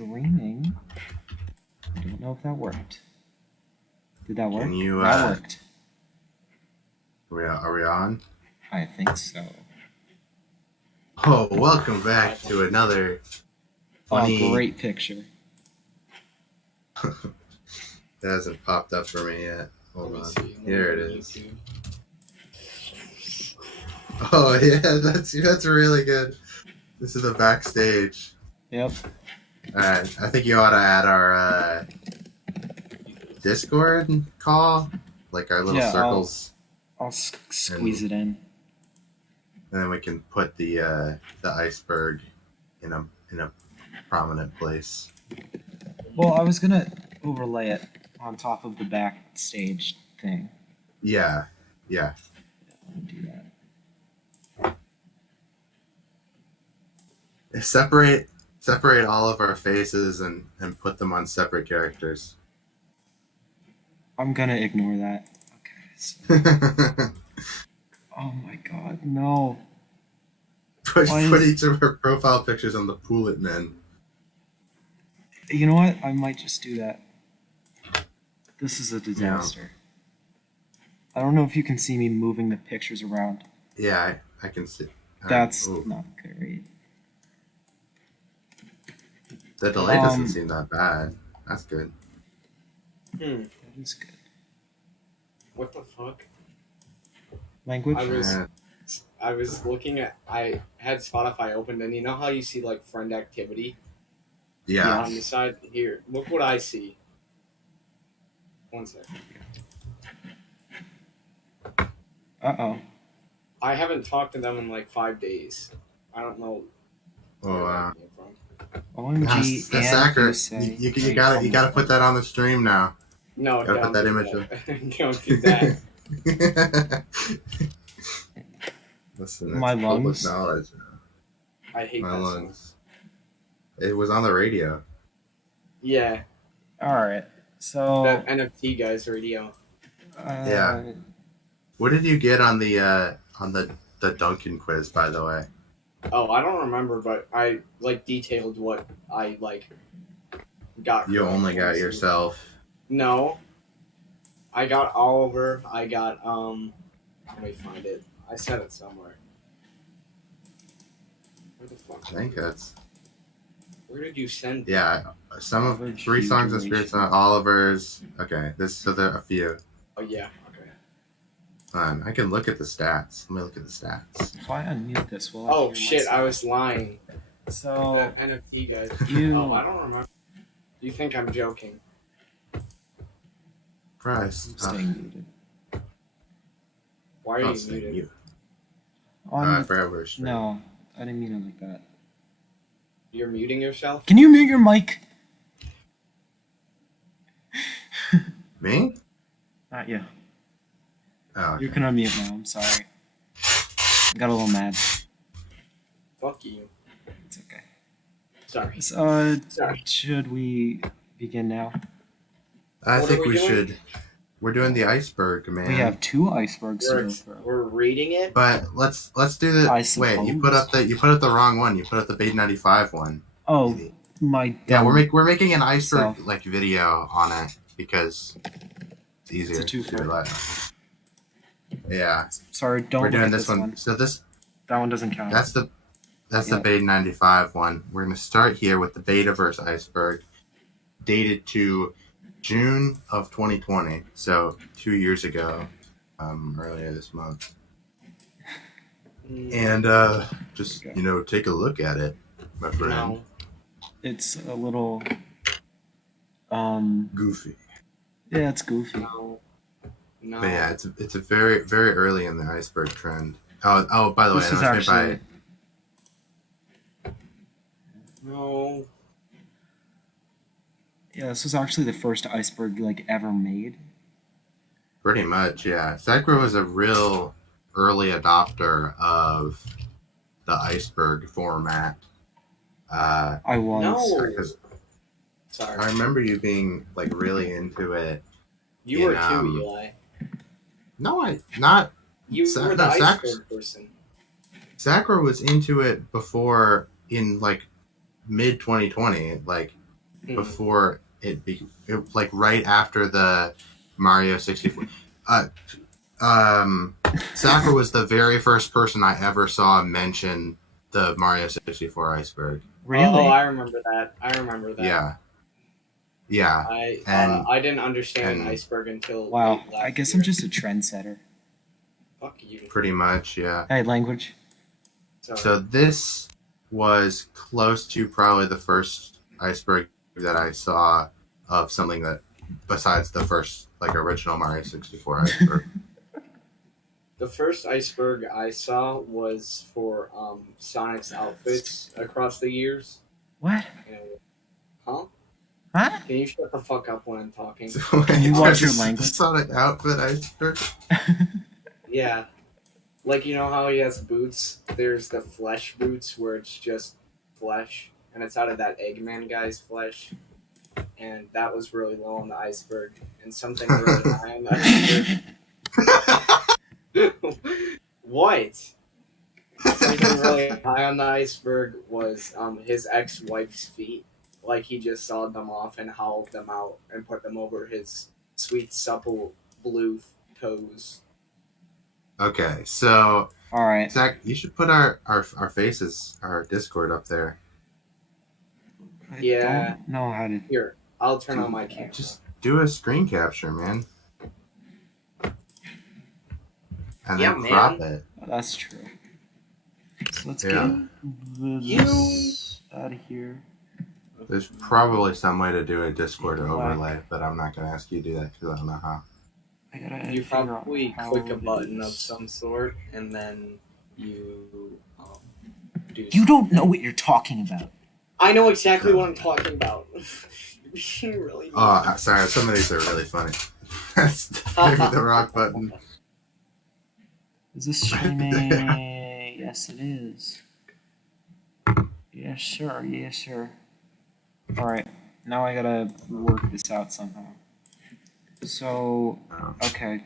streaming. I don't know if that worked. Did that work? Can you, that worked. Are we on? I think so. Oh, welcome back to another funny... Oh, great picture. It hasn't popped up for me yet. Hold on. Here it is. Oh, yeah, that's really good. This is the backstage. Yep. Alright, I think you ought to add our Discord call, like our little circles. I'll squeeze it in. And then we can put the iceberg in a prominent place. Well, I was gonna overlay it on top of the backstage thing. Yeah. I'll do that. Separate all of our faces and put them on separate characters. I'm gonna ignore that. Okay. Oh my god, no. Put each of our profile pictures on the Pool It Men. You know what? I might just do that. This is a disaster. I don't know if you can see me moving the pictures around. Yeah, I can see. That's not great. The delay doesn't seem that bad. That's good. That is good. What the fuck? Language? I was looking at... I had Spotify opened, and you know how you see, like, friend activity? Yeah. On the side here. Look what I see. One second. Uh-oh. I haven't talked to them in, like, 5 days. I don't know Oh, wow. OMG, That's accurate. You gotta put that on the stream now. No, gotta put that image Don't do that. Listen, my lungs. Knowledge. I hate my that lungs. Song. It was on the radio. Yeah. Alright, so... That NFT guy's radio. Yeah. What did you get on the Duncan quiz, by the way? Oh, I don't remember, but I, like, detailed what I, like, got. You only got yourself. No. I got Oliver. I got, let me find it. I said it somewhere. Where the fuck? I think that's... Where did you send it? Yeah, some of 3 songs of Spirits on Oliver's. Okay, so there are a few. Oh, yeah. Okay. I can look at the stats. Let me look at the stats. If I unmute this, will Oh, shit, I was lying. So... That NFT guy. Oh, I don't remember. You think I'm joking. Christ. I'm staying muted. Why are you muted? I forgot where No, I didn't mean it like that. You're muting yourself? Can you mute your mic? Me? Not you. Oh, okay. You can unmute now, I'm sorry. I got a little mad. Fuck you. It's okay. Sorry. Sorry. Should we begin now? I think we should. We're doing the iceberg, man. We have 2 icebergs to go through. We're reading it? But let's do the... Wait, you put up the wrong one. You put up the Beta 95 one. Oh, my... Yeah, we're making an iceberg video on it because it's easier to do that. Yeah. Sorry, don't. We're doing this one. So that one doesn't count. That's the Beta 95 one. We're gonna start here with the Betaverse iceberg, dated to June of 2020. So 2 years ago, earlier this month. And just take a look at it, my friend. No. It's a little goofy. Yeah, it's goofy. No. But yeah, it's a very, very early in the iceberg trend. Oh, by the way, this it was actually... made by... No. Yeah, this was actually the first iceberg ever made. Pretty much, yeah. Sakura was a real early adopter of the iceberg format. I was. No. Sorry. I remember you being really into it. You were too, Eli. No, not. You were the iceberg person. Sakura was into it before in mid 2020. before like right after the Mario 64. Sapper was the very first person I ever saw mention the Mario 64 iceberg. Really? Oh, I remember that. Yeah, and I didn't understand and- iceberg until Wow. late last I guess year. I'm just a trendsetter. Fuck you. pretty much, yeah. Hey, language. Sorry. So this was close to probably the first iceberg that I saw of something that, besides the first like original Mario 64 iceberg. The first iceberg I saw was for Sonic's outfits across the years. What? Huh? Huh? Can you shut the fuck up when I'm talking? Can you watch your language? Sonic outfit iceberg. Yeah. Like, you know how he has boots? There's the flesh boots where it's just flesh, and it's out of that Eggman guy's flesh. And that was really low on the iceberg, and something really high on the iceberg. What? Something really high on the iceberg was his ex-wife's feet. Like, he just sawed them off and hollowed them out and put them over his sweet, supple blue toes. Okay, so All right. Zach, you should put our faces, our Discord up there. I Yeah. don't know how to. Here, I'll turn on my camera. Just do a screen capture, man. And Yeah, then crop man. it. That's true. So let's Yeah. get this out of here. There's probably some way to do a Discord overlay, but I'm not going to ask you to do that because I don't know how. I gotta You figure out probably how click a it button is. of some sort, and then you do. You don't know what you're talking about. I know exactly what I'm talking about. You're being really mean. Oh, sorry. Some of these are really funny. That's maybe the rock button. Is this streaming? Yes, it is. Yes, sir. Yes, sir. All right. Now I gotta work this out somehow. So, Oh. okay.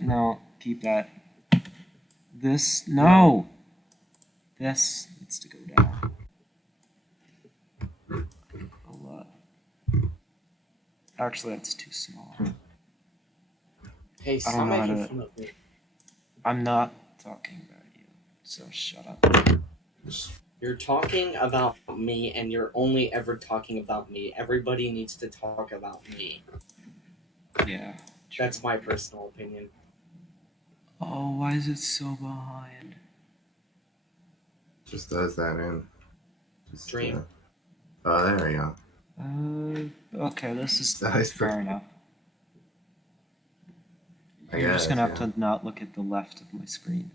No, keep that. This, no. This needs to go down. A lot. Actually, that's too small. Hey, I don't stop know how making to- fun of me. I'm not talking about you, so shut up. You're talking about me, and you're only ever talking about me. Everybody needs to talk about me. Yeah. That's my personal opinion. Oh, why is it so behind? Just does that, man. Just, Dream. Oh, there we go. Okay, this is The iceberg. fair enough. I You're guess, just gonna have yeah. to not look at the left of my screen.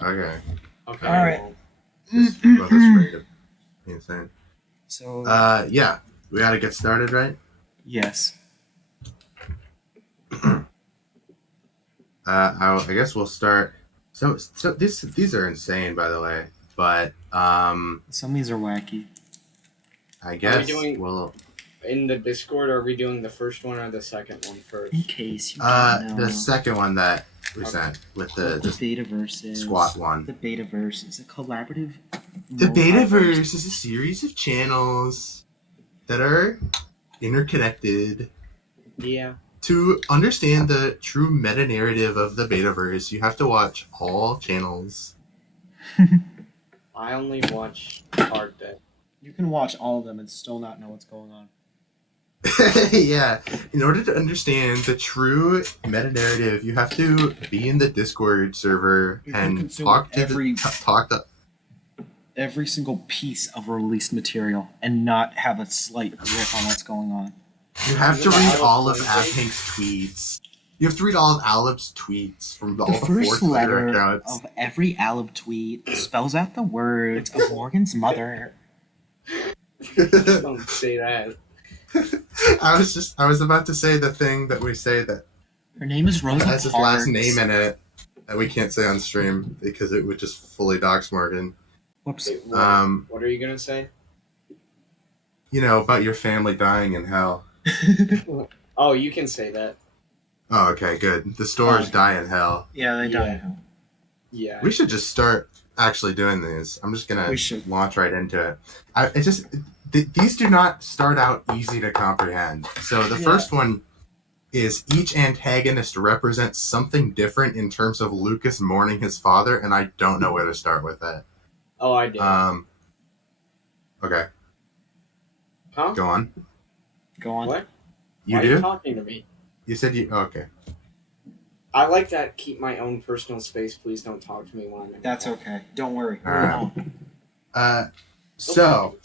Okay. Okay. All right. well, Well, that's pretty good. Insane. So, Yeah. We got to get started, right? yes. I guess we'll start. So these are insane, by the way. But Some of these are wacky. I guess doing- we'll. In the Discord, are we doing the first one or the second one first? In case you don't know, The second one that we Okay. sent with what the Betaverse is. squat one. The Betaverse is a collaborative. The multiverse. Betaverse is a series of channels that are interconnected. Yeah. To understand the true meta narrative of the Betaverse, you have to watch all channels. I only watch Hard Day. You can watch all of them and still not know what's going on. Yeah, in order to understand the true meta narrative, you have to be in the Discord server You can and consume talk to every- talk to. Every single piece of released material and not have a slight riff on what's going on. You have to Yeah, read Alex all of Wednesday. Abhank's tweets. You have to read all of Aleb's tweets from all The the first four Twitter letter accounts. of every Aleb tweet spells out the words of Morgan's mother. Don't say that. I was about to say the thing that we say that Her name is Rosa has his Parks. last name in it that we can't say on stream because it would just fully dox Morgan. Whoops. Wait, what are you gonna say? You know, about your family dying in hell. Oh, you can say that. Oh, okay, good. The stores Oh. die in hell. Yeah, they Yeah. died. Yeah. We should just start actually doing these. I'm just gonna We should. launch right into it. These do not start out easy to comprehend. So the Yeah. first one is each antagonist represents something different in terms of Lucas mourning his father, and I don't know where to start with that. Oh, I did. Okay, Huh? go on. Go on. What? You Why do? are you talking to me? You said you. Okay. I like to keep my own personal space. Please don't talk to me when I'm in That's the okay. Don't worry. All We're right. alone. So,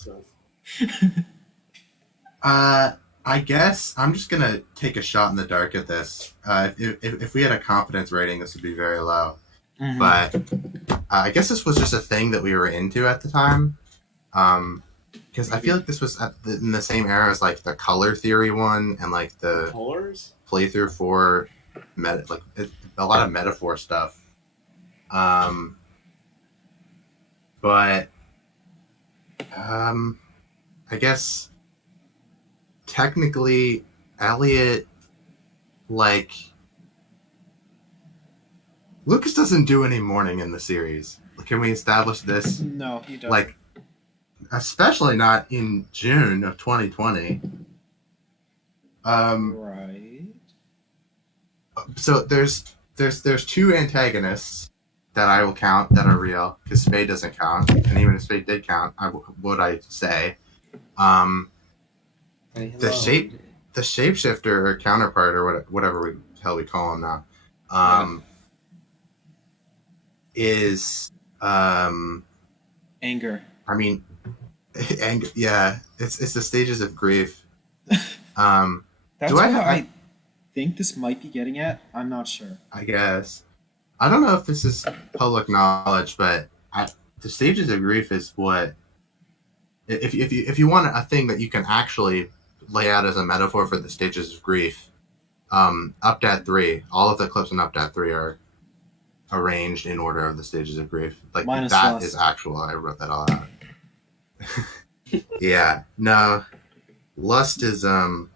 I guess I'm just gonna take a shot in the dark at this. If we had a competence rating, this would be very low. Mhm. But I guess this was just a thing that we were into at the time. Because I feel like this was in the same era as like the color theory one and like the colors. playthrough for a lot of metaphor stuff. But I guess technically Elliot, like, Lucas doesn't do any mourning in the series. Can we establish this? No, he doesn't. Like, especially not in June of 2020. Right. So there's two antagonists that I will count that are real, because Spade doesn't count, and even if Spade did count, I'd say. The shapeshifter or counterpart or whatever hell we call him now, is Anger. I mean, anger. Yeah, it's the stages of grief. That's Do what I I think this might be getting at. I'm not sure. I guess I don't know if this is public knowledge, but the stages of grief is what if you want a thing that you can actually lay out as a metaphor for the stages of grief. Updat 3, all of the clips in Updat 3 are arranged in order of the stages of grief. Like Minus that lust. is actual. I wrote that all out. Yeah, no, lust is in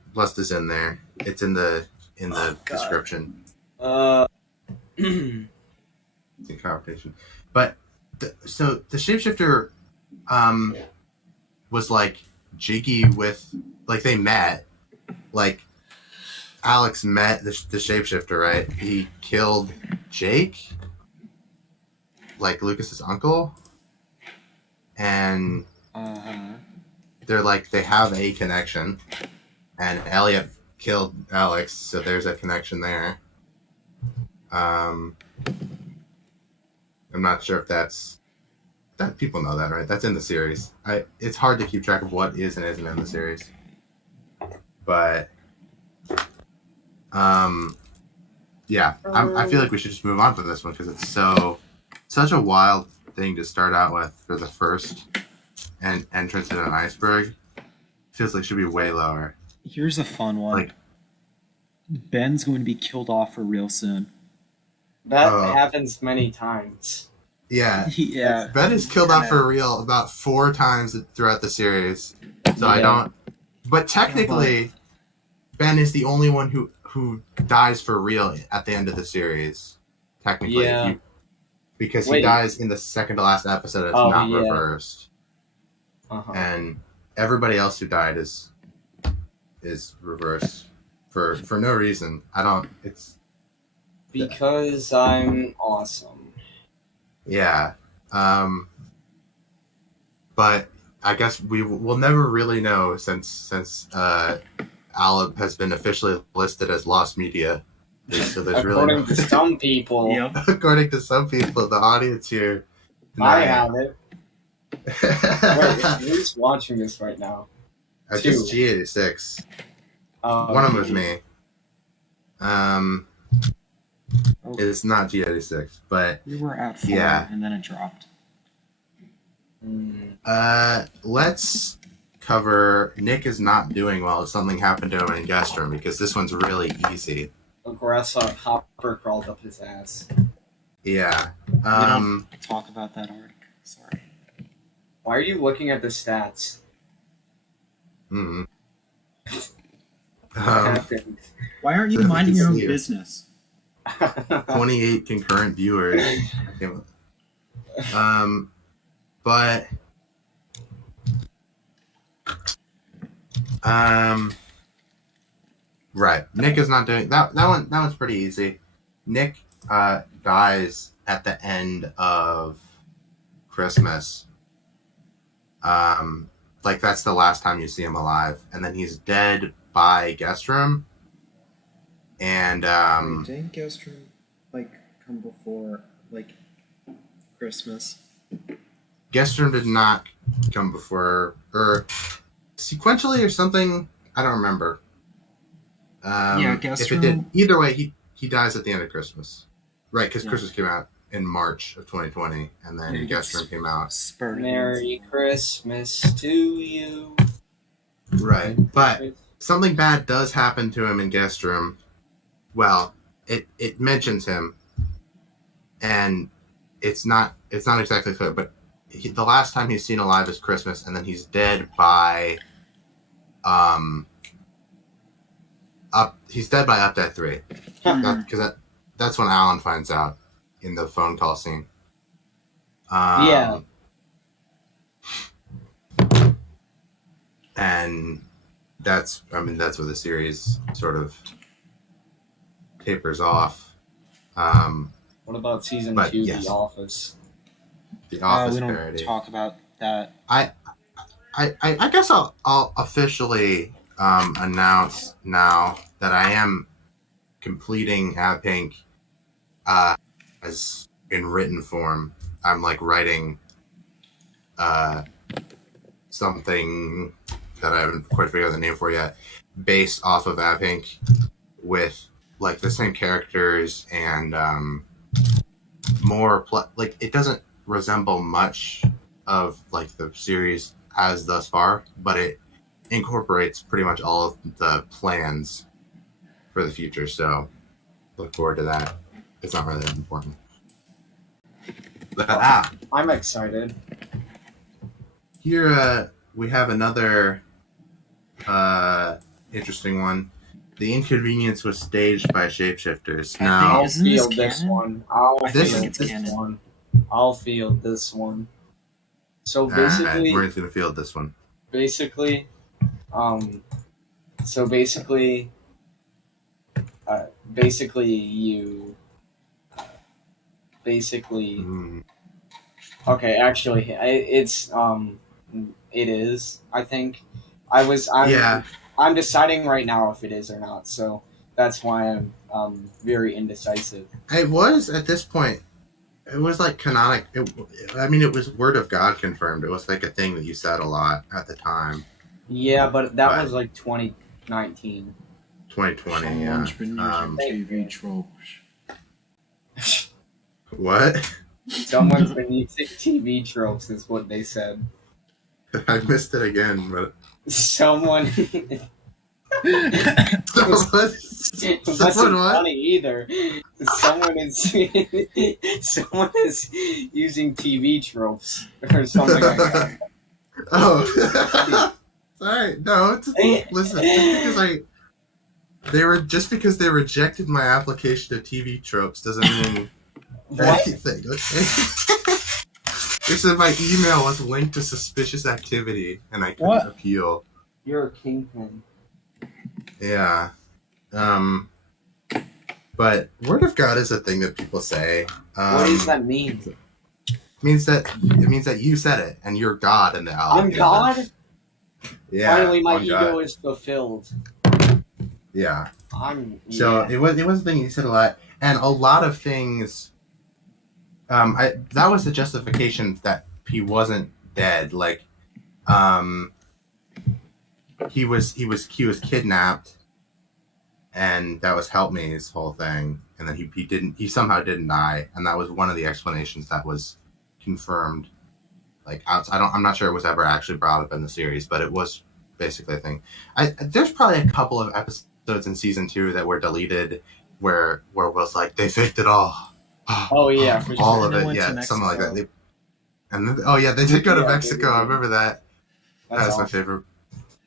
there. It's in the description. It's in conversation. But so the shapeshifter was like jiggy with, like, they met, like Alex met the shapeshifter, right? He killed Jake, like Lucas's uncle, and they're like, they have a connection, and Elliot killed Alex, so there's a connection there. I'm not sure if that people know that, right? That's in the series. It's hard to keep track of what is and isn't in the series, but yeah, I feel like we should just move on from this one because it's such a wild thing to start out with for the first and entrance in an iceberg. Feels like it should be way lower. Here's a fun one. Like, Ben's going to be killed off for real soon. That happens many times. Yeah. Yeah. Ben is killed off for real about 4 times throughout the series. So I don't. But technically, Ben is the only one who dies for real at the end of the series. Technically, Yeah. because he dies in the second to last episode. It's not reversed, and everybody else who died is reversed for no reason. I don't. It's because I'm awesome. Yeah. But I guess we'll never really know since Alab has been officially listed as lost media. So there's According to some people. Yep. According to some people, the audience here. I have it. Wait, who's watching this right now? Just G86. One of them was me. It's not G86, but We were at 4, and then it dropped. Let's cover Nick is not doing well if something happened to him in guest room, because this one's really easy. Of course, a hopper crawled up his ass. Yeah. We don't talk about that arc. Sorry. Why are you looking at the stats? Mm. What happened? Why aren't you minding your own business? 28 concurrent viewers. But right, Nick is not doing that. That one's pretty easy. Nick dies at the end of Christmas. Like that's the last time you see him alive, and then he's dead by guest room. And Wait, didn't guest room come before Christmas? guest room did not come before, or sequentially or something. I don't remember. Yeah, guest if room. it did, either way, he dies at the end of Christmas, right? Because Yeah. Christmas came out in March of 2020, and then Yeah, guest room came out. Spurred. Merry Christmas to you. Right, but something bad does happen to him in guest room. Well, it mentions him, and it's not exactly clear, but the last time he's seen alive is Christmas, and then he's dead by he's dead by Update 3. Because that's when Alan finds out in the phone call scene. Yeah. And that's where the series sort of tapers off. What about season 2, yes. The Office? The Office we don't parody. talk about that. I guess I'll officially announce now that I am completing Pink as in written form. I'm writing something that I haven't quite figured out the name for yet, based off of Pink, with the same characters and more it doesn't resemble much of the series has thus far, but it incorporates pretty much all of the plans for the future. So look forward to that. It's not really that important. But, I'm excited. here we have another interesting one. The Inconvenience was staged by shapeshifters. Now, I'll Isn't this field this canon? one. I'll This field is this canon. one. I'll field this one. So we're basically, just gonna field this one. basically, okay, actually, it is, I think. I'm deciding right now if it is or not, so that's why I'm very indecisive. It was at this point. It was canonic. It was word of God confirmed. It was a thing that you said a lot at the time. Yeah, but that Right. was 2019. 2020. Someone's Yeah. been using TV tropes. What? Someone's been using TV tropes, is what they said. I missed it again, but Someone. it It wasn't Someone what? funny either. Someone is using TV tropes or something like that. Oh, sorry. No, listen. Just because they rejected my application to TV tropes doesn't mean What? anything. Okay. They said my email was linked to suspicious activity, and I couldn't What? appeal. You're a kingpin. Yeah. But word of God is a thing that people say. What does that mean? It means that you said it, and you're God in the I'm algorithm. God? Yeah. Finally, my I'm ego God. is fulfilled. Yeah. So it was a thing you said a lot, and a lot of things. That was the justification that he wasn't dead. He was kidnapped, and that was Help Me's whole thing, and then he somehow didn't die, and that was one of the explanations that was confirmed. I'm not sure it was ever actually brought up in the series, but it was basically a thing. There's probably a couple of episodes in season 2 that were deleted where Will's they faked it all. Oh yeah, for all sure. of They it, went to yeah, something like that. Mexico. They did go to Yeah, Mexico. I remember that. That's That's my awesome. favorite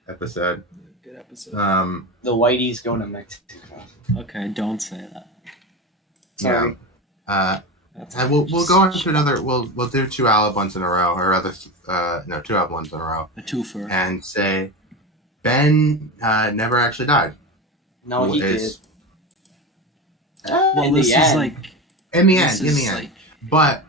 episode. Good episode. The Whiteys going to Mexico. Okay, don't say that. Sorry. Yeah. And we'll go on to another. We'll do 2 Alab ones in a row, or rather, no, 2 Alab ones in a row, a twofer. and say Ben never actually died. No, he did. Well, in this the is end. like In the this end, is like But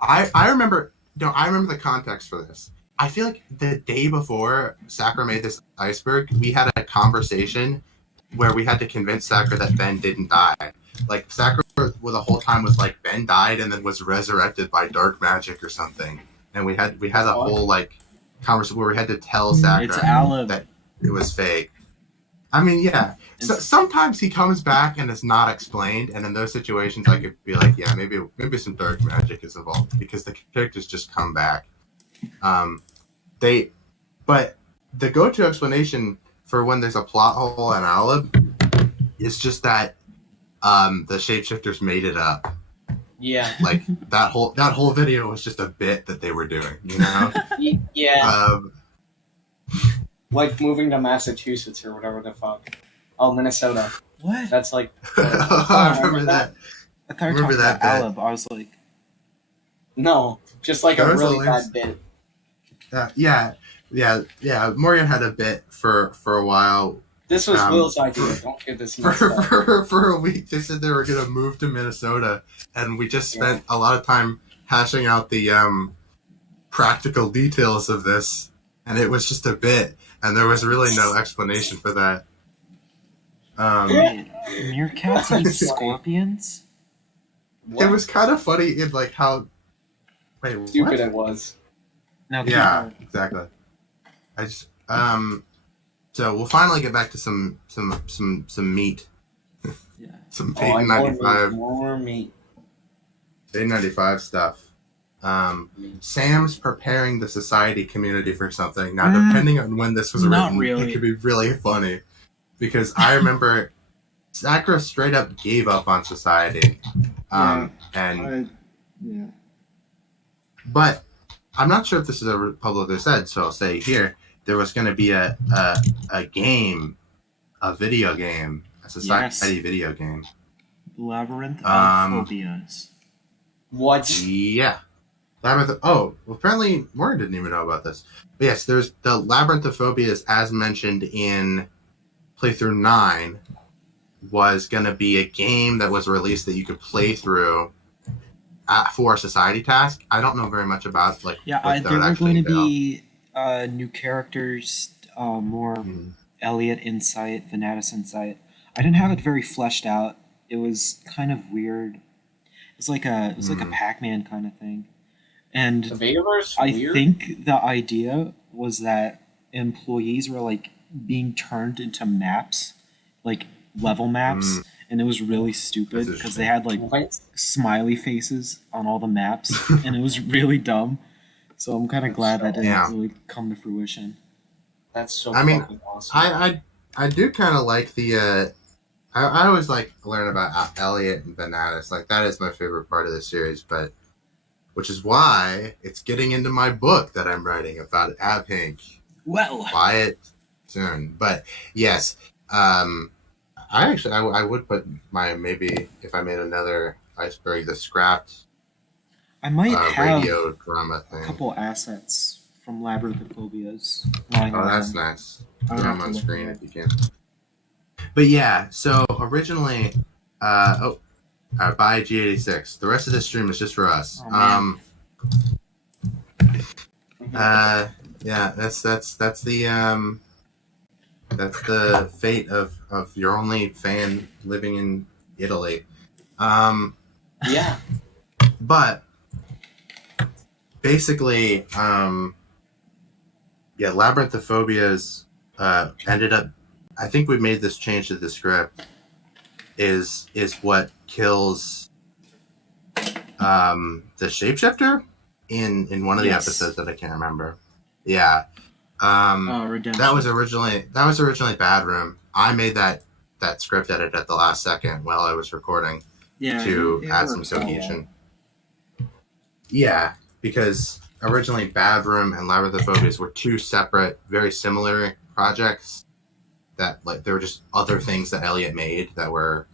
I remember. No, I remember the context for this. I feel like the day before Sakura made this iceberg, we had a conversation where we had to convince Sakura that Ben didn't die. Like Sakura, the whole time was like Ben died and then was resurrected by dark magic or something, and we had a whole like conversation where we had to tell it's Sakura Alab. that it was fake. I mean, yeah. So, sometimes he comes back and it's not explained, and in those situations, I could be like, yeah, maybe some dark magic is involved because the characters just come back. But the go-to explanation for when there's a plot hole in Alab is just that the shapeshifters made it up. Yeah. Like that whole video was just a bit that they were doing, you know? Yeah. Like moving to Massachusetts or whatever the fuck. Oh, Minnesota. What? That's like. I remember that. I thought you were Remember talking about that Alab. I was like, No, just like That a was really hilarious. bad bit. Yeah. Morgan had a bit for a while. This was Um, Will's idea. Don't get this For, messed up. for a week, they said they were going to move to Minnesota, and we just spent a lot of time hashing out the practical details of this, and it was just a bit, and there was really no explanation for that. wait, meerkats eat scorpions? It was kind of funny in like how. Wait, Stupid what? it was. Now, keep Yeah, going. exactly. I just So we'll finally get back to some meat, Yeah. some I Peyton want 95. more meat. Day 95 stuff. Sam's preparing the society community for something. Now, depending on when this was Not written, really. it could be really funny. Because I remember Sakura straight up gave up on society. And yeah. But I'm not sure if this is publicly said, so I'll say here, there was going to be a game, a video game, a society video game. Labyrinth of Um, Phobias. What? Yeah. Labyrinth. Well, apparently Morgan didn't even know about this. But yes, there's the Labyrinth of Phobias, as mentioned in playthrough 9, was going to be a game that was released that you could play through for a society task. I don't know very much about like. Yeah, what that there would were actually going to entail. be new characters, more Mhm. Elliot insight, Venatus insight. I didn't have it very fleshed out. It was kind of weird. It was like a Pac-Man kind of thing. And The Betaverse? I Weird? think the idea was that employees were like being turned into maps, like level maps, and it was really stupid That's because they had like What? smiley faces on all the maps, and it was really dumb. So I'm kind of glad that didn't Yeah. really come to fruition. That's so I mean, fucking awesome. I do kind of like the. I always like to learn about Elliot and Venatus. Like that is my favorite part of the series, but which is why it's getting into my book that I'm writing about Abhink. Well, Buy it soon. But yes, I would put maybe if I made another iceberg, the scrapped I might have radio drama a thing. couple assets from Labyrinth of Phobias lying Oh, that's around. nice. I Put would them have to on look screen at if you can. But yeah, so originally, by G86. The rest of this stream is just for us. Oh, man. Yeah, that's the fate of your only fan living in Italy. Yeah. But basically, Labyrinth of Phobias ended up. I think we made this change to the script. Is what kills the shapeshifter in one of the Yes. episodes that I can't remember. Yeah. Redemption. That was originally Bad Room. I made that script edit at the last second while I was recording to add some cohesion. Yeah, because originally Bad Room and Labyrinth of Phobias were two separate, very similar projects that like there were just other things that Elliot made that were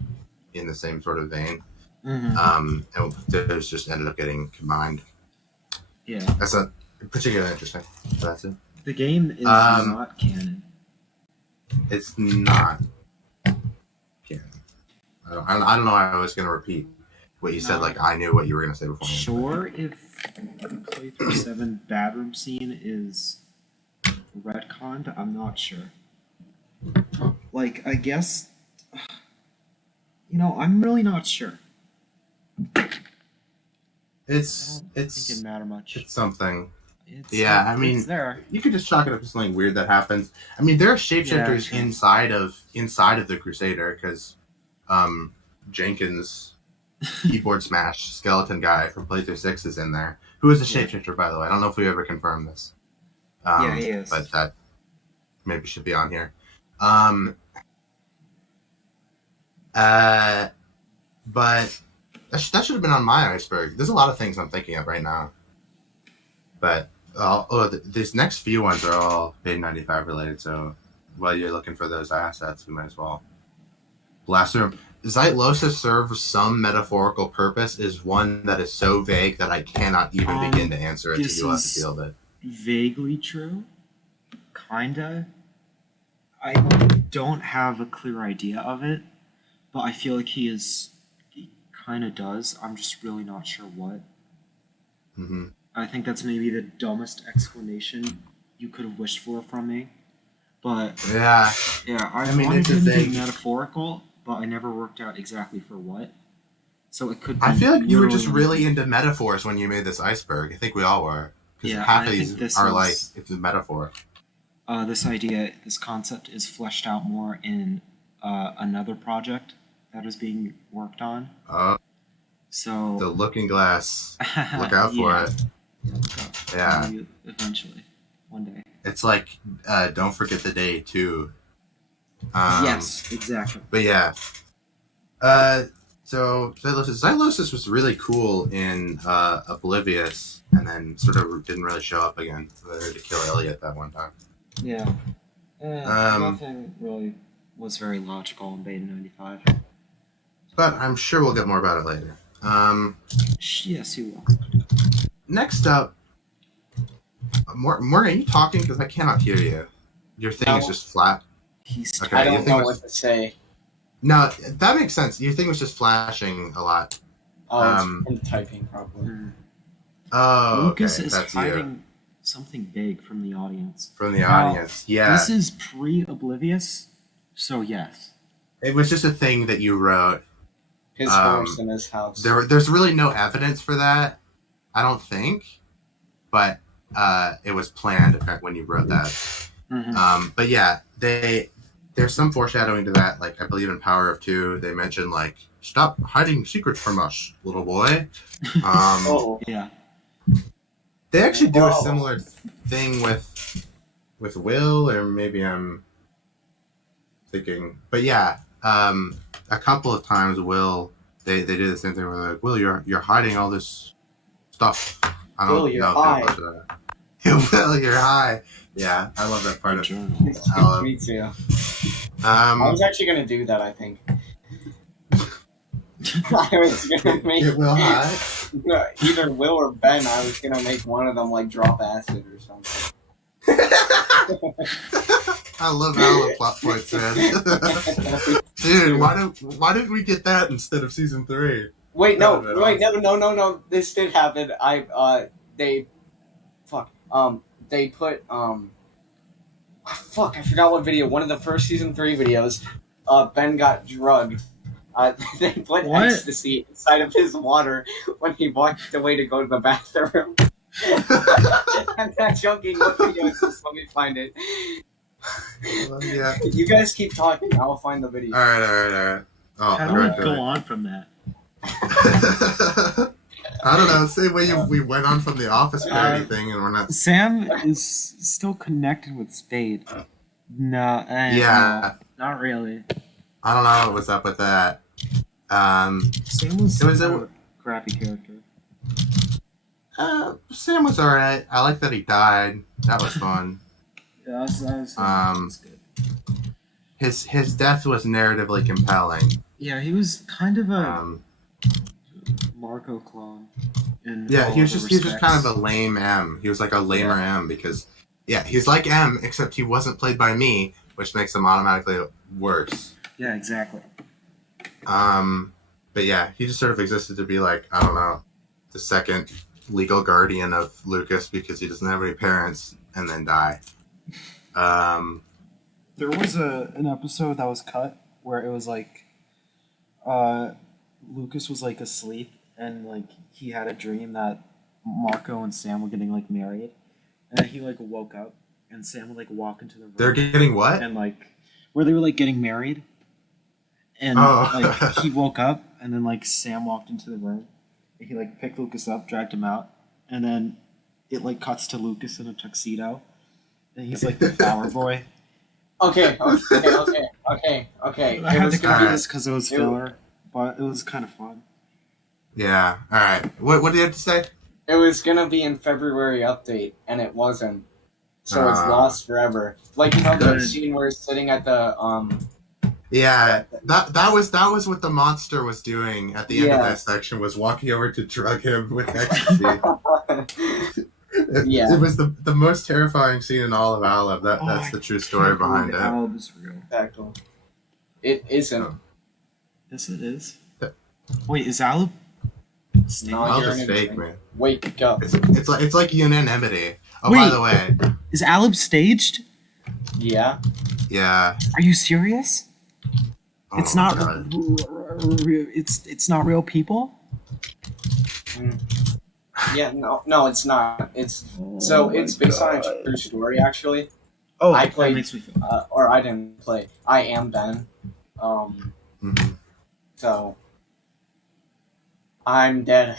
in the same sort of vein. And those just ended up getting combined. Yeah. That's not particularly interesting. So that's it. The game is not canon. It's not canon. I don't know why I was going to repeat what you said. Like I knew what you were going to say before. Sure, if playthrough 7 bedroom scene is retconned, I'm not sure. Like, I guess, I'm really not sure. It's I don't think it matter much. It's something. I mean, it's there. You could just chalk it up to something weird that happens. I mean, there are shapeshifters inside of the Crusader because Jenkins, keyboard smash skeleton guy from playthrough 6 is in there. Who is a shapeshifter, by the way? I don't know if we ever confirmed this. Yeah, he is. But that maybe should be on here. But that should have been on my iceberg. There's a lot of things I'm thinking of right now. But these next few ones are all Beta 95 related, so while you're looking for those assets, we might as well blast through them. Zeitlosis serves some metaphorical purpose is one that is so vague that I cannot even begin to answer it, so you'll have to deal with it. Vaguely true. Kinda. I don't have a clear idea of it, but I feel like he kinda does. I'm just really not sure what. Mm-hmm. I think that's maybe the dumbest explanation you could have wished for from me. But yeah, I mean, wanted him to be metaphorical, but I never worked out exactly for what. So it could be I feel like you were just really into metaphors when you made this iceberg. I think we all were. Because half of these are like, it's a metaphor. This concept is fleshed out more in another project that is being worked on. So the Looking Glass. Look out for it. Yeah. Eventually. One day. It's like, Don't Forget the Day, too. Yes, exactly. But yeah. So Xylosis was really cool in Oblivious, and then sort of didn't really show up again. So they had to kill Elliot that one time. Yeah. Nothing really was very logical in Beta 95. But I'm sure we'll get more about it later. Yes, you will. Next up, Morgan, are you talking? Because I cannot hear you. Your thing is just flat. Okay, I don't know what to say. No, that makes sense. Your thing was just flashing a lot. Oh, it's typing probably. Oh, Lucas okay. is That's hiding something big from the audience. Yeah. This is pre-Oblivious, so yes. It was just a thing that you wrote. His horse in his house. There's really no evidence for that, I don't think, but it was planned when you wrote that. Mm-hmm. But yeah, there's some foreshadowing to that. Like I believe in Power of Two, they mentioned like, "Stop hiding secrets from us, little boy." Yeah. They actually do a similar thing with Will, or maybe I'm thinking, but yeah, a couple of times Will they did the same thing. Where like, Will, you're hiding all this stuff. I don't Will, you're high. Will, you're high. Yeah, I love that part of it. Me too. I was actually gonna do that. I think. I was gonna make Will high. Either Will or Ben. I was gonna make one of them like drop acid or something. I love how the plot points, man. Dude, why didn't we get that instead of season 3? No. This did happen. They put I forgot what video. One of the first season 3 videos. Ben got drugged. They put ecstasy inside of his water when he walked away to go to the bathroom. I'm not joking. What video is this? Let me find it. Yeah. You guys keep talking. I will find the video. All right. Oh, how do we go on from that? I don't know. Same way we went on from the Office Party thing, and we're not. Sam is still connected with Spade. No. Yeah. No, not really. I don't know what's up with that. Sam was a crappy character. Sam was alright. I like that he died. That was fun. Yeah, that's good. His death was narratively compelling. Yeah, he was kind of a Marco clone. In Yeah, all he was other just kind of respects. a lame M. He was like a lamer M because he's like M except he wasn't played by me, which makes him automatically worse. Yeah, exactly. But yeah, he just sort of existed to be like, I don't know, the second legal guardian of Lucas because he doesn't have any parents and then die. There was an episode that was cut where it was like Lucas was like asleep and like he had a dream that Marco and Sam were getting like married, and then he like woke up and Sam would like walk into the room. They're getting what? And like where they were like getting married, and like he woke up and then like Sam walked into the room and he like picked Lucas up, dragged him out, and then it like cuts to Lucas in a tuxedo and he's like the flower boy. Okay. I had to gonna cut be this because it was filler, but it was kind of fun. Yeah. All right. What did you have to say? It was gonna be in February update, and it wasn't. So it's lost forever. Like the scene where he's sitting at the Yeah, that was what the monster was doing at the end of that section. Was walking over to drug him with ecstasy. It was the most terrifying scene in all of Alab. That's the true story behind it. Alab is real. Exactly. It isn't. Oh. Yes, it is. Wait, is Alab? No, Alab you're is in fake, a man. Wake up. It's like unanimity. Oh, Wait. by the way, Is Alab staged? Yeah. yeah. Are you serious? Oh, It's not. God. It's not real people. Yeah. No, it's not. It's based on a true story actually. Oh, I played. that makes me feel. Or I didn't play. I am Ben. So I'm dead.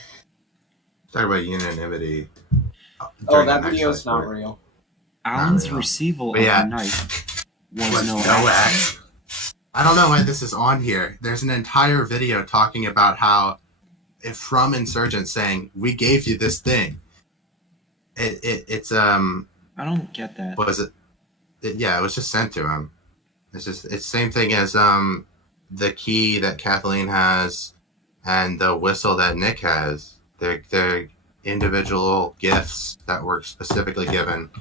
Talk about unanimity. Oh, that video's not real. Alan's real. receival But yeah. of the knife was no X. I don't know why this is on here. There's an entire video talking about how, from Insurgents saying, "We gave you this thing." It's I don't get that. What was it? Yeah, it was just sent to him. It's same thing as the key that Kathleen has and the whistle that Nick has. They're individual gifts that were specifically given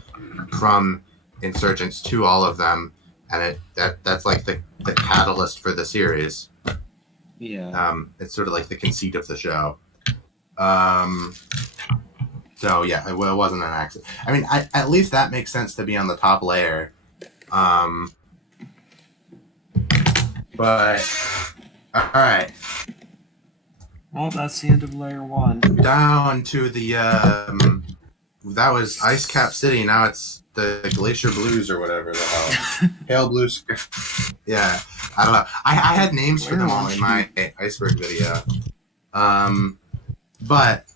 from Insurgents to all of them, and that's like the catalyst for the series. Yeah. It's sort of like the conceit of the show. So yeah, it wasn't an accident. I mean, at least that makes sense to be on the top layer. But all right, Well, that's the end of layer 1. down to the that was Ice Cap City. Now it's the Glacier Blues or whatever the hell. Pale Blues. Yeah, I don't know. I had names for them all in my Iceberg video. But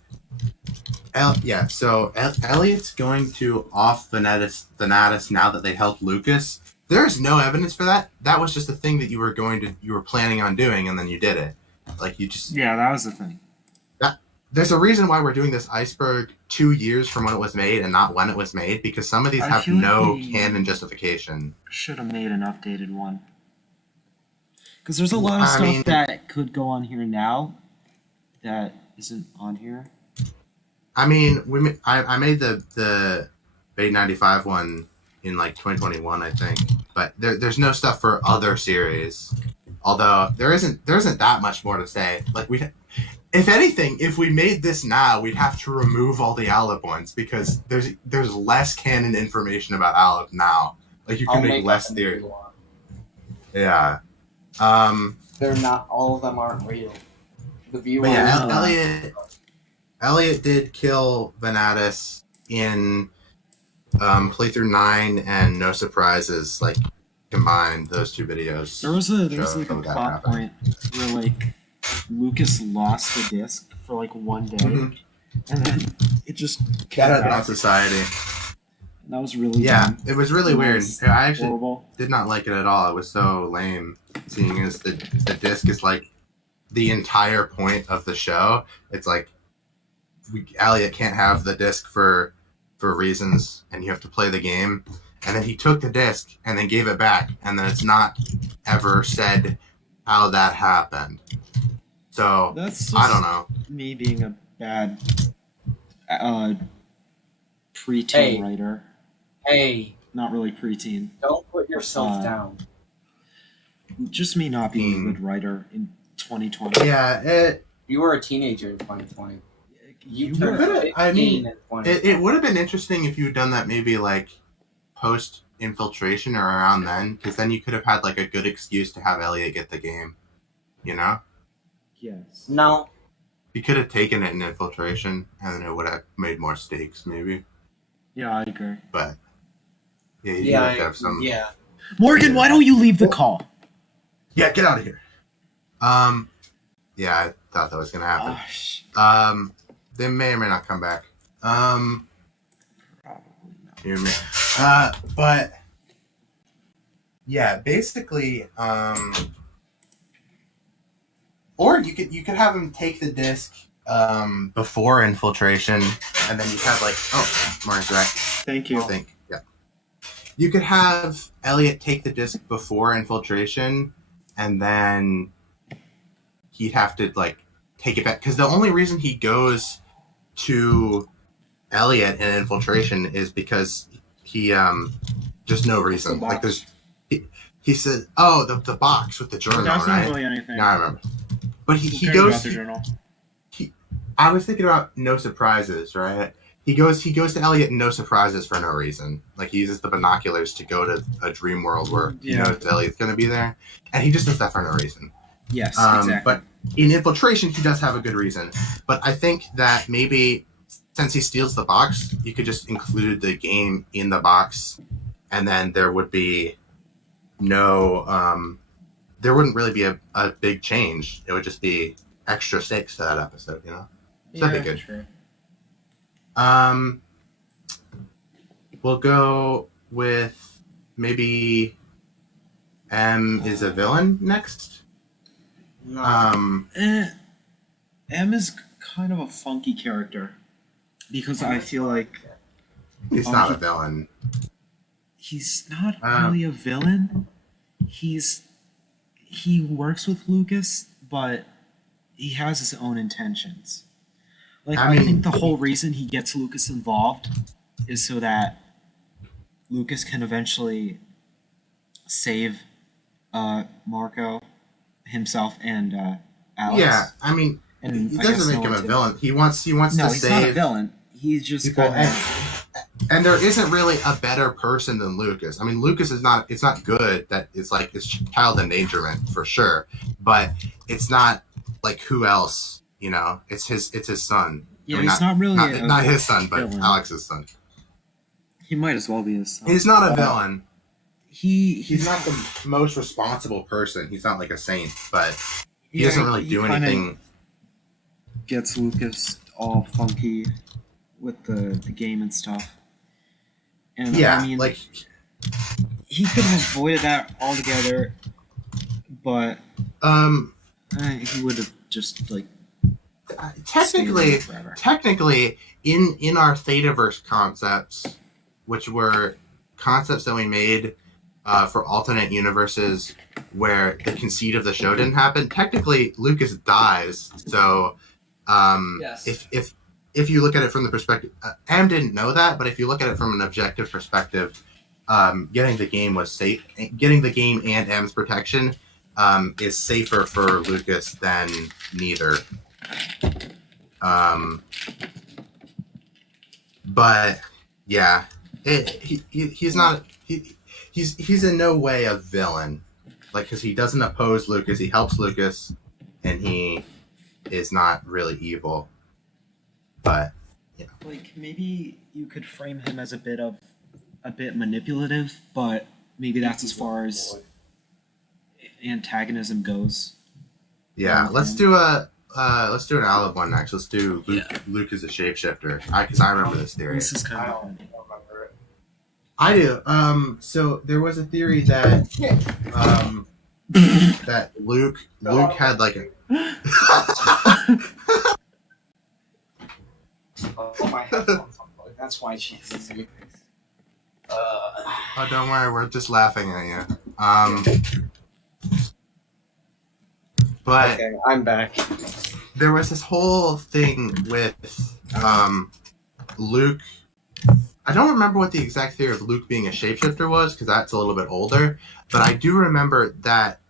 so Elliot's going to off Venatus now that they helped Lucas. There's no evidence for that. That was just a thing that you were planning on doing, and then you did it. Like you just. Yeah, that was the thing. There's a reason why we're doing this Iceberg 2 years from when it was made and not when it was made, because some of these have no canon justification. Should have made an updated one. Because there's a lot of stuff that could go on here now that isn't on here. I mean, I made the Beta 95 one in like 2021, I think, but there's no stuff for other series. Although there isn't that much more to say. Like if anything, if we made this now, we'd have to remove all the Alab ones because there's less canon information about Alab now. Like you can make less theory. Yeah. They're not. All of them aren't real. The viewers. But yeah, Elliot did kill Venatus in playthrough 9 and No Surprises. Like combined those two videos. There was like a plot point where like Lucas lost the disc for like one day, and then it just came out society. And that was really dumb. It was really weird. I actually did not like it at all. It was so lame, seeing as the disc is like the entire point of the show. It's like Elliot can't have the disc for reasons, and you have to play the game. And then he took the disc and then gave it back, and then it's not ever said how that happened. So That's just I don't know. me being a bad preteen Hey. writer. Hey, Not really preteen. don't put yourself Uh, down. Just me not being a good writer in 2020. Yeah, You were a teenager in 2020. You You turned were. 15 I mean, in 2020. it would have been interesting if you had done that maybe like post infiltration or around then, because then you could have had like a good excuse to have Elliot get the game. You know, Yes. No. you could have taken it in infiltration, and then it would have made more stakes, maybe. Yeah, I agree. But you have to have some. Yeah. Morgan, why don't you leave the call? Yeah, get out of here. Yeah, I thought that was gonna happen. They may or may not come back. Probably not. Hear me. But yeah, basically, or you could have him take the disc before infiltration, and then you have like Mark's right. Thank you. I think you could have Elliot take the disc before infiltration, and then he'd have to like take it back because the only reason he goes to Elliot in infiltration is because he just no reason. Like there's he said, "Oh, the box with the journal, That's right?" not really anything. Now I remember. But he Who cares goes. about the journal? I was thinking about no surprises, right? He goes to Elliot, no surprises for no reason. Like he uses the binoculars to go to a dream world where he knows Elliot's going to be there, and he just does that for no reason. Yes, exactly. But in infiltration, he does have a good reason. But I think that maybe since he steals the box, you could just include the game in the box, and then there would be no, there wouldn't really be a big change. It would just be extra stakes to that episode, you know? So that'd be good. True. We'll go with maybe M is a villain next. No. M is kind of a funky character because I feel like He's not a villain. he's not really a villain. He works with Lucas, but he has his own intentions. Like I think the whole reason he gets Lucas involved is so that Lucas can eventually save Marco himself and Alex. Yeah, I mean, And he I guess doesn't make him Noah a too. villain. He wants No, to he's not a save villain. He's just people, kind of and there isn't really a better person than Lucas. I mean, Lucas is not. It's not good that it's like it's child endangerment for sure, but it's not like who else. You know, it's his son. yeah. I mean, He's not really not his son, but villain. Alex's son. He might as well be his son. He's not a villain. He's He's not the most responsible person. He's not like a saint, but he doesn't really do kinda anything. Gets Lucas all funky with the game and stuff. And Yeah, I mean, like he could have avoided that altogether, but he would have just like technically, stayed forever. technically, in our Thetaverse concepts, which were concepts that we made for alternate universes where the conceit of the show didn't happen, technically Lucas dies. So Yes. if you look at it from the perspective, Am didn't know that, but if you look at it from an objective perspective, getting the game was safe. Getting the game and Am's protection is safer for Lucas than neither. But yeah, he's not. He's in no way a villain, like because he doesn't oppose Lucas. He helps Lucas, and he is not really evil. But Like maybe you could frame him as a bit manipulative, but maybe that's as far as antagonism goes. yeah, let's do an Olive one next. Let's do Luke. Yeah. Luke is a shapeshifter. Because I remember this theory. This is I kind of don't fun. remember it. I do. So there was a theory that that Luke had like a. Oh, my headphones unplugged. That's why Jesus. Oh, don't worry, we're just laughing at you. But Okay, I'm back. there was this whole thing with Luke. I don't remember what the exact theory of Luke being a shapeshifter was, because that's a little bit older. But I do remember that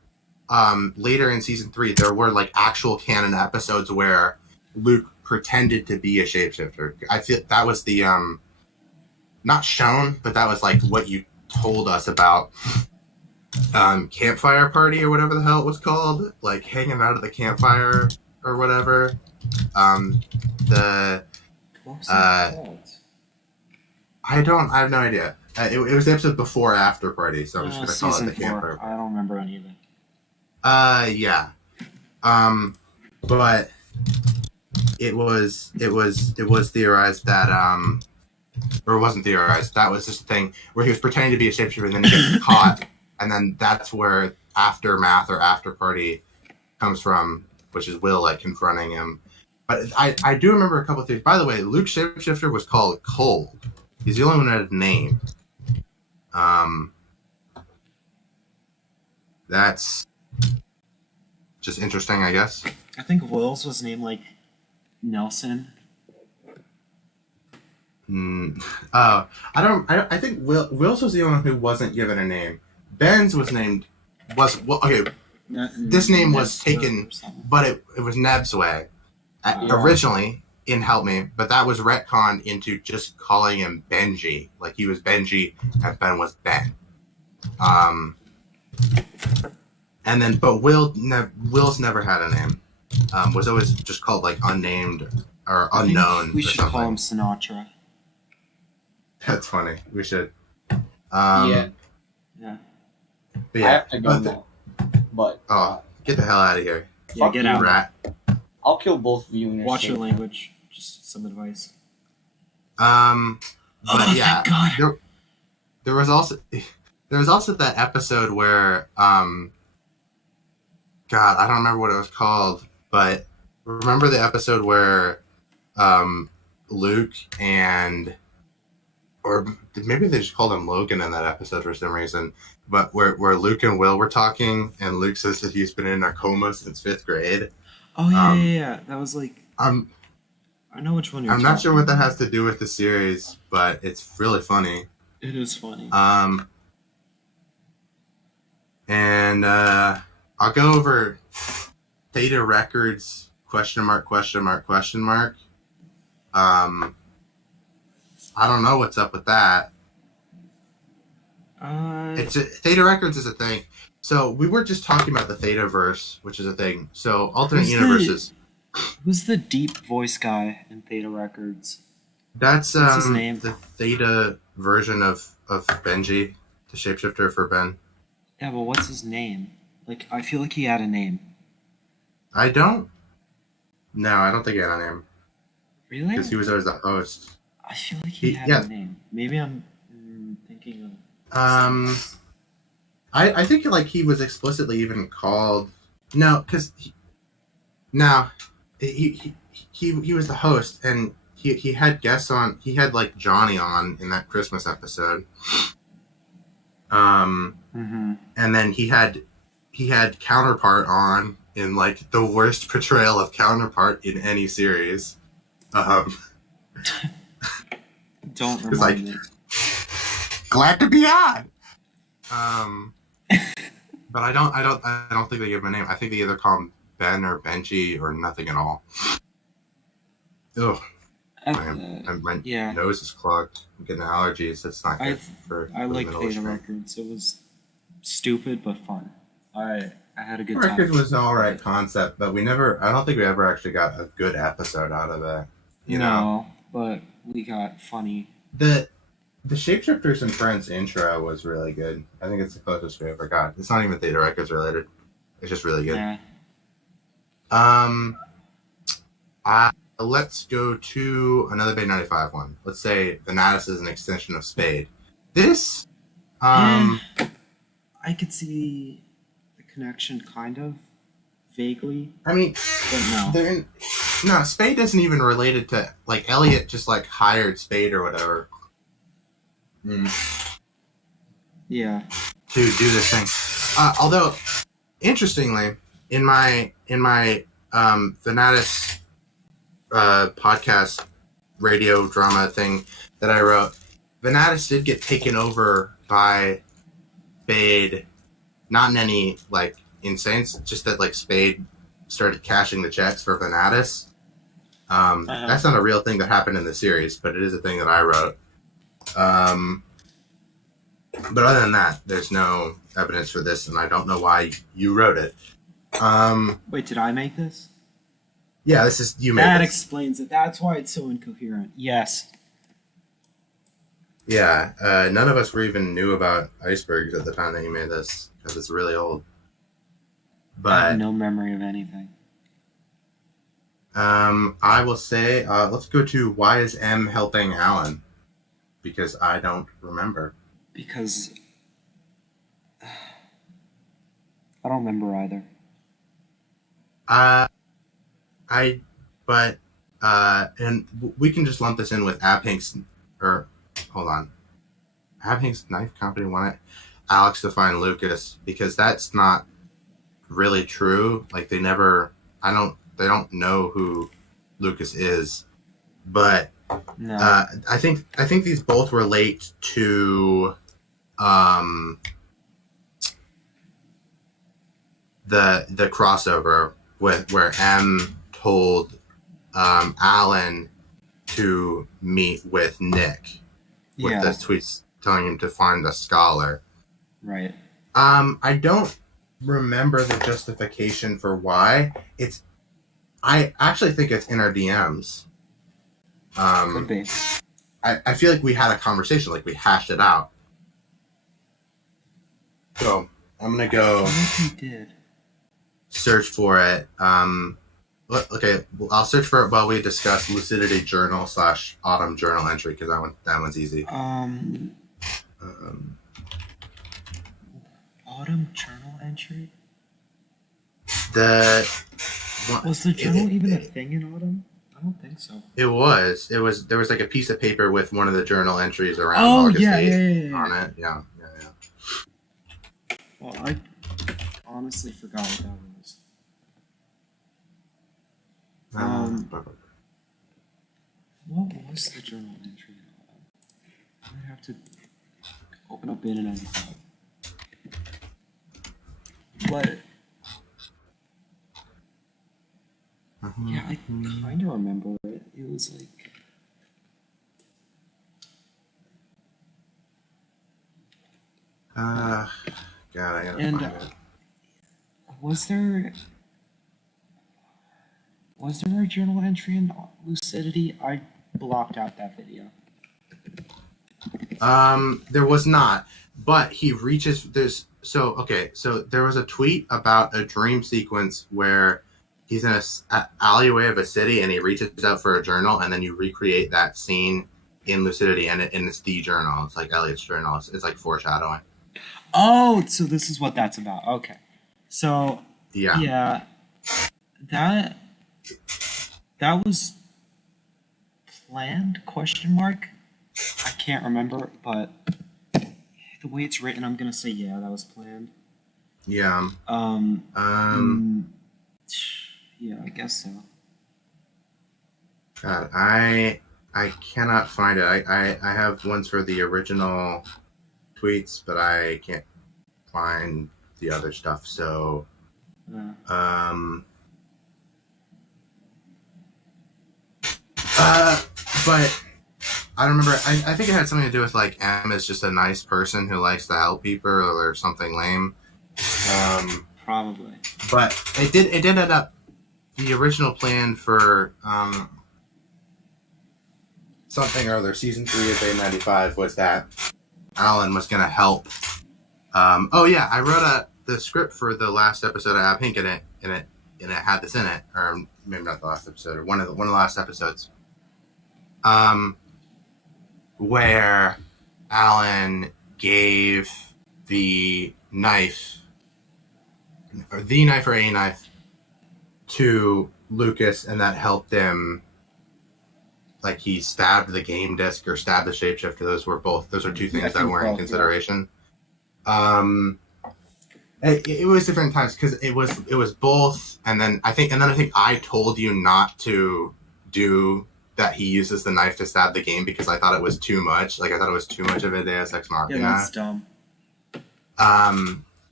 later in season 3, there were like actual canon episodes where Luke pretended to be a shapeshifter. I feel that was the not shown, but that was like what you told us about campfire party or whatever the hell it was called, like hanging out at the campfire or whatever. The What was that called? I have no idea. It was the episode before After Party, so I'm just gonna call it Season the 4. campfire. I don't remember any of it. Yeah. But it was theorized that or it wasn't theorized. That was just a thing where he was pretending to be a shapeshifter and then he gets caught, and then that's where Aftermath or After Party comes from, which is Will like confronting him. But I do remember a couple of things. By the way, Luke's shapeshifter was called Cold. He's the only one that had a name. That's just interesting, I guess. I think Will's was named like Nelson. I think Will's was the only one who wasn't given a name. Ben's was named this name was taken, but it was Nebsway originally in Help Me, but that was retconned into just calling him Benji, like he was Benji and Ben was Ben. And then, but Will's never had a name. Was always just called like unnamed or unknown. We should or call him Sinatra. That's funny. We should. Yeah. Yeah. But I yeah. have to go now. But Get the hell out of here, Yeah, get out. rat. I'll kill both of you in your Watch sleep. your language. Just some advice. But yeah, thank God. there was also that episode where God, I don't remember what it was called, but remember the episode where Luke and or maybe they just called him Logan in that episode for some reason, but where Luke and Will were talking and Luke says that he's been in a coma since 5th grade. Oh yeah. That was like. I know which one you're. I'm not sure what that has to do with the series, but it's really funny. It is funny. And I'll go over Theta Records ? I don't know what's up with that. Theta Records is a thing. So we were just talking about the Thetaverse, which is a thing. So alternate universes. Who's the deep voice guy in Theta Records? That's What's his name? the Theta version of Benji, the shapeshifter for Ben. Yeah, but what's his name? Like, I feel like he had a name. I don't think he had a name. Really? Because he was always the host. I feel like he had a name. Maybe I'm thinking of... I think like he was explicitly even called... No, because... He was the host, and he had guests on... He had like Johnny on in that Christmas episode. And then he had Counterpart on in like the worst portrayal of Counterpart in any series. Don't remind me. Glad to be on. But I don't think they give him a name. I think they either call him Ben or Benji or nothing at all. Ugh. My nose is clogged. I'm getting allergies. That's not good for I like middle Theta of Records. It was stupid but fun. I had a good time. Records time. was an alright concept, but I don't think we ever actually got a good episode out of it. You know? But we got funny. The Shapeshifters and Friends intro was really good. I think it's the closest we ever got. It's not even Theta Records related. It's just really good. Yeah. Let's go to another Bay 95 one. Let's say Venatus is an extension of Spade. This, I could see the connection kind of vaguely. I mean, but no, Spade isn't even related to, like, Elliot just, like, hired Spade or whatever. Yeah. To do this thing. Although, interestingly, in my Venatus podcast radio drama thing that I wrote, Venatus did get taken over by Spade, not in any like insane, just that like Spade started cashing the checks for Venatus. That's not a real thing that happened in the series, but it is a thing that I wrote. But other than that, there's no evidence for this, and I don't know why you wrote it. Wait, did I make this? Yeah, this is you made That this. explains it. That's why it's so incoherent. Yes. Yeah, none of us were even knew about icebergs at the time that you made this because it's really old. I But have no memory of anything. I will say, let's go to why is M helping Alan? Because I don't remember. Because I don't remember either. And we can just lump this in with Abhink's, or hold on, Abhink's Knife Company wanted Alex to find Lucas because that's not really true. Like they don't know who Lucas is, but No. I think these both relate to the crossover with where M told Alan to meet with Nick with Yeah. the tweets telling him to find the scholar. Right. I don't remember the justification for why. I actually think it's in our DMs. Could be. I feel like we had a conversation, like we hashed it out. So I'm gonna go I think we did. search for it. Okay, I'll search for it while we discuss Lucidity Journal / Autumn Journal entry because that one's easy. Autumn journal entry? Was the journal even a thing in autumn? I don't think so. It was. There was like a piece of paper with one of the journal entries around Oh, August yeah, 8th yeah. on it. Yeah. Well, I honestly forgot what that was. What was the journal entry in autumn? I have to open up Beta 95. But yeah, I kind of remember it. It was like God, I gotta and find it. was there a journal entry in Lucidity? I blocked out that video. There was not, but he reaches. So there was a tweet about a dream sequence where he's in a alleyway of a city and he reaches out for a journal, and then you recreate that scene in Lucidity, and it's the journal. It's like Elliot's journal. It's like foreshadowing. Oh, so this is what that's about. Okay, so Yeah. that was planned? Question mark. I can't remember, but the way it's written, I'm gonna say yeah, that was planned. Yeah. Yeah, I guess so. God, I cannot find it. I have ones for the original tweets, but I can't find the other stuff. So, but I don't remember. I think it had something to do with like M is just a nice person who likes to help people or something lame. Probably. But it did end up the original plan for something or other. Season 3 of Bay 95 was that Alan was going to help. I wrote the script for the last episode of Ab Pink and it had this in it, or maybe not the last episode, or one of the last episodes. Where Alan gave the knife or a knife to Lucas, and that helped him. Like he stabbed the game disc or stabbed the shapeshifter. Those are two things that were in consideration. And It was different times because it was both, and then I think I told you not to do that. He uses the knife to stab the game because I thought it was too much. Like I thought it was too much of a Deus Ex Machina. Yeah, that's dumb.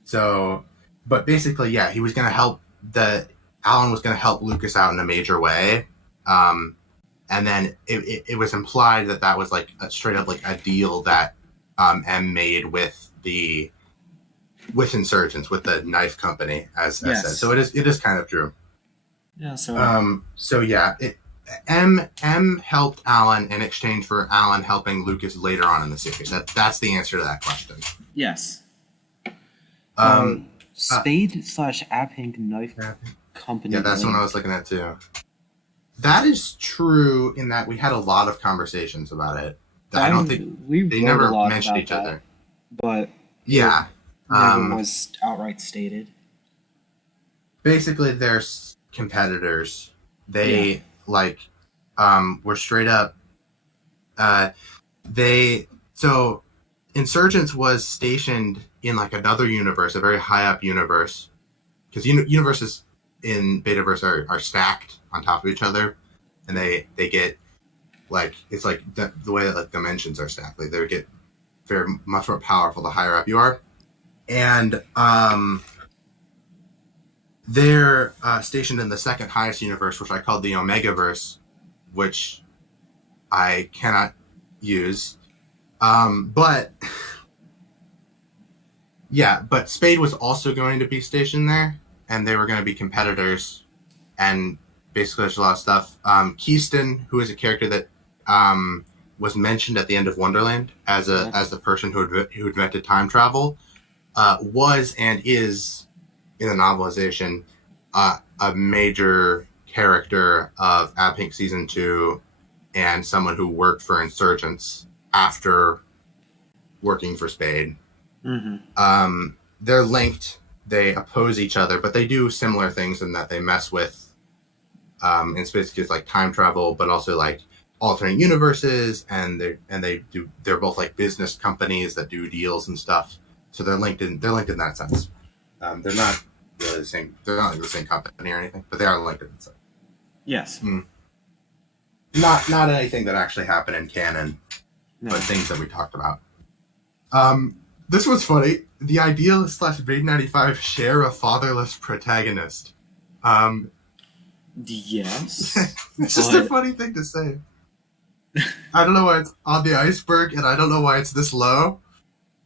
So, but basically, yeah, he was gonna help Alan was gonna help Lucas out in a major way. And then it was implied that was like straight up like a deal that M made with Insurgents, with the knife company, as said. So it is kind of true. Yeah. So. M helped Alan in exchange for Alan helping Lucas later on in the series. That's the answer to that question. Yes. Um. Spade / Abhink Knife Company. Yeah, that's what I was looking at too. That is true in that we had a lot of conversations about it. I don't think they never mentioned each other. But yeah, never was outright stated. Basically, they're competitors. They were straight up. So Insurgents was stationed in like another universe, a very high up universe, because universes in Betaverse are stacked on top of each other, and they get like it's like the way that like dimensions are stacked. Like they get very much more powerful the higher up you are, and they're stationed in the second highest universe, which I called the Omegaverse, which I cannot use. But Spade was also going to be stationed there, and they were going to be competitors, and basically there's a lot of stuff. Keyston, who is a character that was mentioned at the end of Wonderland as the person who invented time travel, was and is in the novelization a major character of Abhink Season 2 and someone who worked for Insurgents after working for Spade. Mm-hmm. They're linked. They oppose each other, but they do similar things in that they mess with in Space Kids like time travel, but also like alternate universes, and they're both like business companies that do deals and stuff. So they're linked in that sense. They're not really the same. They're not like the same company or anything, but they are linked in that sense. Yes. Not anything that actually happened in canon, but things that we talked about. This was funny. The Idealist / Beta 95 share a fatherless protagonist. Yes. It's just a funny thing to say. I don't know why it's on the iceberg, and I don't know why it's this low,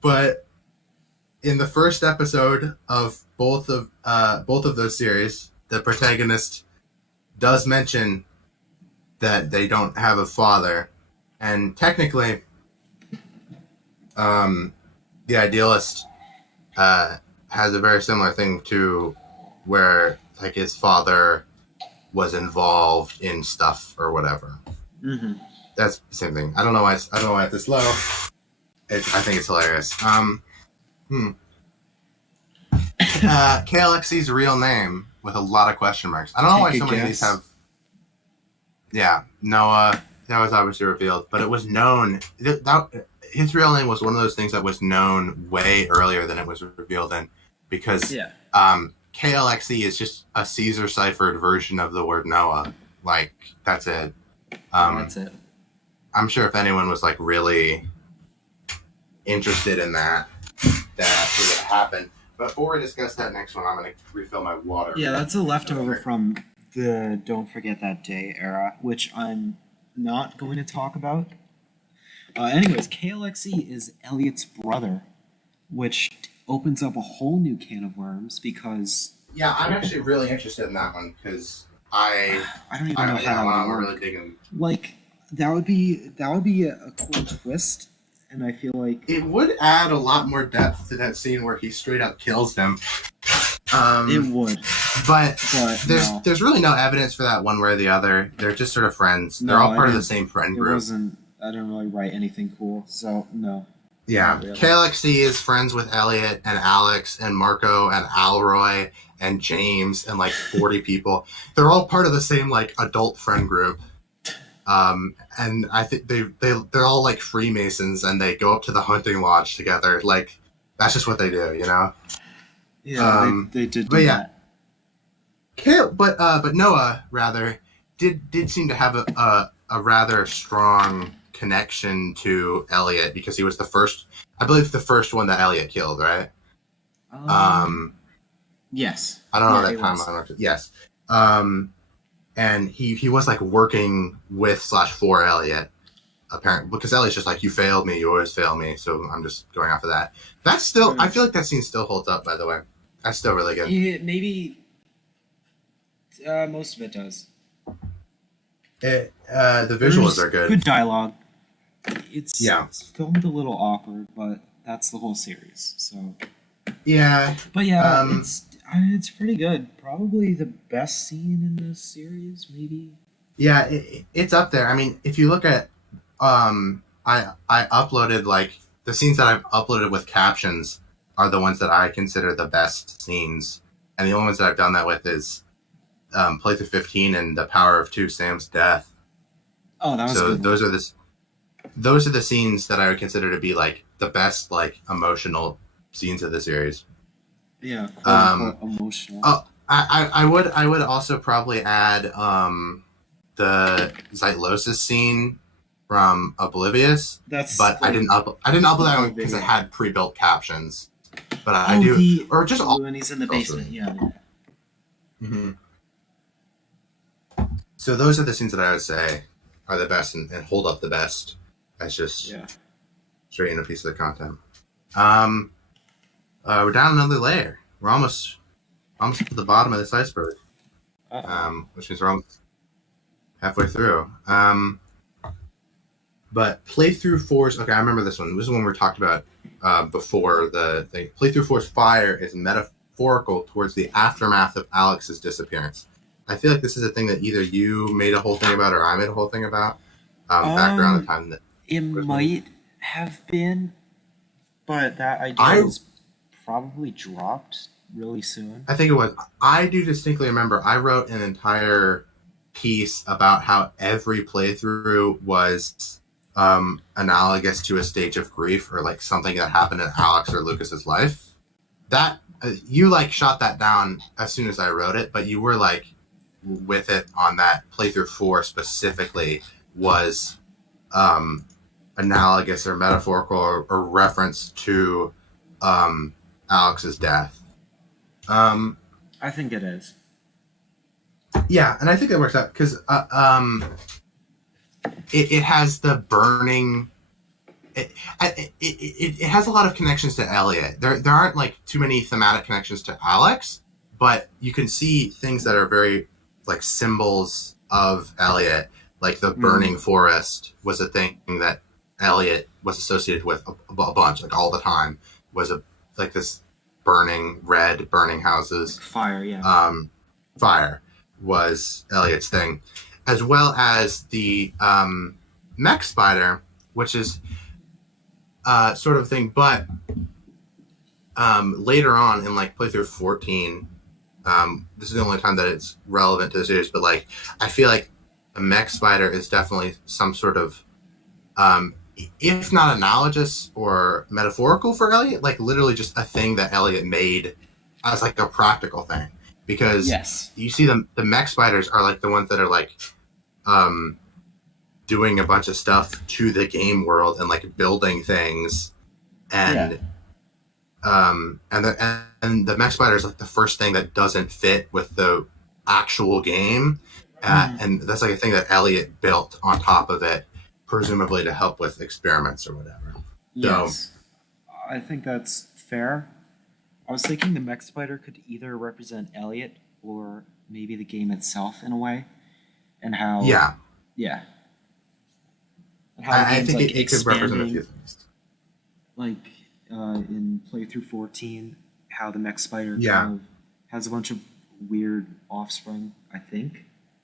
but in the first episode of both of those series, the protagonist does mention that they don't have a father, and technically, the Idealist has a very similar thing to where like his father was involved in stuff or whatever. Mm-hmm. That's the same thing. I don't know why it's this low. I think it's hilarious. KLXC's real name with a lot of question marks. I don't know why so many of these have. Yeah, Noah. That was obviously revealed, but it was known that his real name was one of those things that was known way earlier than it was revealed in, because KLXC is just a Caesar ciphered version of the word Noah. Like that's it. That's it. I'm sure if anyone was like really interested in that would happen. But before we discuss that next one, I'm going to refill my water. Yeah, that's a leftover from the Don't Forget That Day era, which I'm not going to talk about. Anyways, KLXE is Elliot's brother, which opens up a whole new can of worms because... Yeah, I'm actually really interested in that one because I don't even know how that would work. Really digging. Like, that would be a cool twist, and I feel like... It would add a lot more depth to that scene where he straight up kills them. It would. But there's really no evidence for that one way or the other. They're just sort of friends. They're all part of the same friend group. I didn't really write anything cool, so no. Yeah. Really. KLXC is friends with Elliot and Alex and Marco and Alroy and James and like 40 people. They're all part of the same like adult friend group. And I think they're all like Freemasons and they go up to the hunting lodge together. Like that's just what they do, you know? Yeah, they did do that. But Noah rather did seem to have a rather strong connection to Elliot because he was the first, I believe, the first one that Elliot killed, right? Yes. I don't know that he was. timeline. Yes. And he was like working with / for Elliot, apparently, because Elliot's just like, you failed me, you always fail me, so I'm just going off of that. That's still, I feel like that scene still holds up, by the way. That's still really good. Yeah, maybe most of it does. The visuals are good. Good dialogue. It's filmed a little awkward, but that's the whole series. So yeah, but yeah, it's pretty good. Probably the best scene in the series, maybe. Yeah, it's up there. I mean, if you look at, I uploaded like the scenes that I've uploaded with captions are the ones that I consider the best scenes, and the only ones that I've done that with is playthrough 15 and the Power of Two, Sam's death. Oh, that was so good. Those are the scenes that I would consider to be like the best like emotional scenes of the series. Yeah, quote unquote emotional. Oh, I would also probably add the Zytlosis scene from Oblivious. I didn't upload that one because it had pre-built captions. But I do, or just all when he's in the basement. Yeah. Mm-hmm. So those are the scenes that I would say are the best and hold up the best as just straight in a piece of the content. We're down another layer. We're almost to the bottom of this iceberg, which means we're almost halfway through. But playthrough 4's, okay, I remember this one. This is one we talked about before the thing. Playthrough 4's fire is metaphorical towards the aftermath of Alex's disappearance. I feel like this is a thing that either you made a whole thing about or I made a whole thing about back around the time that it might have been, but that idea was probably dropped really soon. I think it was. I do distinctly remember I wrote an entire piece about how every playthrough was analogous to a stage of grief or like something that happened in Alex or Lucas's life. That you like shot that down as soon as I wrote it, but you were like with it on that playthrough 4 specifically was analogous or metaphorical or reference to Alex's death. I think it is. Yeah, and I think that works out because it has the burning. It has a lot of connections to Elliot. There aren't like too many thematic connections to Alex, but you can see things that are very like symbols of Elliot. Like the burning forest was a thing that Elliot was associated with a bunch, like all the time. Was like this burning houses. Fire, yeah. Fire was Elliot's thing, as well as the mech spider, which is sort of thing. But later on in like playthrough 14, this is the only time that it's relevant to the series. But like, I feel like a mech spider is definitely some sort of, if not analogous or metaphorical for Elliot, like literally just a thing that Elliot made as like a practical thing. Because you see the mech spiders are like the ones that are like doing a bunch of stuff to the game world and like building things, and the mech spider is like the first thing that doesn't fit with the actual game, and that's like a thing that Elliot built on top of it, presumably to help with experiments or whatever. Yes, so, I think that's fair. I was thinking the mech spider could either represent Elliot or maybe the game itself in a way, and how and how I think like it could represent a few things. Like in playthrough 14, how the mech spider kind of has a bunch of weird offspring. I think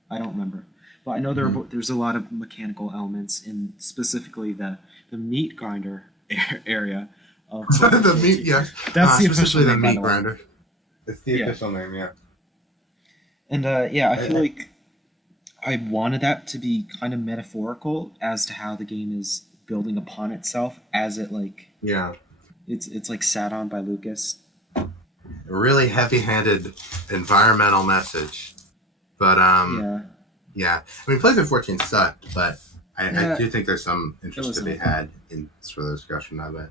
I don't remember, but I know there's a lot of mechanical elements in specifically the meat grinder area. The meat, that's the official name. Meat grinder. It's the official name, And I feel like I wanted that to be kind of metaphorical as to how the game is building upon itself as it like it's like sat on by Lucas. really heavy-handed environmental message. But yeah. I mean, Playthrough 14 sucked, but I do think there's some interest to be had in sort of discussion of it.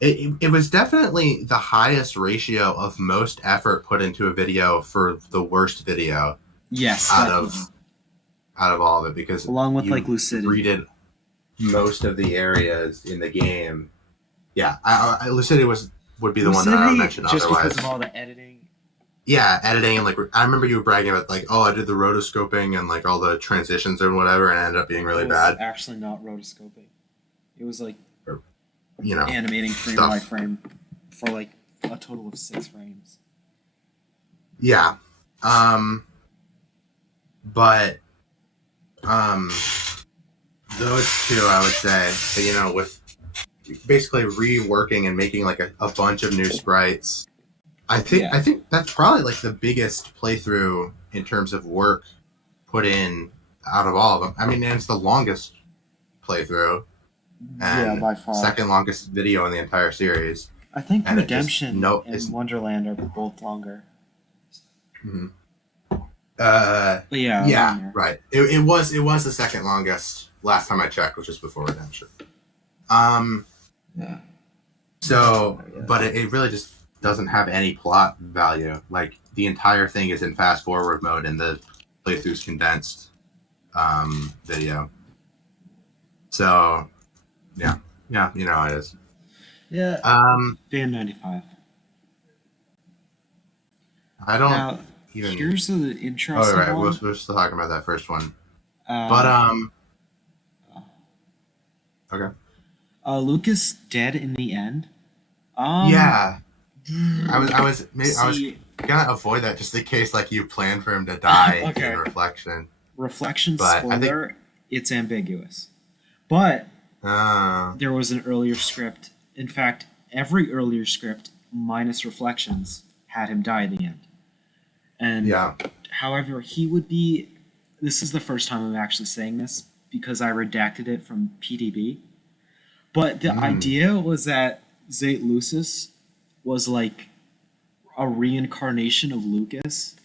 It was definitely the highest ratio of most effort put into a video for the worst video. Yes, out of all of it, because along with like Lucidity, redid most of the areas in the game. Yeah, Lucidity would be the one that I would mention just otherwise. Because of all the editing. Yeah, editing, and like I remember you were bragging about like, oh, I did the rotoscoping and like all the transitions and whatever, and it ended up being really bad. Actually, not rotoscoping. It was like, animating frame by frame for like a total of 6 frames. Yeah, but those two, I would say, with basically reworking and making like a bunch of new sprites. I think that's probably like the biggest playthrough in terms of work put in out of all of them. I mean, and it's the longest playthrough. And by far. Second longest video in the entire series. I think and Redemption and Wonderland are both longer. Mm-hmm. But yeah, right. It was the second longest last time I checked, which was before Redemption. Yeah. So, but it really just doesn't have any plot value. Like, the entire thing is in fast forward mode, and the playthrough's condensed video. So, yeah, you know how it is. Yeah. Band 95. I don't now, even. Here's the interesting right. one. We're still talking about that first one. But okay. Lucas dead in the end. Yeah. I was gonna avoid that just in case like you plan for him to die in Reflection. Reflection, spoiler, it's ambiguous. But there was an earlier script. In fact, every earlier script minus Reflections had him die at the end. And however, he would be. This is the first time I'm actually saying this because I redacted it from PDB. But the idea was that Zate Lucis was like a reincarnation of Lucas,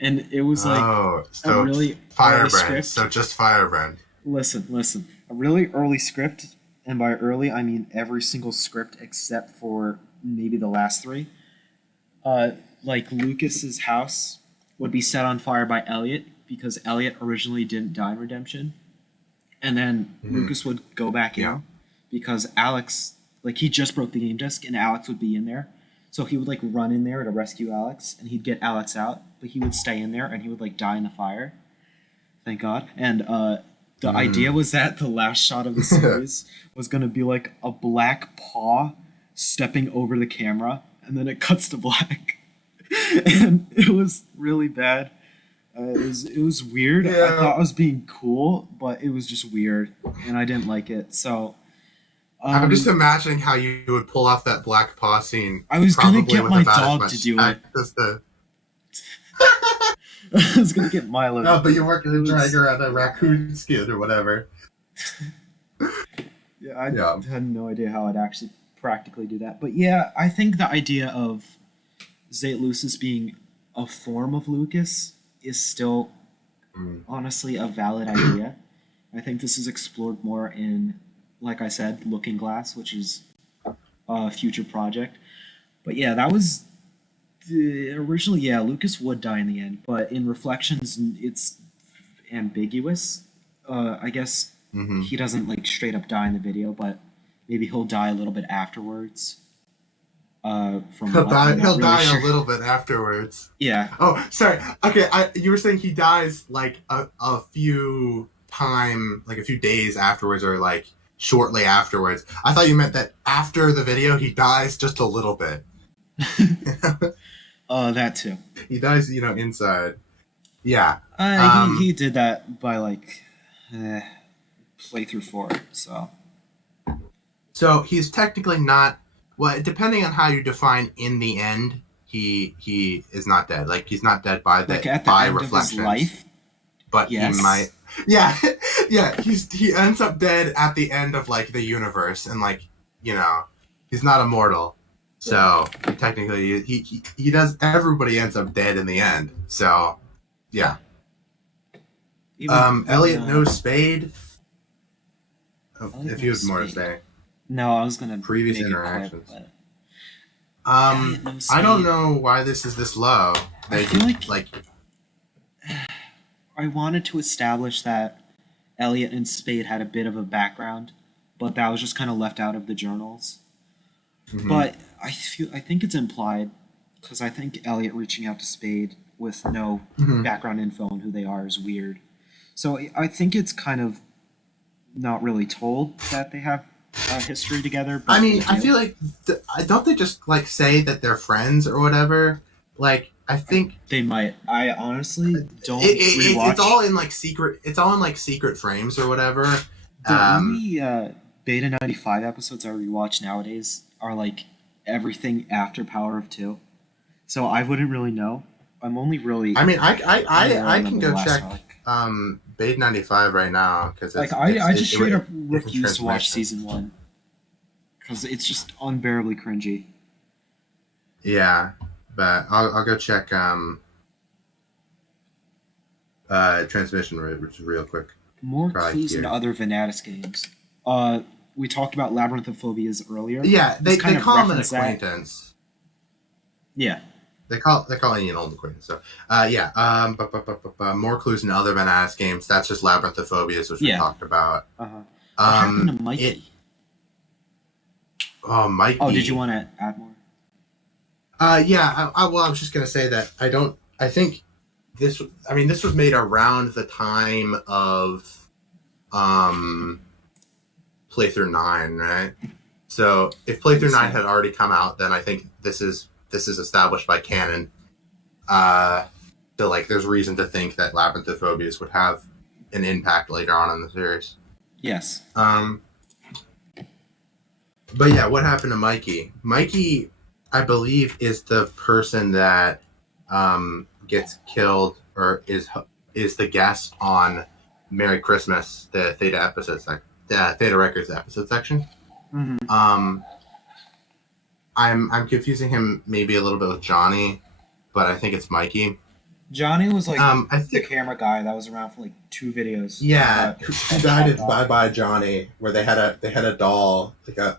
and it was like a really Firebrand. Script. So just Firebrand. Listen, a really early script, and by early I mean every single script except for maybe the last 3. Like Lucas's house would be set on fire by Elliot because Elliot originally didn't die in Redemption, and then Lucas would go back in because Alex, like, he just broke the game desk and Alex would be in there, so he would like run in there to rescue Alex and he'd get Alex out, but he would stay in there and he would like die in the fire. Thank God. And the idea was that the last shot of the series was going to be like a black paw stepping over the camera, and then it cuts to black. And it was really bad. It was weird. I thought I was being cool, but it was just weird, and I didn't like it. So I'm just imagining how you would pull off that black paw scene. I was gonna get my dog to do it. I was gonna get Milo. No, but you weren't gonna drag around a raccoon skin or whatever. I had no idea how I'd actually practically do that. But yeah, I think the idea of Zate Lucis being a form of Lucas is still honestly a valid idea. I think this is explored more in, like I said, Looking Glass, which is a future project. But yeah, that was originally, Lucas would die in the end, but in Reflections, it's ambiguous. I guess he doesn't like straight up die in the video, but maybe he'll die a little bit afterwards. He'll die a little bit afterwards. Yeah. Oh, sorry. Okay, you were saying he dies like a few days afterwards, or like shortly afterwards. I thought you meant that after the video he dies just a little bit. That too. He dies, inside. Yeah. He did that by like playthrough 4. So he's technically not. Well, depending on how you define in the end, he is not dead. Like, he's not dead by Reflections. Of his life. But he might. Yeah, yeah. He ends up dead at the end of like the universe, and like he's not immortal. So technically, he does. Everybody ends up dead in the end. So yeah. Elliot knows Spade. Oh, Elliot if you have knows more to Spade. say. No, I was gonna Previous make interactions. A clip, but Elliot knows I don't Spade. know why this is this low. I feel like like I wanted to establish that Elliot and Spade had a bit of a background, but that was just kind of left out of the journals. mhm. But I think it's implied because I think Elliot reaching out to Spade with no Mhm. background info on who they are is weird. So I think it's kind of not really told that they have a history together. But I mean, they I do. feel like don't they just like say that they're friends or whatever? Like I think They might. I honestly don't it, rewatch. it's all in like secret. It's all in like secret frames or whatever. The only Beta 95 episodes I rewatch nowadays are like everything after Power of Two. So I wouldn't really know. I'm only really. I mean, I remember can the go last check arc. Bait 95 right now because Like I just straight up different refuse to watch transmission. season 1 because it's just unbearably cringy. Yeah, but I'll go check transmission real quick. More Probably clues here. in other Venatus games. We talked about Labyrinthophobias earlier. Yeah, they kind of call him an reference that. acquaintance. Yeah. They call you an old acquaintance. So more clues in other Venatus games. That's just Labyrinthophobia, which we Yeah. talked about. What happened to Mikey? Mikey. Oh, did you want to add more? Yeah. I was just gonna say that I think this. I mean, this was made around the time of playthrough 9, right? So if playthrough 9 had already come out, then I think this is established by canon. So like, there's reason to think that Labyrinthophobias would have an impact later on in the series. Yes. But yeah, what happened to Mikey? Mikey, I believe, is the person that gets killed or is the guest on Merry Christmas, the Theta episode Theta Records episode section. Mm-hmm. I'm confusing him maybe a little bit with Johnny, but I think it's Mikey. Johnny was like I the think camera guy that was around for like 2 videos. yeah, who died in Bye Bye Johnny, where they had a doll, like a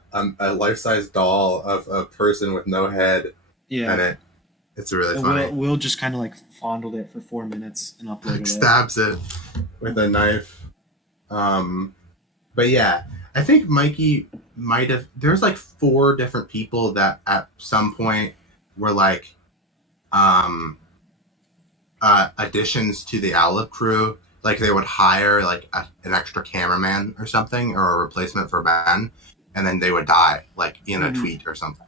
life size doll of a person with no head, Yeah. and it's really And funny. Will just kind of like fondled it for 4 minutes and uploaded it. Stabs it with a knife. But yeah, I think Mikey might have. There's like 4 different people that at some point were like additions to the Owlip crew. Like they would hire like an extra cameraman or something, or a replacement for Ben, and then they would die like in a tweet or something.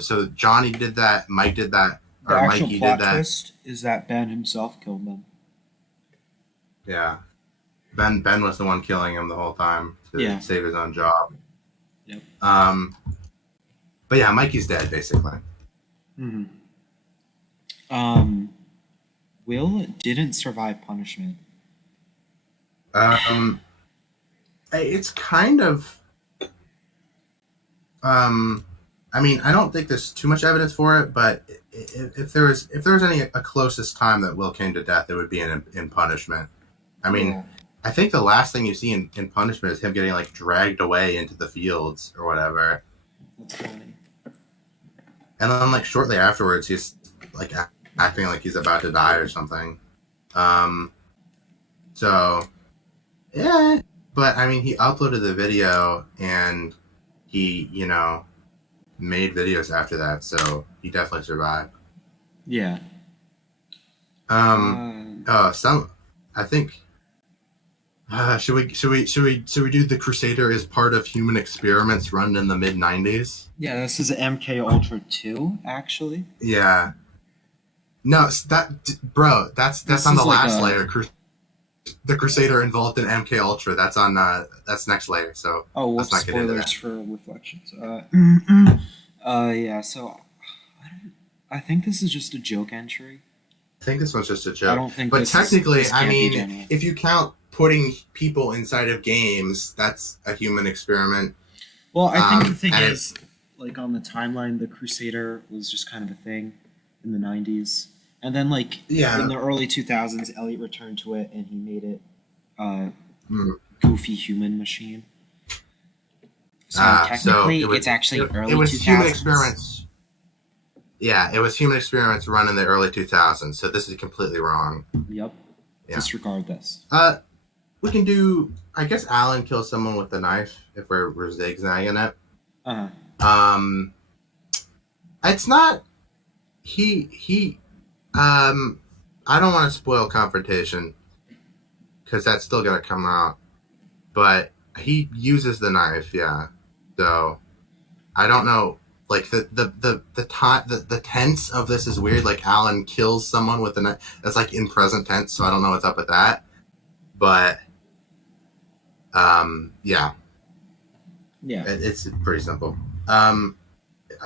So Johnny did that, Mike did that, The or actual Mikey plot did that. twist is that Ben himself killed them. Yeah. Ben was the one killing him the whole time to save his own job. Yep. But yeah, Mikey's dead basically. Mm-hmm. Will didn't survive punishment. It's kind of. I mean, I don't think there's too much evidence for it, but if there was a closest time that Will came to death, it would be in punishment. I mean, I think the last thing you see in punishment is him getting like dragged away into the fields or whatever. That's funny. And then like shortly afterwards, he's like acting like he's about to die or something. So yeah, but I mean, he uploaded the video and he, made videos after that, so he definitely survived. Yeah. I think. Should we do the Crusader as part of human experiments run in the mid-90s? Yeah, this is MK Ultra 2, actually. Yeah. No, that's on the last layer. The Crusader involved in MK Ultra. That's on that's next layer. So whoops, let's not get into that. spoilers for Reflections. Yeah. So I think this is just a joke entry. I think this one's just a joke. I don't think. But technically, this I can't be mean, genuine. if you count putting people inside of games, that's a human experiment. Well, I think the thing and is, like on the timeline, the Crusader was just kind of a thing in the '90s, and then like in the early 2000s, Elliot returned to it and he made it goofy human machine. So technically, it's actually early 2000s. It was human experiments. Yeah, it was human experiments run in the early 2000s. So this is completely wrong. Yep. Yeah. Disregard this. We can do. I guess Alan kills someone with a knife if we're zigzagging it. It's not. I don't want to spoil confrontation because that's still gonna come out, but he uses the knife. Yeah. So I don't know. Like the tense of this is weird. Like Alan kills someone with a knife. That's like in present tense. So I don't know what's up with that. But yeah. It's pretty simple.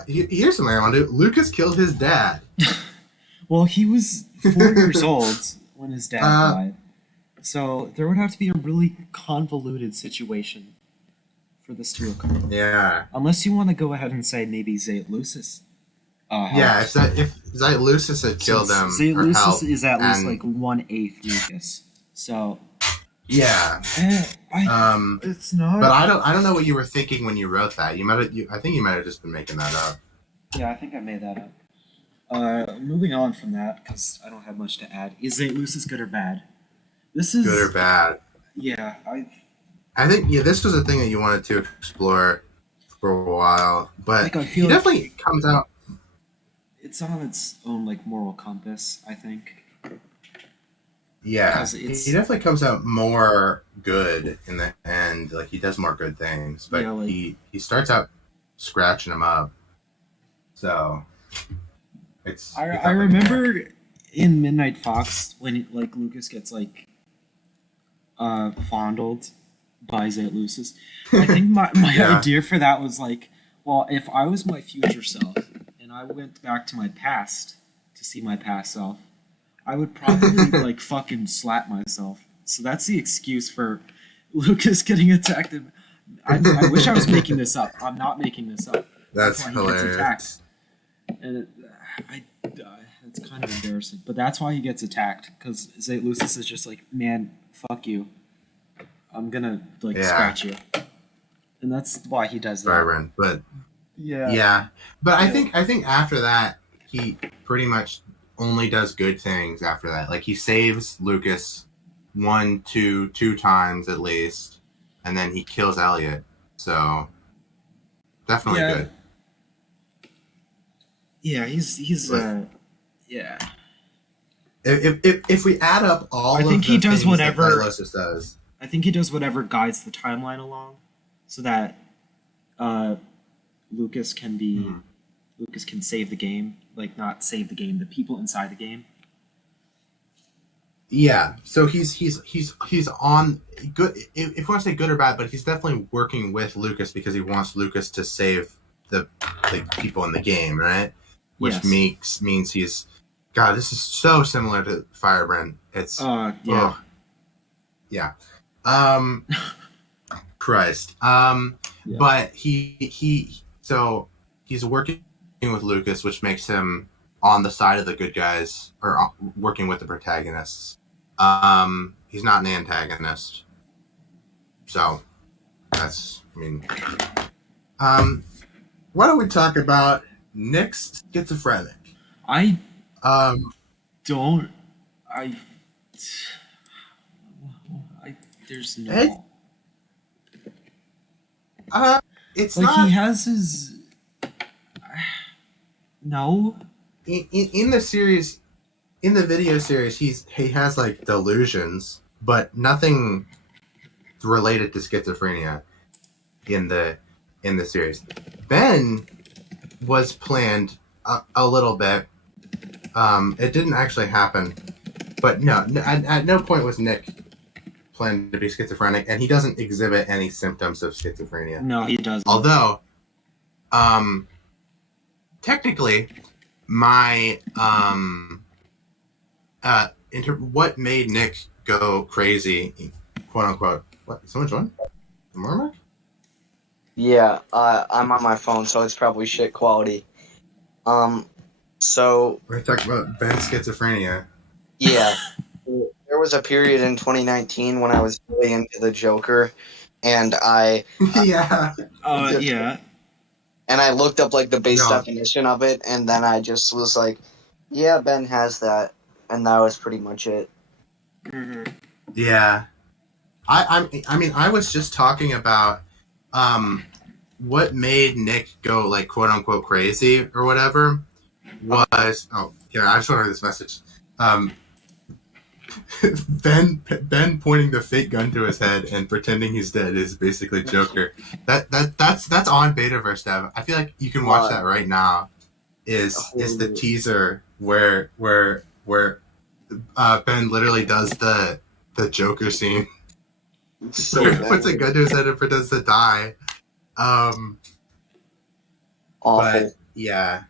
Here's something I want to do. Lucas killed his dad. Well, he was 4 years old when his dad died. So there would have to be a really convoluted situation for this to occur. Yeah. Unless you want to go ahead and say maybe Zayt Lucis. Yeah, if Zayt Lucis had killed him, Zayt Lucis is at least like 1/8 Lucas. So. Yeah. It's not. But I don't know what you were thinking when you wrote that. I think you might have just been making that up. Yeah, I think I made that up. Moving on from that, because I don't have much to add. Is Zayt Lucis good or bad? This is good or bad. Yeah, I think this was a thing that you wanted to explore for a while, but he definitely comes out. It's on its own like moral compass, I think. Yeah, he definitely comes out more good in the end. Like he does more good things, but he starts out scratching him up. So it's. I remember in Midnight Fox when like Lucas gets like fondled by Zayt Lucis. I think my idea for that was like, well, if I was my future self and I went back to my past to see my past self, I would probably like fucking slap myself. So that's the excuse for Lucas getting attacked. I wish I was making this up. I'm not making this up. That's hilarious. He gets attacked. And it's kind of embarrassing. But that's why he gets attacked. Because Zayt Lucis is just like, man, fuck you. I'm gonna like scratch you. And that's why he does that. Byron, but yeah. But I think after that he pretty much only does good things after that. Like he saves Lucas two times at least, and then he kills Elliot. So definitely good. Yeah, he's yeah. If we add up all, I think he does whatever does. I think he does whatever guides the timeline along, so that Lucas can be Lucas can save the game, like not save the game, the people inside the game. Yeah, so he's on good. If you want to say good or bad, but he's definitely working with Lucas because he wants Lucas to save the people in the game, right? Which means he's. God, this is so similar to Firebrand. It's yeah. Christ. But he's working with Lucas, which makes him on the side of the good guys, or working with the protagonists. He's not an antagonist. So that's, why don't we talk about Nick's schizophrenic? There's no. It's like not. He has his. No. In the series, in the video series, he has like delusions, but nothing related to schizophrenia. In the series, Ben was planned a little bit. It didn't actually happen, but no, at no point was Nick planned to be schizophrenic, and he doesn't exhibit any symptoms of schizophrenia. No, he doesn't. Although, technically, my what made Nick go crazy, quote unquote. What? Someone join? The Mormon? Yeah, I'm on my phone, so it's probably shit quality. So We're talking about Ben's schizophrenia. yeah, there was a period in 2019 when I was really into the Joker, and Yeah. Yeah. and I looked up like the base No. definition of it, and then I just was like, yeah, Ben has that, and that was pretty much it. Yeah. I mean, I was just talking about what made Nick go like quote unquote crazy or whatever was I just want to read this message. Ben pointing the fake gun to his head and pretending he's dead is basically Joker. That's on Betaverse, Dev. I feel like you can watch that right now. Is the teaser where Ben literally does the Joker scene. So He puts a gun to his head and pretends to die. awful. But yeah,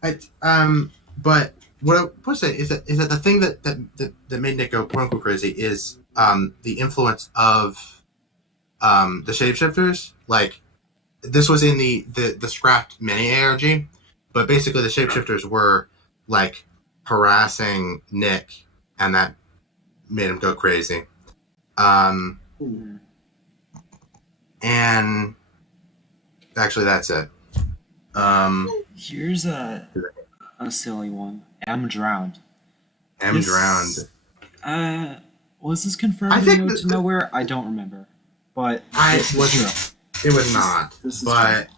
but what was it? Is that the thing that made Nick go quote unquote crazy is the influence of the shapeshifters. Like this was in the scrapped mini ARG, but basically the shapeshifters were like harassing Nick, and that made him go crazy. And actually, that's it. Here's a silly one. M drowned. Drowned. Was this confirmed I think in Road to Nowhere? I don't remember, but it was not. This is but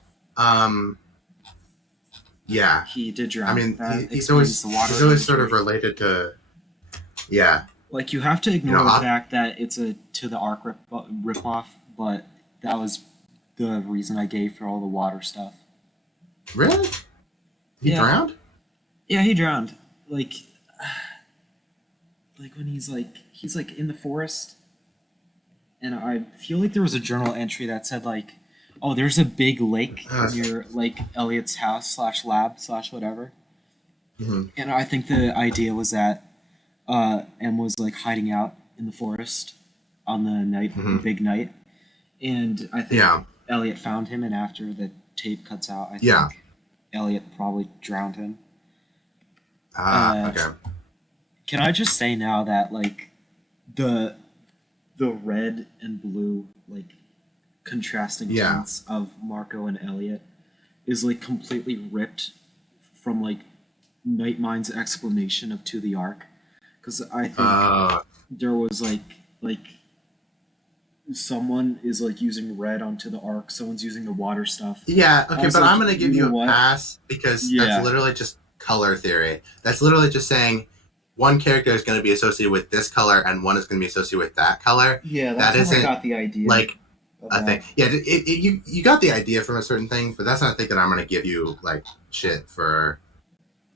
yeah, he did drown. I mean, That he's explains always the water sort of imagery. related to yeah. Like you have to ignore You know, the fact that it's a To the Ark rip off, but that was the reason I gave for all the water stuff. Really? He Yeah. drowned? Yeah, he drowned. Like when he's like in the forest, and I feel like there was a journal entry that said like, oh, there's a big lake near like Elliot's house / lab / whatever. Mm-hmm. And I think the idea was that M was like hiding out in the forest on the night, the big night, and I think Elliot found him, and after the tape cuts out, I think Elliot probably drowned him. Okay. Can I just say now that like the red and blue like contrasting tints of Marco and Elliot is like completely ripped from like Nightmind's explanation of To the Ark, because I think there was like someone is like using red onto the Ark, someone's using the water stuff. Yeah, okay, but like, I'm gonna give you a pass because Yeah. that's literally just color theory. That's literally just saying one character is going to be associated with this color and one is going to be associated with that color. Yeah, That that's how I isn't, got the idea. Like of a that. thing. Yeah, you got the idea from a certain thing, but that's not a thing that I'm going to give you like shit for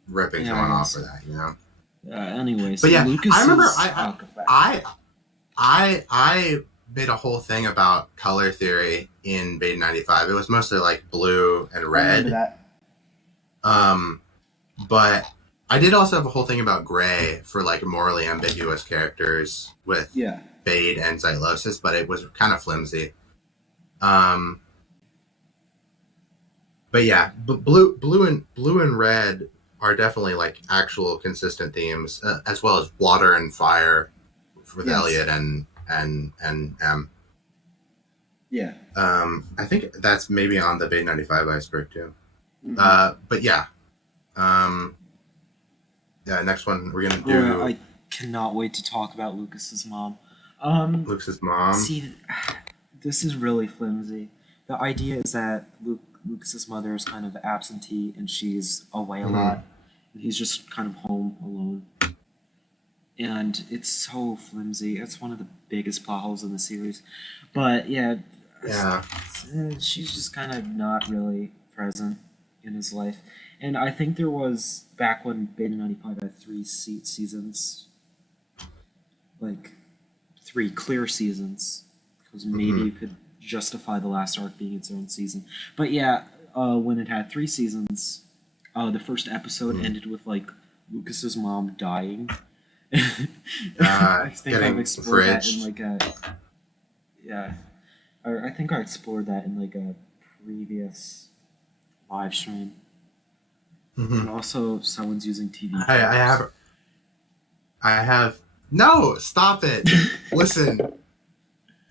ripping someone off for that, you know. Anyways, But yeah, Lucas I remember is, I made a whole thing about color theory in Beta 95. It was mostly like blue and I red. remember that. But I did also have a whole thing about gray for like morally ambiguous characters with Bade and Zylosis, but it was kind of flimsy. But yeah, blue and red are definitely like actual consistent themes, as well as water and fire with Elliot and M. Yeah. I think that's maybe on the Beta 95 iceberg too. But yeah. Yeah, next one we're gonna do. I cannot wait to talk about Lucas's mom. Lucas's mom. See, this is really flimsy. The idea is that Lucas's mother is kind of absentee and she's away a lot, and he's just kind of home alone. And it's so flimsy. It's one of the biggest plot holes in the series. But yeah, she's just kind of not really present in his life. And I think there was, back when Beta 95 had 3 seasons, like 3 clear seasons, because maybe you could justify the last arc being its own season. But yeah, when it had 3 seasons, the first episode ended with like Lucas's mom dying. I think I've explored that in like a I think I explored that in like a previous live stream. Mhm. And also, someone's using TV. I have. No, stop it. Listen,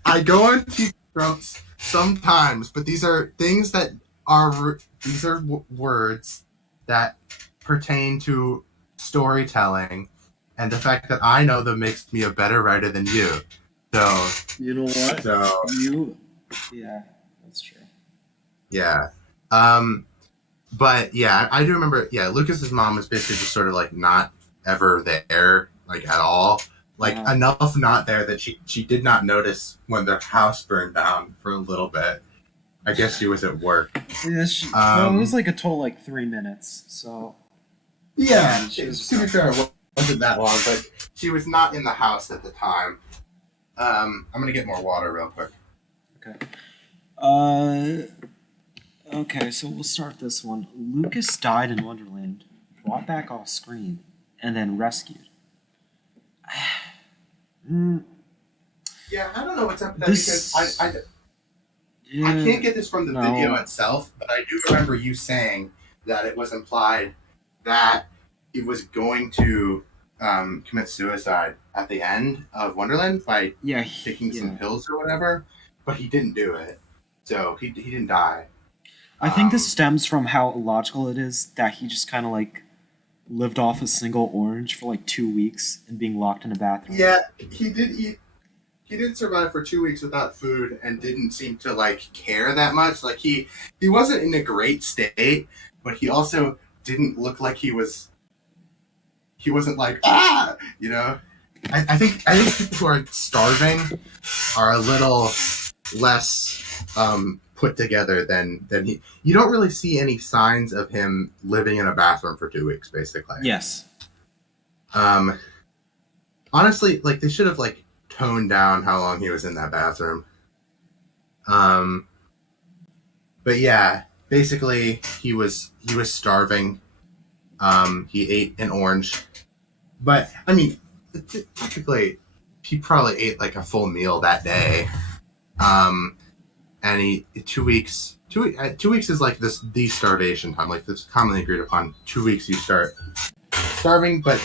I go on TV tropes sometimes, but these are things that these are words that pertain to storytelling, and the fact that I know them makes me a better writer than you. So, You know what? so Yeah, that's true. yeah. But yeah, I do remember. Yeah, Lucas's mom was basically just sort of like not ever there, like at all. Like enough not there that she did not notice when their house burned down for a little bit. I guess she was at work. Yeah, no, it was like a total like 3 minutes. So yeah, she was to be fair, it wasn't that long, but she was not in the house at the time. I'm gonna get more water real quick. Okay. Okay, so we'll start this one. Lucas died in Wonderland, brought back off screen, and then rescued. Yeah, I don't know what's up with that This- because I Yeah, can't get this from the No. video itself, but I do remember you saying that it was implied that he was going to commit suicide at the end of Wonderland by yeah, taking some pills or whatever, but he didn't do it, so he didn't die. I think this stems from how illogical it is that he just kind of like lived off a single orange for like 2 weeks and being locked in a bathroom. Yeah, he did eat. He did survive for 2 weeks without food and didn't seem to like care that much. Like he wasn't in a great state, but he also didn't look like he wasn't like you know. I think people who are starving are a little less put together than he. You don't really see any signs of him living in a bathroom for 2 weeks, basically. Yes. Honestly, like they should have like toned down how long he was in that bathroom. But yeah, basically he was starving. He ate an orange, but I mean, technically, he probably ate like a full meal that day. And he 2 weeks. 2 weeks is like the starvation time. Like this commonly agreed upon. 2 weeks you start starving, but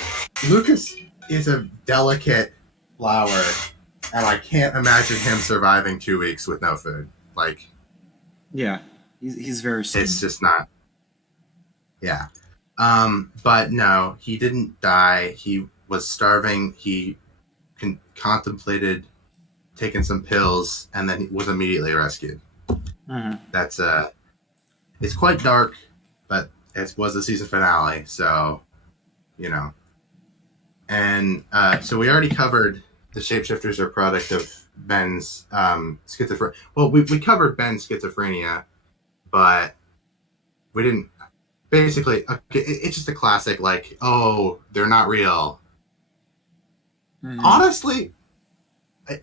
Lucas is a delicate flower, and I can't imagine him surviving 2 weeks with no food. Like, Yeah, he's very skinny. it's just not. Yeah. But no, he didn't die. He was starving. He contemplated taking some pills, and then he was immediately rescued. Mhm. That's it's quite dark, but it was the season finale, so you know. And so we already covered the shapeshifters are a product of Ben's schizophrenia. Well, we covered Ben's schizophrenia, but we didn't. Basically, it's just a classic. Like, oh, they're not real. Mhm. Honestly,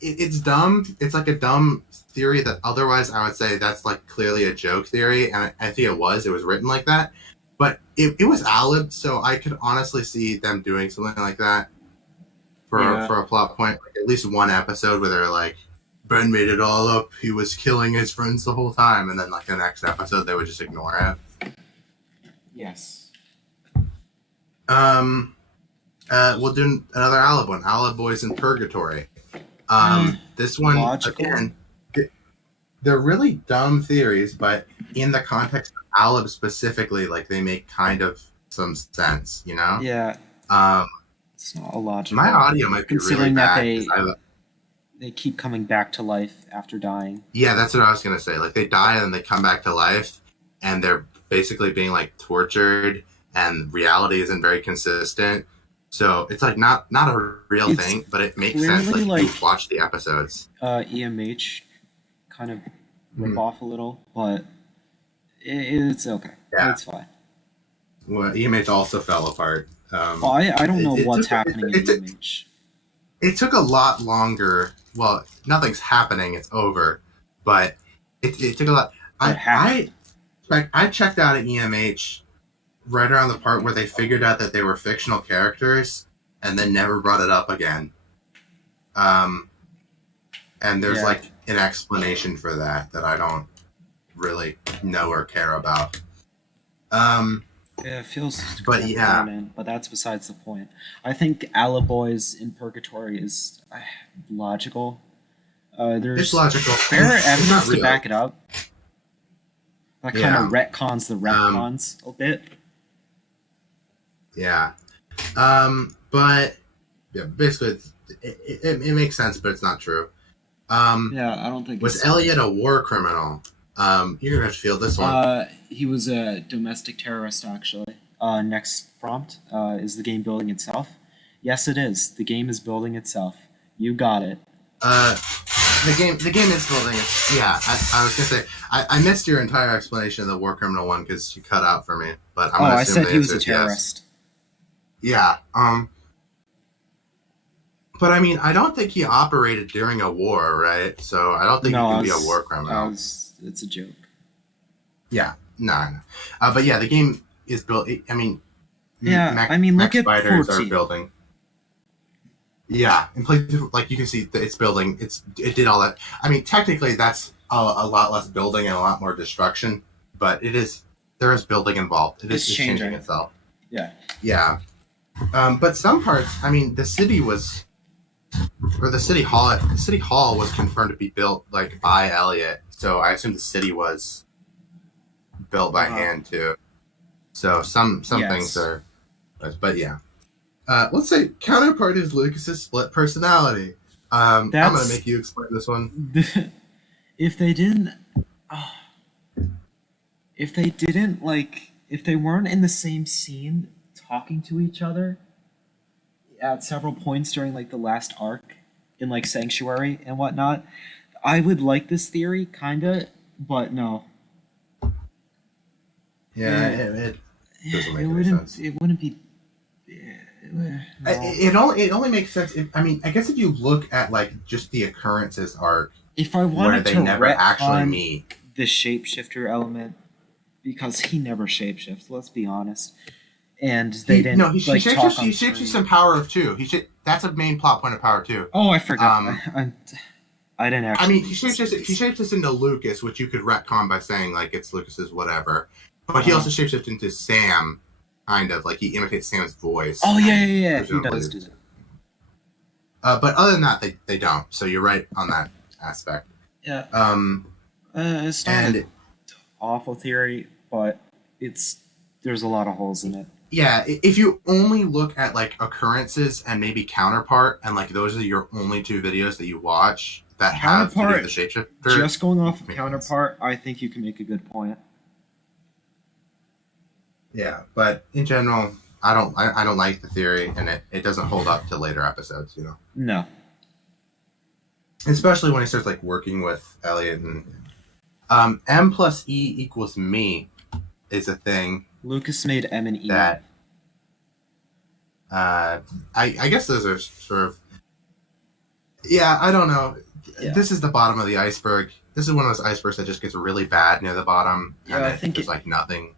it's dumb. It's like a dumb theory that otherwise I would say that's like clearly a joke theory, and I think it was written like that. But it was ad-libbed, so I could honestly see them doing something like that for a plot point. Like at least one episode where they're like, Ben made it all up. He was killing his friends the whole time, and then like the next episode they would just ignore it. Yes. We'll do another Alib one. Alib Boys in Purgatory. This one Logical. again. They're really dumb theories, but in the context of Alib specifically, like they make kind of some sense, you know? Yeah. Um, It's not illogical. my audio might be Considering really that bad. they keep coming back to life after dying. Yeah, that's what I was gonna say. Like they die and they come back to life, and they're basically being like tortured, and reality isn't very consistent. So it's like not a real It's thing, but it makes sense. clearly, Like you like- watch the episodes. EMH kind of rip off a little, but it's okay. Yeah. It's fine. Well, EMH also fell apart. Well, I don't know it what's took- happening in EMH. It took a lot longer. Well, nothing's happening; it's over. But it took a lot. What happened? I checked out at EMH right around the part where they figured out that they were fictional characters, and then never brought it up again. And there's Yeah. like an explanation for that I don't really know or care about. Yeah, it feels But kind of yeah. permanent, but that's besides the point. I think Alaboy's in Purgatory is logical. There's It's logical. fair It's not evidence to real. back it up. That kind Yeah. of retcons the retcons a bit. Yeah. But yeah, basically it makes sense, but it's not true. Yeah, I don't think Was it's... Elliot a war criminal? You're gonna have to field this one. He was a domestic terrorist, actually. Next prompt. Is the game building itself? Yes, it is. The game is building itself. You got it. The game is building it. Yeah, I was gonna say I missed your entire explanation of the war criminal one because you cut out for me. But I'm gonna I assume said the he was a answer is yes. terrorist. Yeah. But I mean, I don't think he operated during a war, right? So I don't think he can be a war criminal. It's a joke. Yeah. No. But yeah, the game is built. I mean, Yeah, I mean, look mech at spiders 14. are building. Yeah, and like you can see that it's building. It did all that. I mean, technically, that's a lot less building and a lot more destruction. But there is building involved. It's changing changing. itself. Yeah. Yeah. But some parts. I mean, the city hall was confirmed to be built like by Elliot. So I assume the city was built by hand too. So some Yes. things are, but yeah. Let's say counterpart is Lucas's split personality. I'm gonna make you explain this one. If they didn't, if they weren't in the same scene talking to each other at several points during like the last arc in like Sanctuary and whatnot, I would like this theory, kinda, but no. Yeah, it doesn't make any wouldn't. sense. It wouldn't be. No. It only makes sense. I mean, I guess if you look at like just the occurrences arc, If I where wanted they to never actually retcon meet. the shapeshifter element, because he never shapeshifts. Let's be honest. And they didn't. No, he talk on shapeshifts screen. in Power of Two. That's a main plot point of Power 2. Oh, I forgot. I didn't actually. I mean, he shapeshifts into Lucas, which you could retcon by saying like it's Lucas's whatever. But he also shapeshifts into Sam, kind of like he imitates Sam's voice. Oh yeah. He Presumably. does do that. But other than that, they don't. So you're right on that aspect. Yeah. It's not And an awful theory, but there's a lot of holes in it. yeah, if you only look at like occurrences and maybe counterpart, and like those are your only two videos that you watch that have to do with the shapeshifter. Just going off of makes counterpart, I think you can make a good point. Yeah, but in general, I don't like the theory, and it doesn't hold up to later episodes, you know. No. Especially when he starts like working with Elliot and M plus E equals me is a thing Lucas made M and E. that I guess those are sort of I don't know. Yeah. This is the bottom of the iceberg. This is one of those icebergs that just gets really bad near the bottom. Yeah, and I think there's like nothing.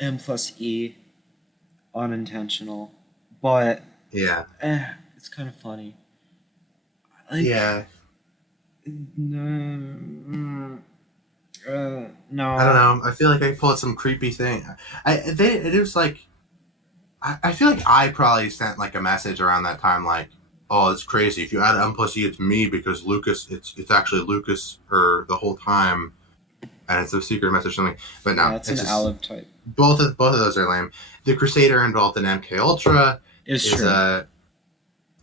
M plus E, unintentional, but Yeah. it's kind of funny. Like, Yeah. No. No. I don't know. I feel like I pulled some creepy thing. It was like, I feel like I probably sent like a message around that time, like, oh, it's crazy. If you add M plus E, it's me because Lucas. It's actually Lucas or the whole time, and it's a secret message or something. But no, That's an just, Alib type. Both of those are lame. The Crusader involved in MK Ultra It's is true.